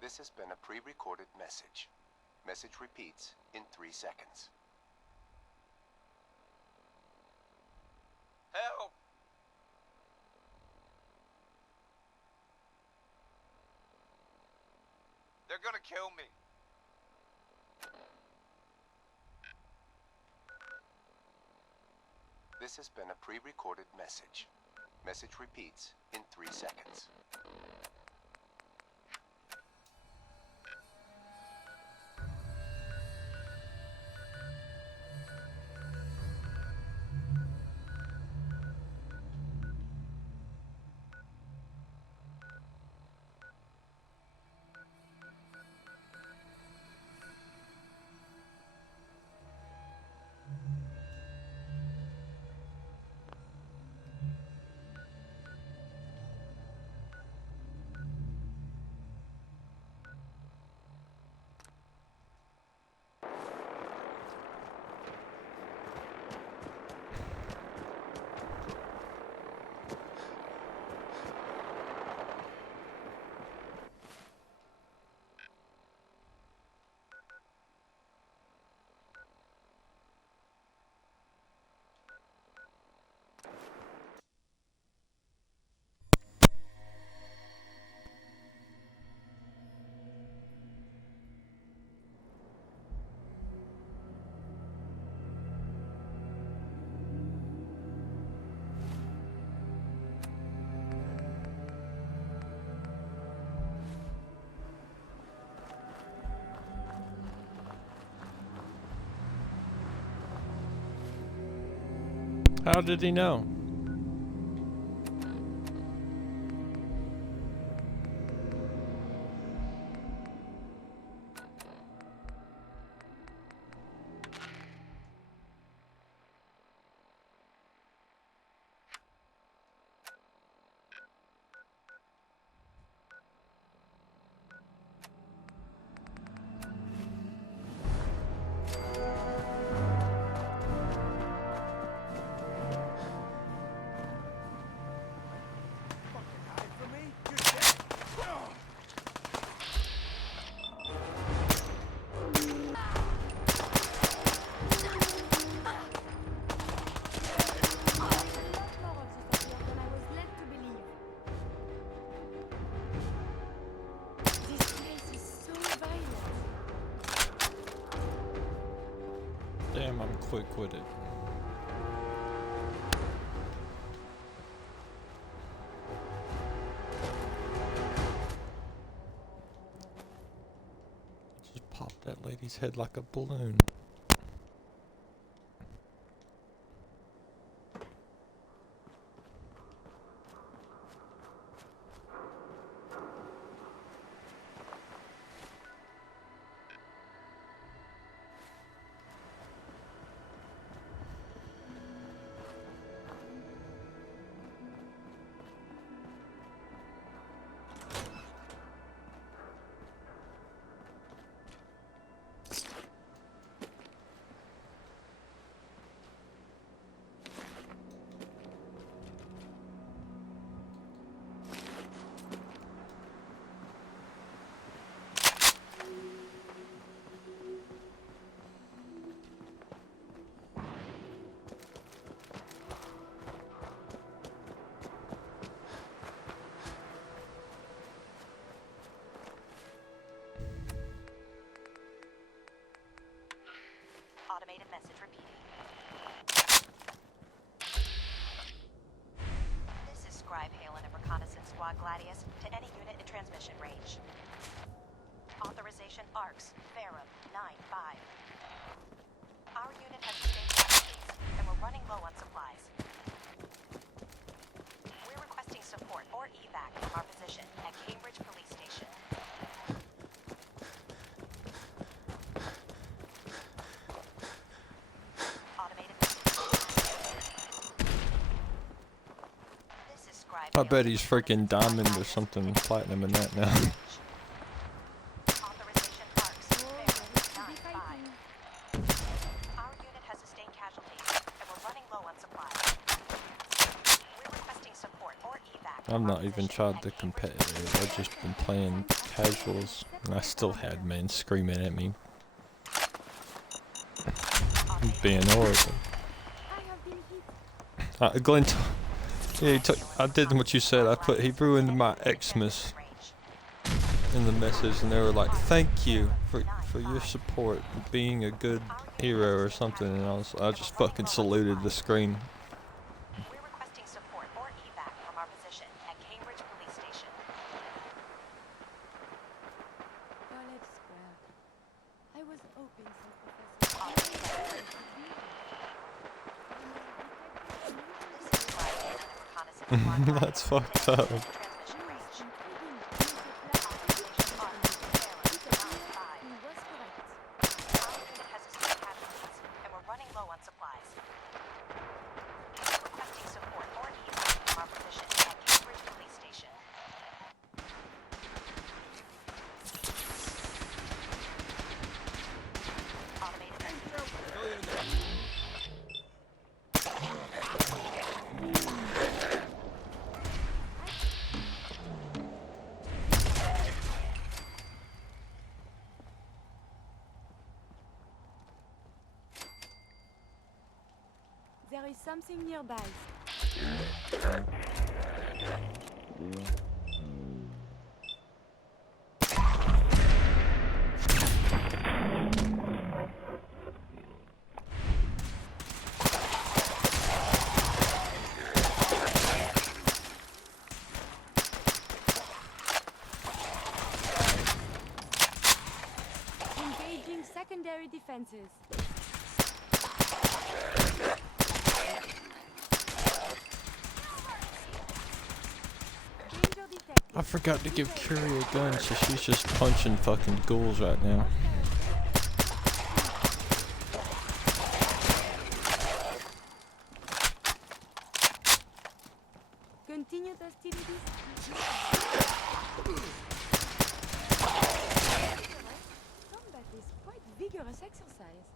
This has been a pre-recorded message. Message repeats in 3 seconds. Help! They're gonna kill me. This has been a pre-recorded message. Message repeats in 3 seconds. How did he know? Damn, I'm quick with it. Just pop that lady's head like a balloon. Automated message repeating. This is Scribe Halen of Reconnaissance Squad Gladius to any unit in transmission range. Authorization ARCS, Ferrum 9-5. Our unit has sustained casualties, and we're running low on supplies. We're requesting support or evac from our position at Cambridge Police Station. I bet he's freaking diamond or something platinum in that now. I've not even tried the competitive, I've just been playing casuals, and I still had men screaming at me Being horrible. Glenn, yeah, I did what you said. He ruined my Xmas in the message, and they were like, "Thank you for your support, being a good hero or something." And I just fucking saluted the screen. We're requesting support or evac from our position at Cambridge Police Station. College Square. I was hoping some professor. That's fucked up. There is something nearby. Engaging secondary defenses. I forgot to give Curie a gun, so she's just punching fucking ghouls right now. Continue hostilities. Combat is quite vigorous exercise.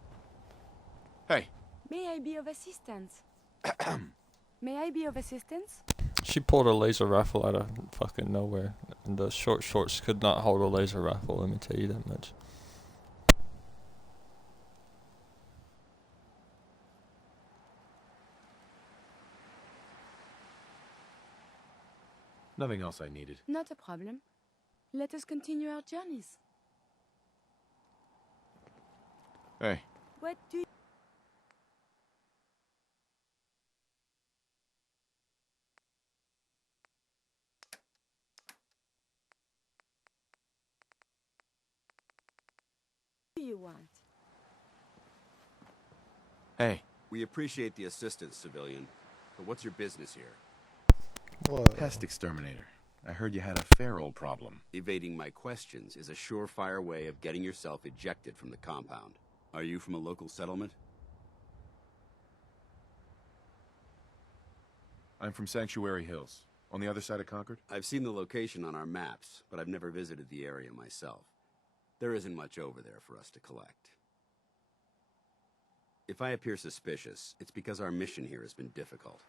Hey. May I be of assistance? May I be of assistance? She pulled a laser rifle out of fucking nowhere, and the short shorts could not hold a laser rifle, let me tell you that much. Nothing else I needed. Not a problem. Let us continue our journeys. Hey. What do you... you want? Hey. We appreciate the assistance, civilian. But what's your business here? What? Pest exterminator. I heard you had a feral problem. Evading my questions is a surefire way of getting yourself ejected from the compound. Are you from a local settlement? I'm from Sanctuary Hills, on the other side of Concord. I've seen the location on our maps, but I've never visited the area myself. There isn't much over there for us to collect. If I appear suspicious, it's because our mission here has been difficult.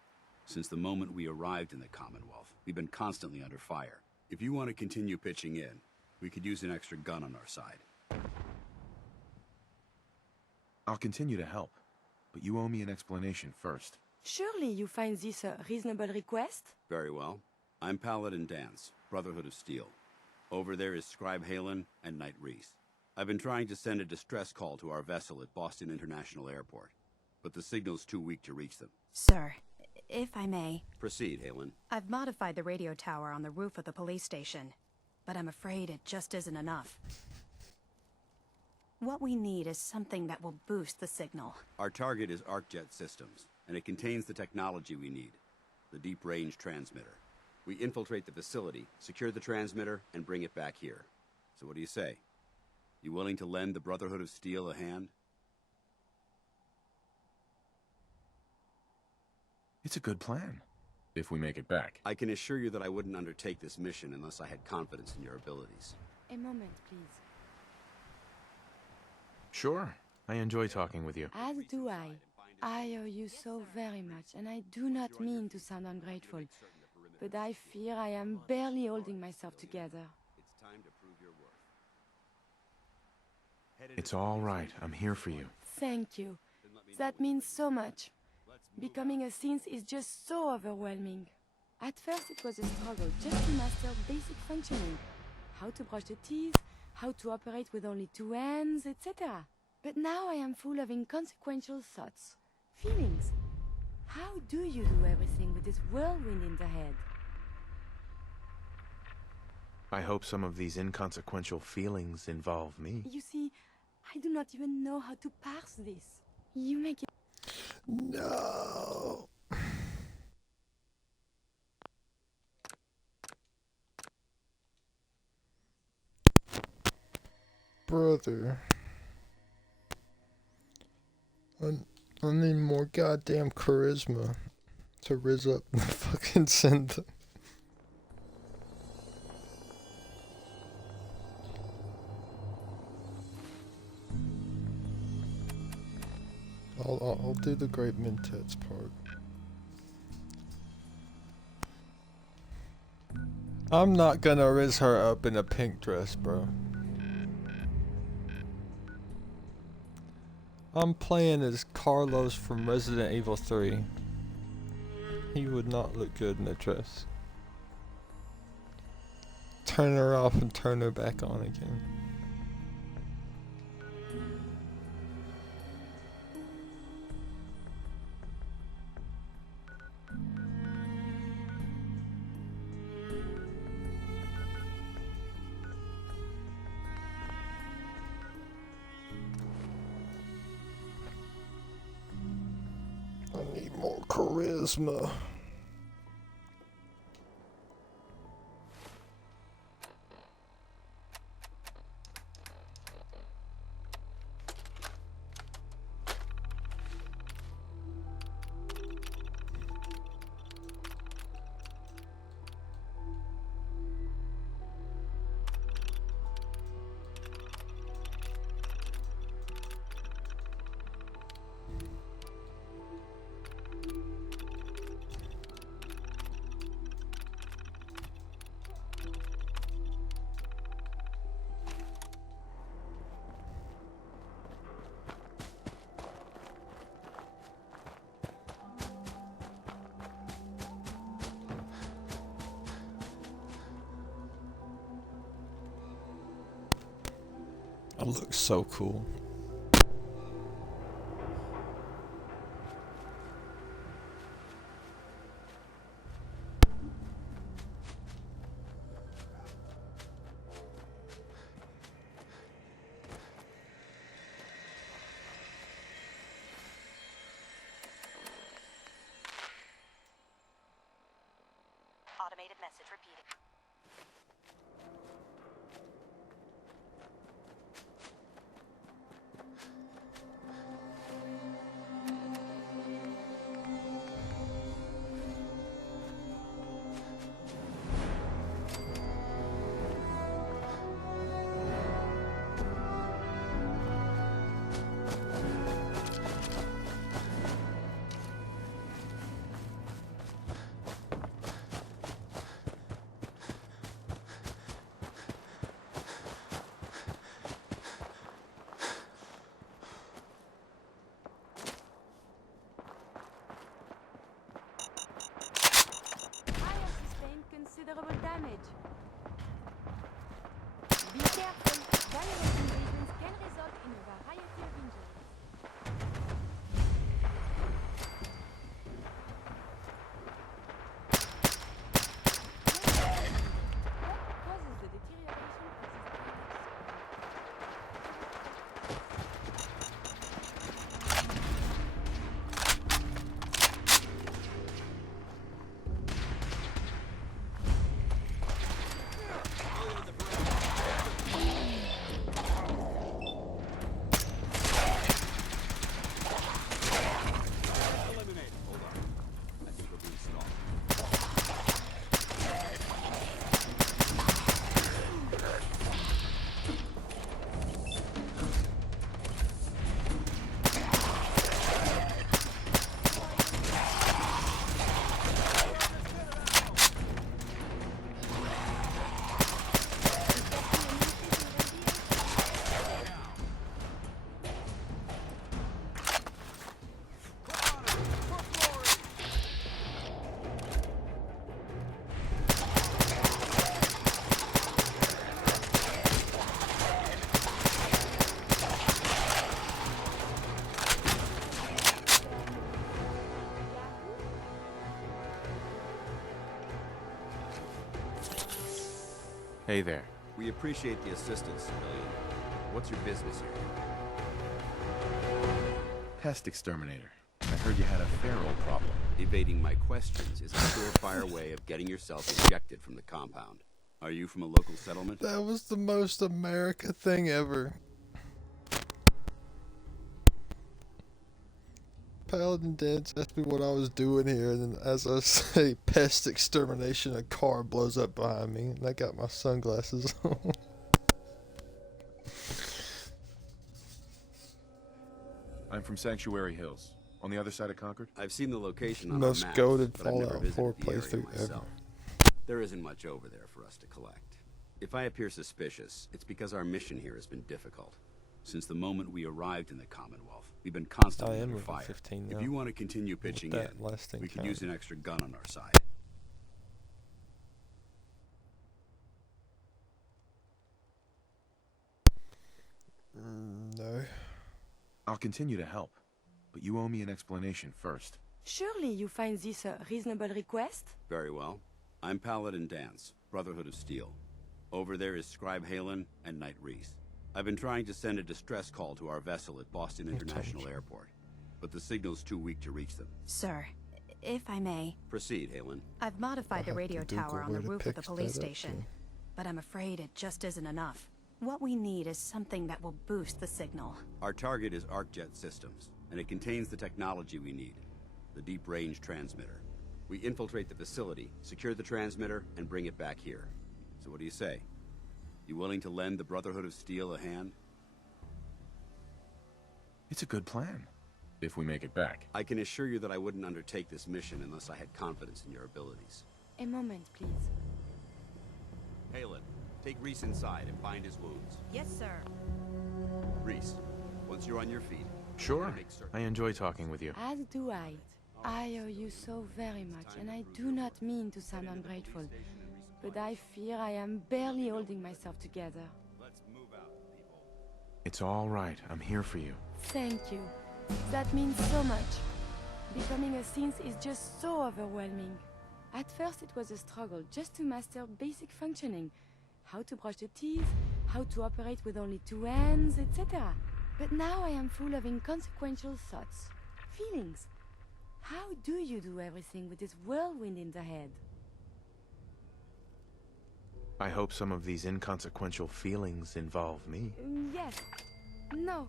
Since the moment we arrived in the Commonwealth, we've been constantly under fire. If you want to continue pitching in, we could use an extra gun on our side. I'll continue to help, but you owe me an explanation first. Surely you find this a reasonable request? Very well. I'm Paladin Dance, Brotherhood of Steel. Over there is Scribe Halen and Knight Reese. I've been trying to send a distress call to our vessel at Boston International Airport, but the signal's too weak to reach them. Sir, if I may. Proceed, Halen. I've modified the radio tower on the roof of the police station, but I'm afraid it just isn't enough. What we need is something that will boost the signal. Our target is ArcJet Systems, and it contains the technology we need, the deep-range transmitter. We infiltrate the facility, secure the transmitter, and bring it back here. So what do you say? You willing to lend the Brotherhood of Steel a hand? It's a good plan, if we make it back. I can assure you that I wouldn't undertake this mission unless I had confidence in your abilities. A moment, please. Sure. I enjoy talking with you. As do I. I owe you so very much, and I do not mean to sound ungrateful, but I fear I am barely holding myself together. It's time to prove your worth. It's all right. I'm here for you. Thank you. That means so much. Becoming a synth is just so overwhelming. At first it was a struggle just to master basic functioning. How to brush the teeth, how to operate with only 2 hands, etc. But now I am full of inconsequential thoughts, feelings. How do you do everything with this whirlwind in the head? I hope some of these inconsequential feelings involve me. You see, I do not even know how to parse this. You make it... No. Brother. I need more goddamn charisma to rizz up the fucking center. I'll do the Great Mintet's part. I'm not gonna rizz her up in a pink dress, bro. I'm playing as Carlos from Resident Evil 3. He would not look good in a dress. Turn her off and turn her back on again. I need more charisma. I look so cool. Automated message repeating. Considerable damage. Be careful. Violent invasions can result in a variety of injuries. What causes the deterioration of these Hey there. We appreciate the assistance, civilian. What's your business here? Pest exterminator. I heard you had a feral problem. Evading my questions is a surefire way of getting yourself ejected from the compound. Are you from a local settlement? That was the most America thing ever. Paladin Dance asked me what I was doing here, and then as I say pest extermination, a car blows up behind me, and I got my sunglasses on. I'm from Sanctuary Hills, on the other side of Concord. I've seen the location on Most our maps, goated but I've never Fallout visited 4 the area playthrough ever. myself. There isn't much over there for us to collect. If I appear suspicious, it's because our mission here has been difficult. Since the moment we arrived in the Commonwealth, we've been constantly under fire. 15 if now. you want to continue pitching in, that last thing we could count. use an extra gun on our side. No. I'll continue to help, but you owe me an explanation first. Surely you find this a reasonable request? Very well. I'm Paladin Dance, Brotherhood of Steel. Over there is Scribe Halen and Knight Reese. I've been trying to send a distress call to our vessel at Boston International Airport, but the signal's too weak to reach them. Sir, if I may, Proceed, Halen. I've modified the radio tower on the roof of the police that up station, to. but I'm afraid it just isn't enough. What we need is something that will boost the signal. Our target is ArcJet Systems, and it contains the technology we need. The deep-range transmitter. We infiltrate the facility, secure the transmitter, and bring it back here. So what do you say? You willing to lend the Brotherhood of Steel a hand? It's a good plan, if we make it back. I can assure you that I wouldn't undertake this mission unless I had confidence in your abilities. A moment, please. Halen, take Reese inside and bind his wounds. Yes, sir. Reese, once you're on your feet... Sure. I enjoy talking with you. As do I. I owe you so very much, and I do not mean to sound ungrateful, but I fear I am barely holding myself together. Let's move out, people. It's all right. I'm here for you. Thank you. That means so much. Becoming a synth is just so overwhelming. At first it was a struggle just to master basic functioning. How to brush the teeth, how to operate with only two hands, etc. But now I am full of inconsequential thoughts, feelings. How do you do everything with this whirlwind in the head? I hope some of these inconsequential feelings involve me. Yes. No.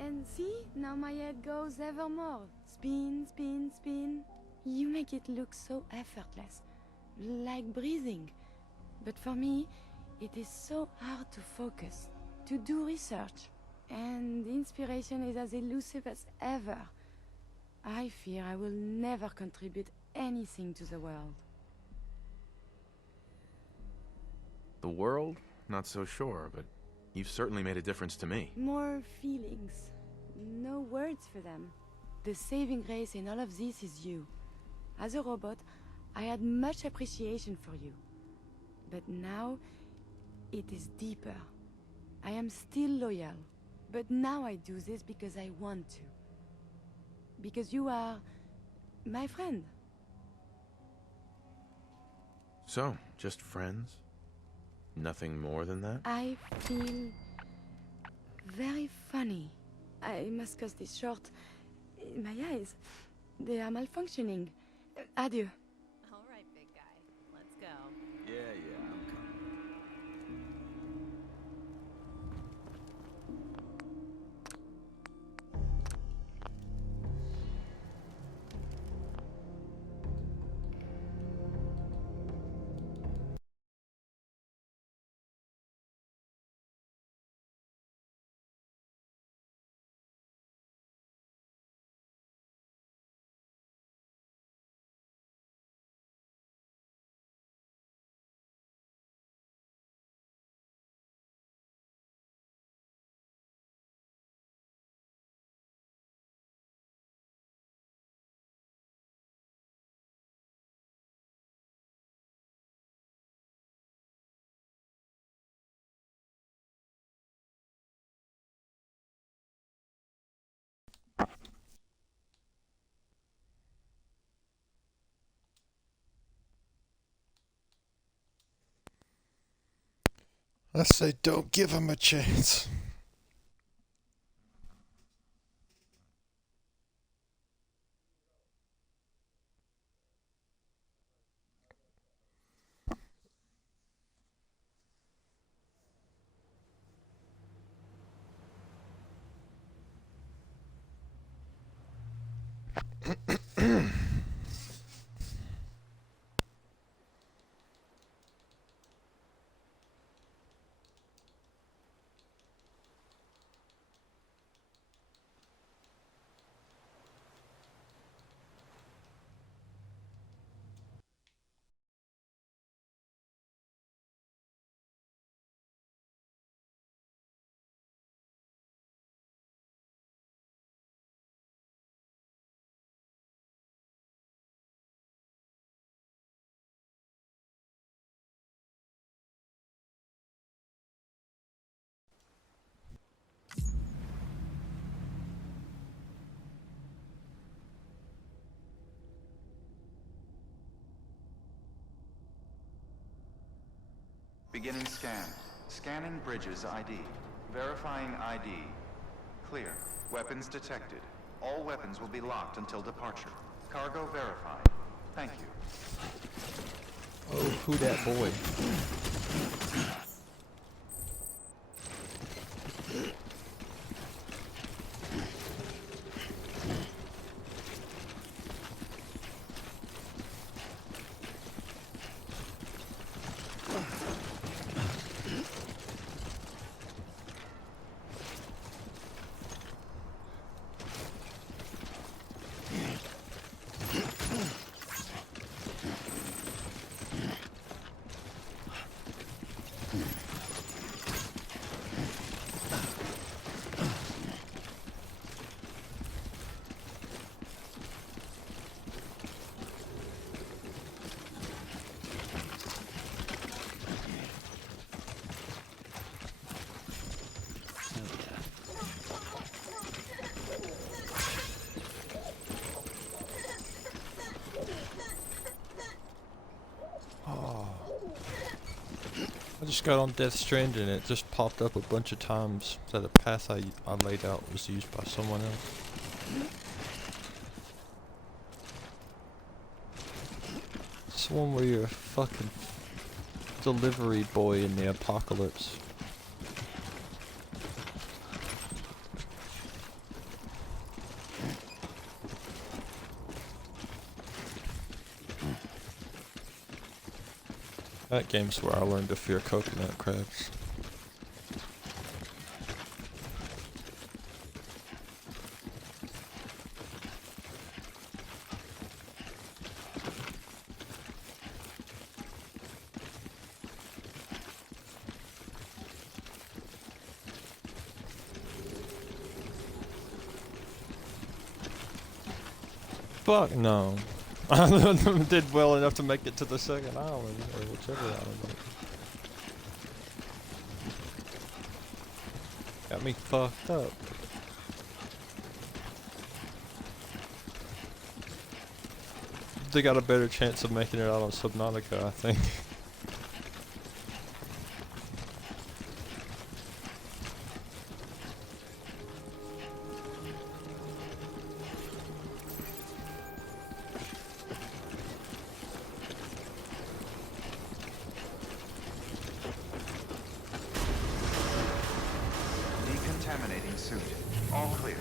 And see, now my head goes ever more. Spin, spin, spin. You make it look so effortless. Like breathing. But for me, it is so hard to focus. To do research. And inspiration is as elusive as ever. I fear I will never contribute anything to the world. The world? Not so sure, but you've certainly made a difference to me. More feelings. No words for them. The saving grace in all of this is you. As a robot, I had much appreciation for you. But now, it is deeper. I am still loyal. But now I do this because I want to. Because you are my friend. So, just friends? Nothing more than that? I feel very funny. I must cut this short. My eyes, they are malfunctioning. Adieu. All right, big guy. Let's go. Yeah, I say don't give him a chance. Beginning scan. Scanning bridges ID. Verifying ID. Clear. Weapons detected. All weapons will be locked until departure. Cargo verified. Thank you. Oh, who that boy? I just got on Death Stranding and it just popped up a bunch of times that the path I laid out was used by someone else. It's the one where you're a fucking delivery boy in the apocalypse. That game's where I learned to fear coconut crabs. Fuck no. I did well enough to make it to the second island, or whichever island. Got me fucked up. They got a better chance of making it out on Subnautica, I think. Decontaminating suit. All clear.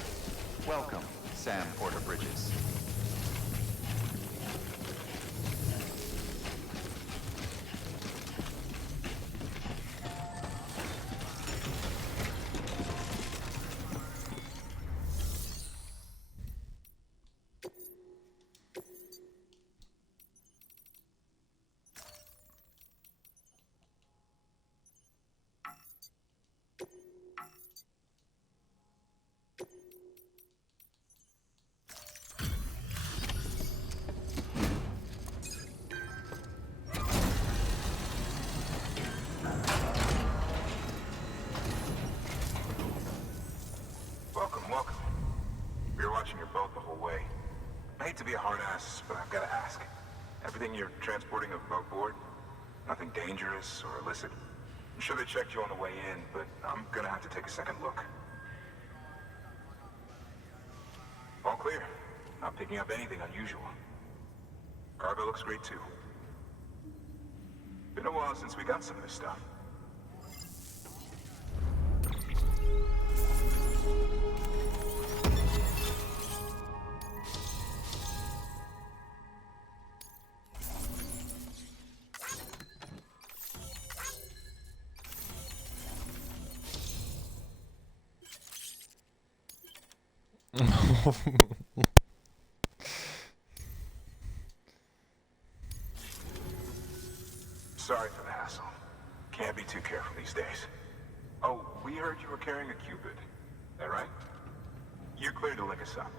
Welcome, Sam Porter Bridges. Welcome. We were watching your boat the whole way. I hate to be a hard ass, but I've got to ask. Everything you're transporting aboard? Nothing dangerous or illicit? I'm sure they checked you on the way in, but I'm gonna have to take a second look. All clear. Not picking up anything unusual. Cargo looks great too. Been a while since we got some of this stuff. Sorry for the hassle. Can't be too careful these days. Oh, we heard you were carrying a Cupid. That right? You're clear to lick us up.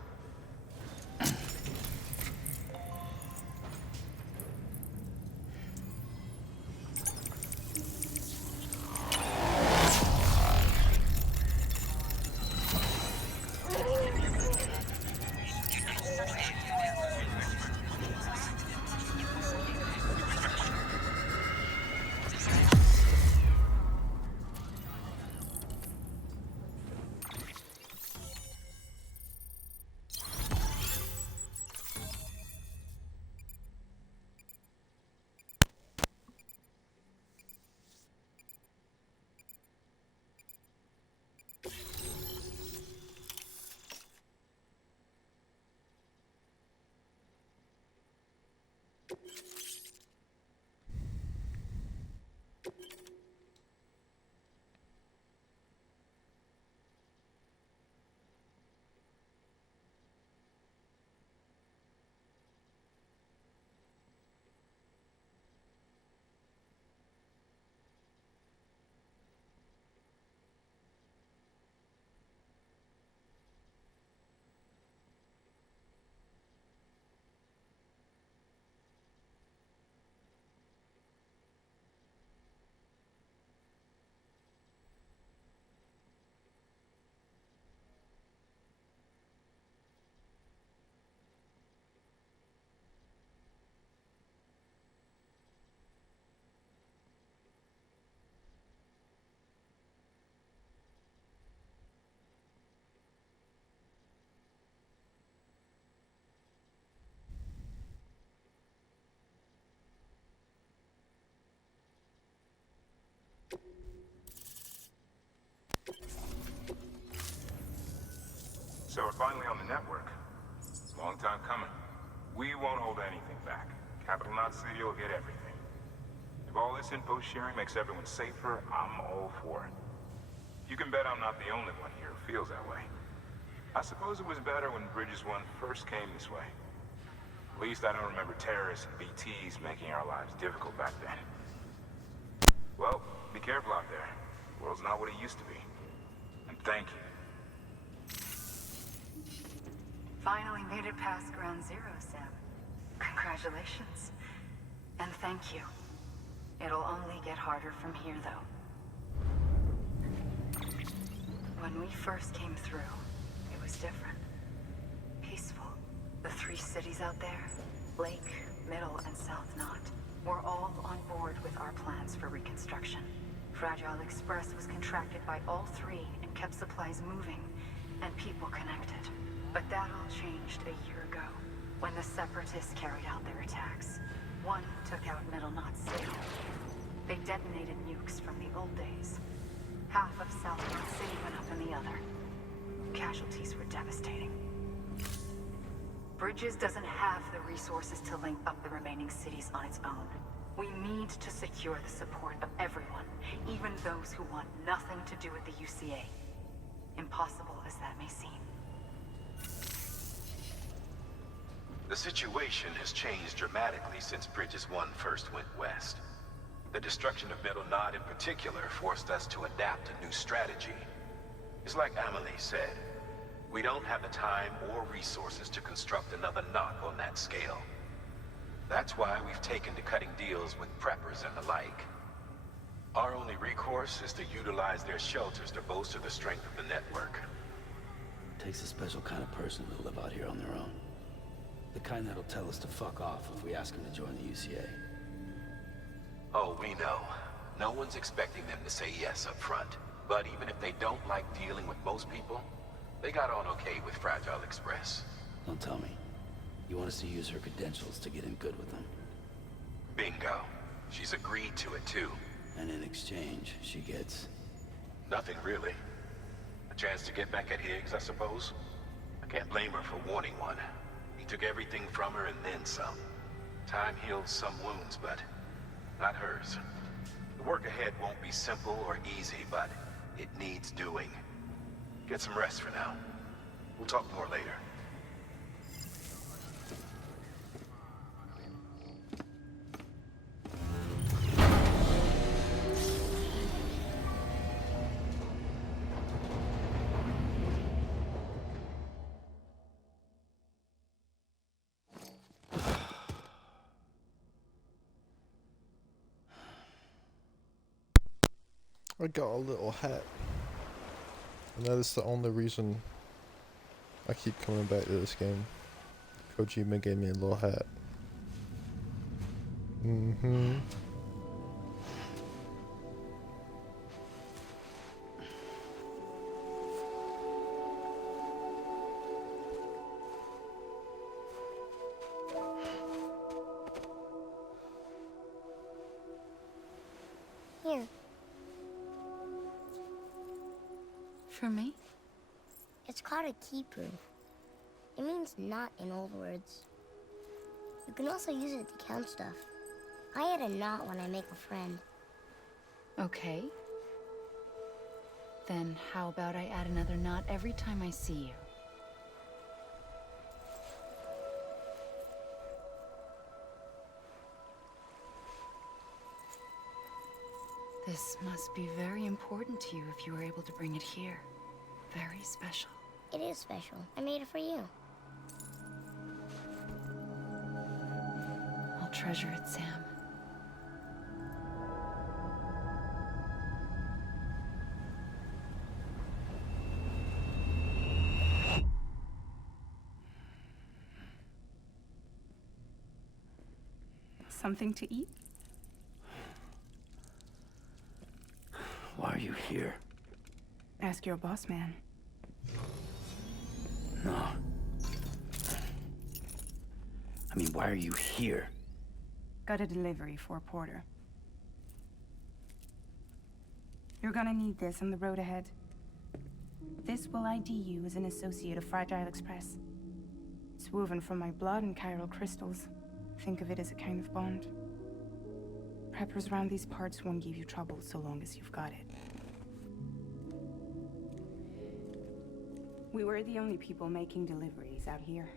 So we're finally on the network. Long time coming. We won't hold anything back. Capital Knot City will get everything. If all this info sharing makes everyone safer, I'm all for it. You can bet I'm not the only one here who feels that way. I suppose it was better when Bridges 1 first came this way. At least I don't remember terrorists and BTs making our lives difficult back then. Well, be careful out there. The world's not what it used to be. And thank you. Finally made it past Ground Zero, Sam. Congratulations. And thank you. It'll only get harder from here, though. When we first came through, it was different. Peaceful. The 3 cities out there, Lake, Middle, and South Knot, were all on board with our plans for reconstruction. Fragile Express was contracted by all 3 and kept supplies moving and people connected. But that all changed a year ago, when the Separatists carried out their attacks. One took out Middle Knot City. They detonated nukes from the old days. Half of South Knot City went up in the other. Casualties were devastating. Bridges doesn't have the resources to link up the remaining cities on its own. We need to secure the support of everyone, even those who want nothing to do with the UCA. Impossible as that may seem. The situation has changed dramatically since Bridges 1 first went west. The destruction of Middle Knot in particular forced us to adapt a new strategy. It's like Amelie said, we don't have the time or resources to construct another knot on that scale. That's why we've taken to cutting deals with preppers and the like. Our only recourse is to utilize their shelters to bolster the strength of the network. It takes a special kind of person to live out here on their own. The kind that'll tell us to fuck off if we ask them to join the UCA. Oh, we know. No one's expecting them to say yes up front. But even if they don't like dealing with most people, they got on okay with Fragile Express. Don't tell me. You want us to use her credentials to get in good with them? Bingo. She's agreed to it too. And in exchange, she gets... Nothing really. A chance to get back at Higgs, I suppose. I can't blame her for wanting one. He took everything from her and then some. Time heals some wounds, but not hers. The work ahead won't be simple or easy, but it needs doing. Get some rest for now. We'll talk more later. I got a little hat. And that is the only reason I keep coming back to this game. Kojima gave me a little hat. Mm-hmm. Here. For me? It's called a key proof. It means knot in old words. You can also use it to count stuff. I add a knot when I make a friend. Okay. Then how about I add another knot every time I see you? This must be very important to you if you were able to bring it here. Very special. It is special. I made it for you. I'll treasure it, Sam. Something to eat? Why are you here? Ask your boss man. No. I mean, why are you here? Got a delivery for Porter. You're gonna need this on the road ahead. This will ID you as an associate of Fragile Express. It's woven from my blood and chiral crystals. Think of it as a kind of bond. Preppers around these parts won't give you trouble so long as you've got it. We were the only people making deliveries out here.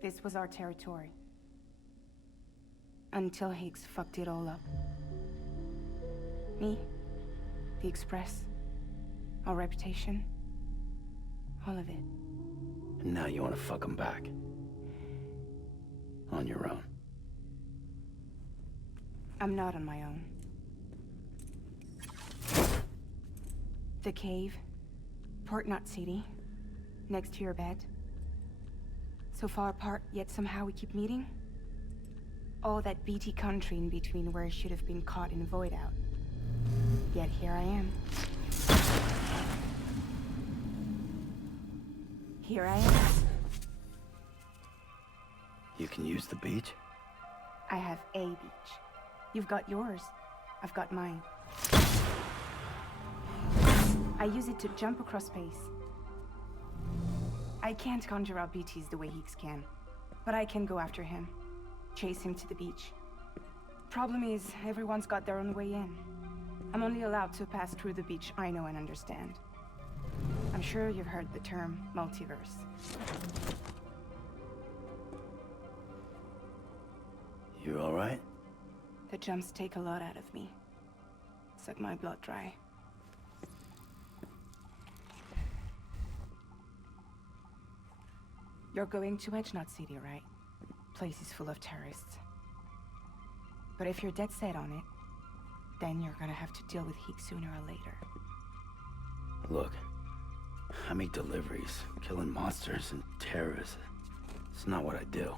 This was our territory. Until Higgs fucked it all up. Me, the Express, our reputation, all of it. And now you want to fuck him back. On your own. I'm not on my own. The cave, Port Knot City, next to your bed. So far apart, yet somehow we keep meeting. All that BT country in between where I should have been caught in void out. Yet here I am. Here I am. You can use the beach? I have a beach. You've got yours. I've got mine. I use it to jump across space. I can't conjure up BTs the way Higgs can, but I can go after him, chase him to the beach. Problem is, everyone's got their own way in. I'm only allowed to pass through the beach I know and understand. I'm sure you've heard the term multiverse. You all right? The jumps take a lot out of me. Suck my blood dry. You're going to Edge Knot City, right? Place is full of terrorists. But if you're dead set on it, then you're gonna have to deal with Higgs sooner or later. Look, I make deliveries, killing monsters and terrorists. It's not what I do.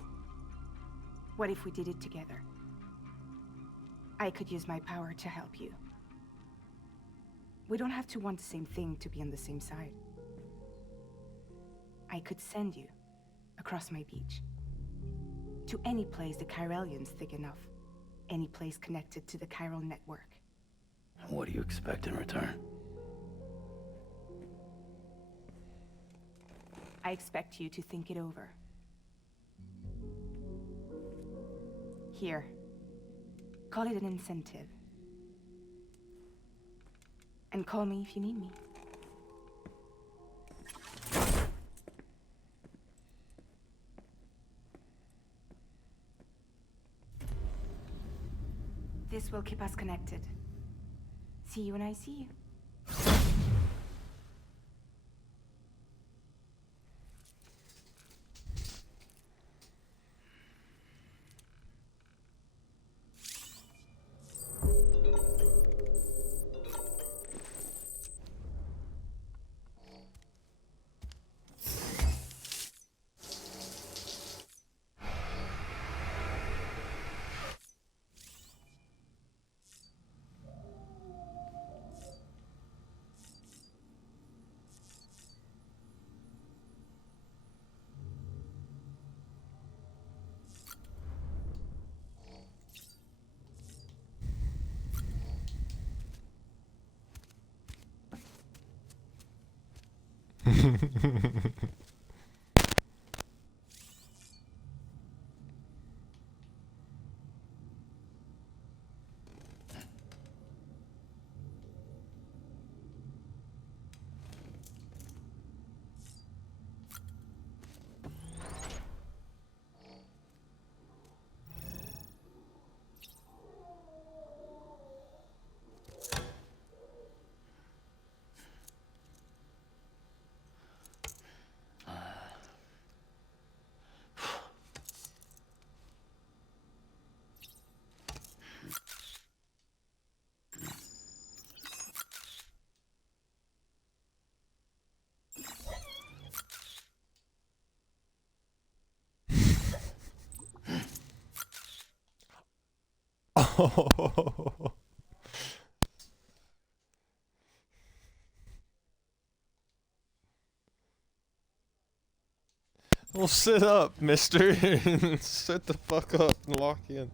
What if we did it together? I could use my power to help you. We don't have to want the same thing to be on the same side. I could send you across my beach. To any place the Chiralian's thick enough. Any place connected to the chiral network. What do you expect in return? I expect you to think it over. Here. Call it an incentive. And call me if you need me. This will keep us connected. See you when I see you. Well, sit up, mister. Sit the fuck up and lock in.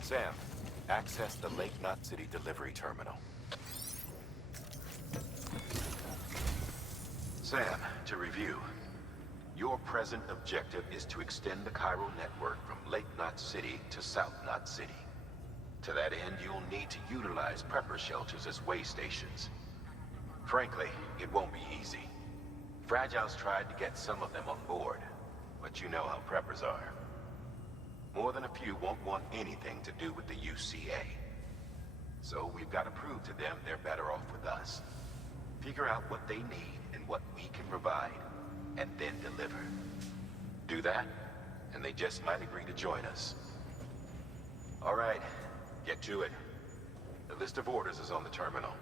Sam, Access the Lake Knot City delivery terminal. Sam, to review. Your present objective is to extend the chiral network from Lake Knot City to South Knot City. To that end, you'll need to utilize prepper shelters as way stations. Frankly, it won't be easy. Fragile's tried to get some of them on board, but you know how preppers are. More than a few won't want anything to do with the UCA. So we've got to prove to them they're better off with us. Figure out what they need and what we can provide, and then deliver. Do that, and they just might agree to join us. All right, get to it. The list of orders is on the terminal.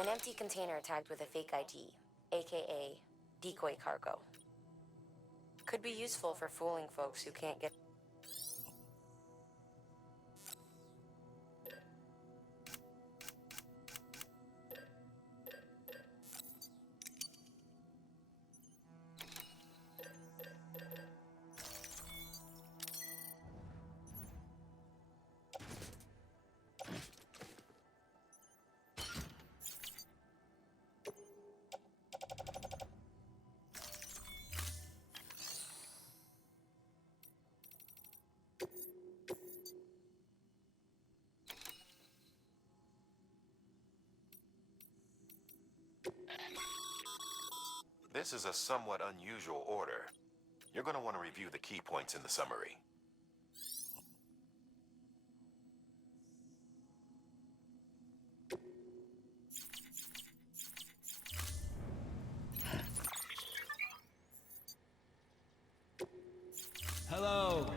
An empty container tagged with a fake ID, aka decoy cargo. Could be useful for fooling folks who can't get... This is a somewhat unusual order. You're going to want to review the key points in the summary. Hello,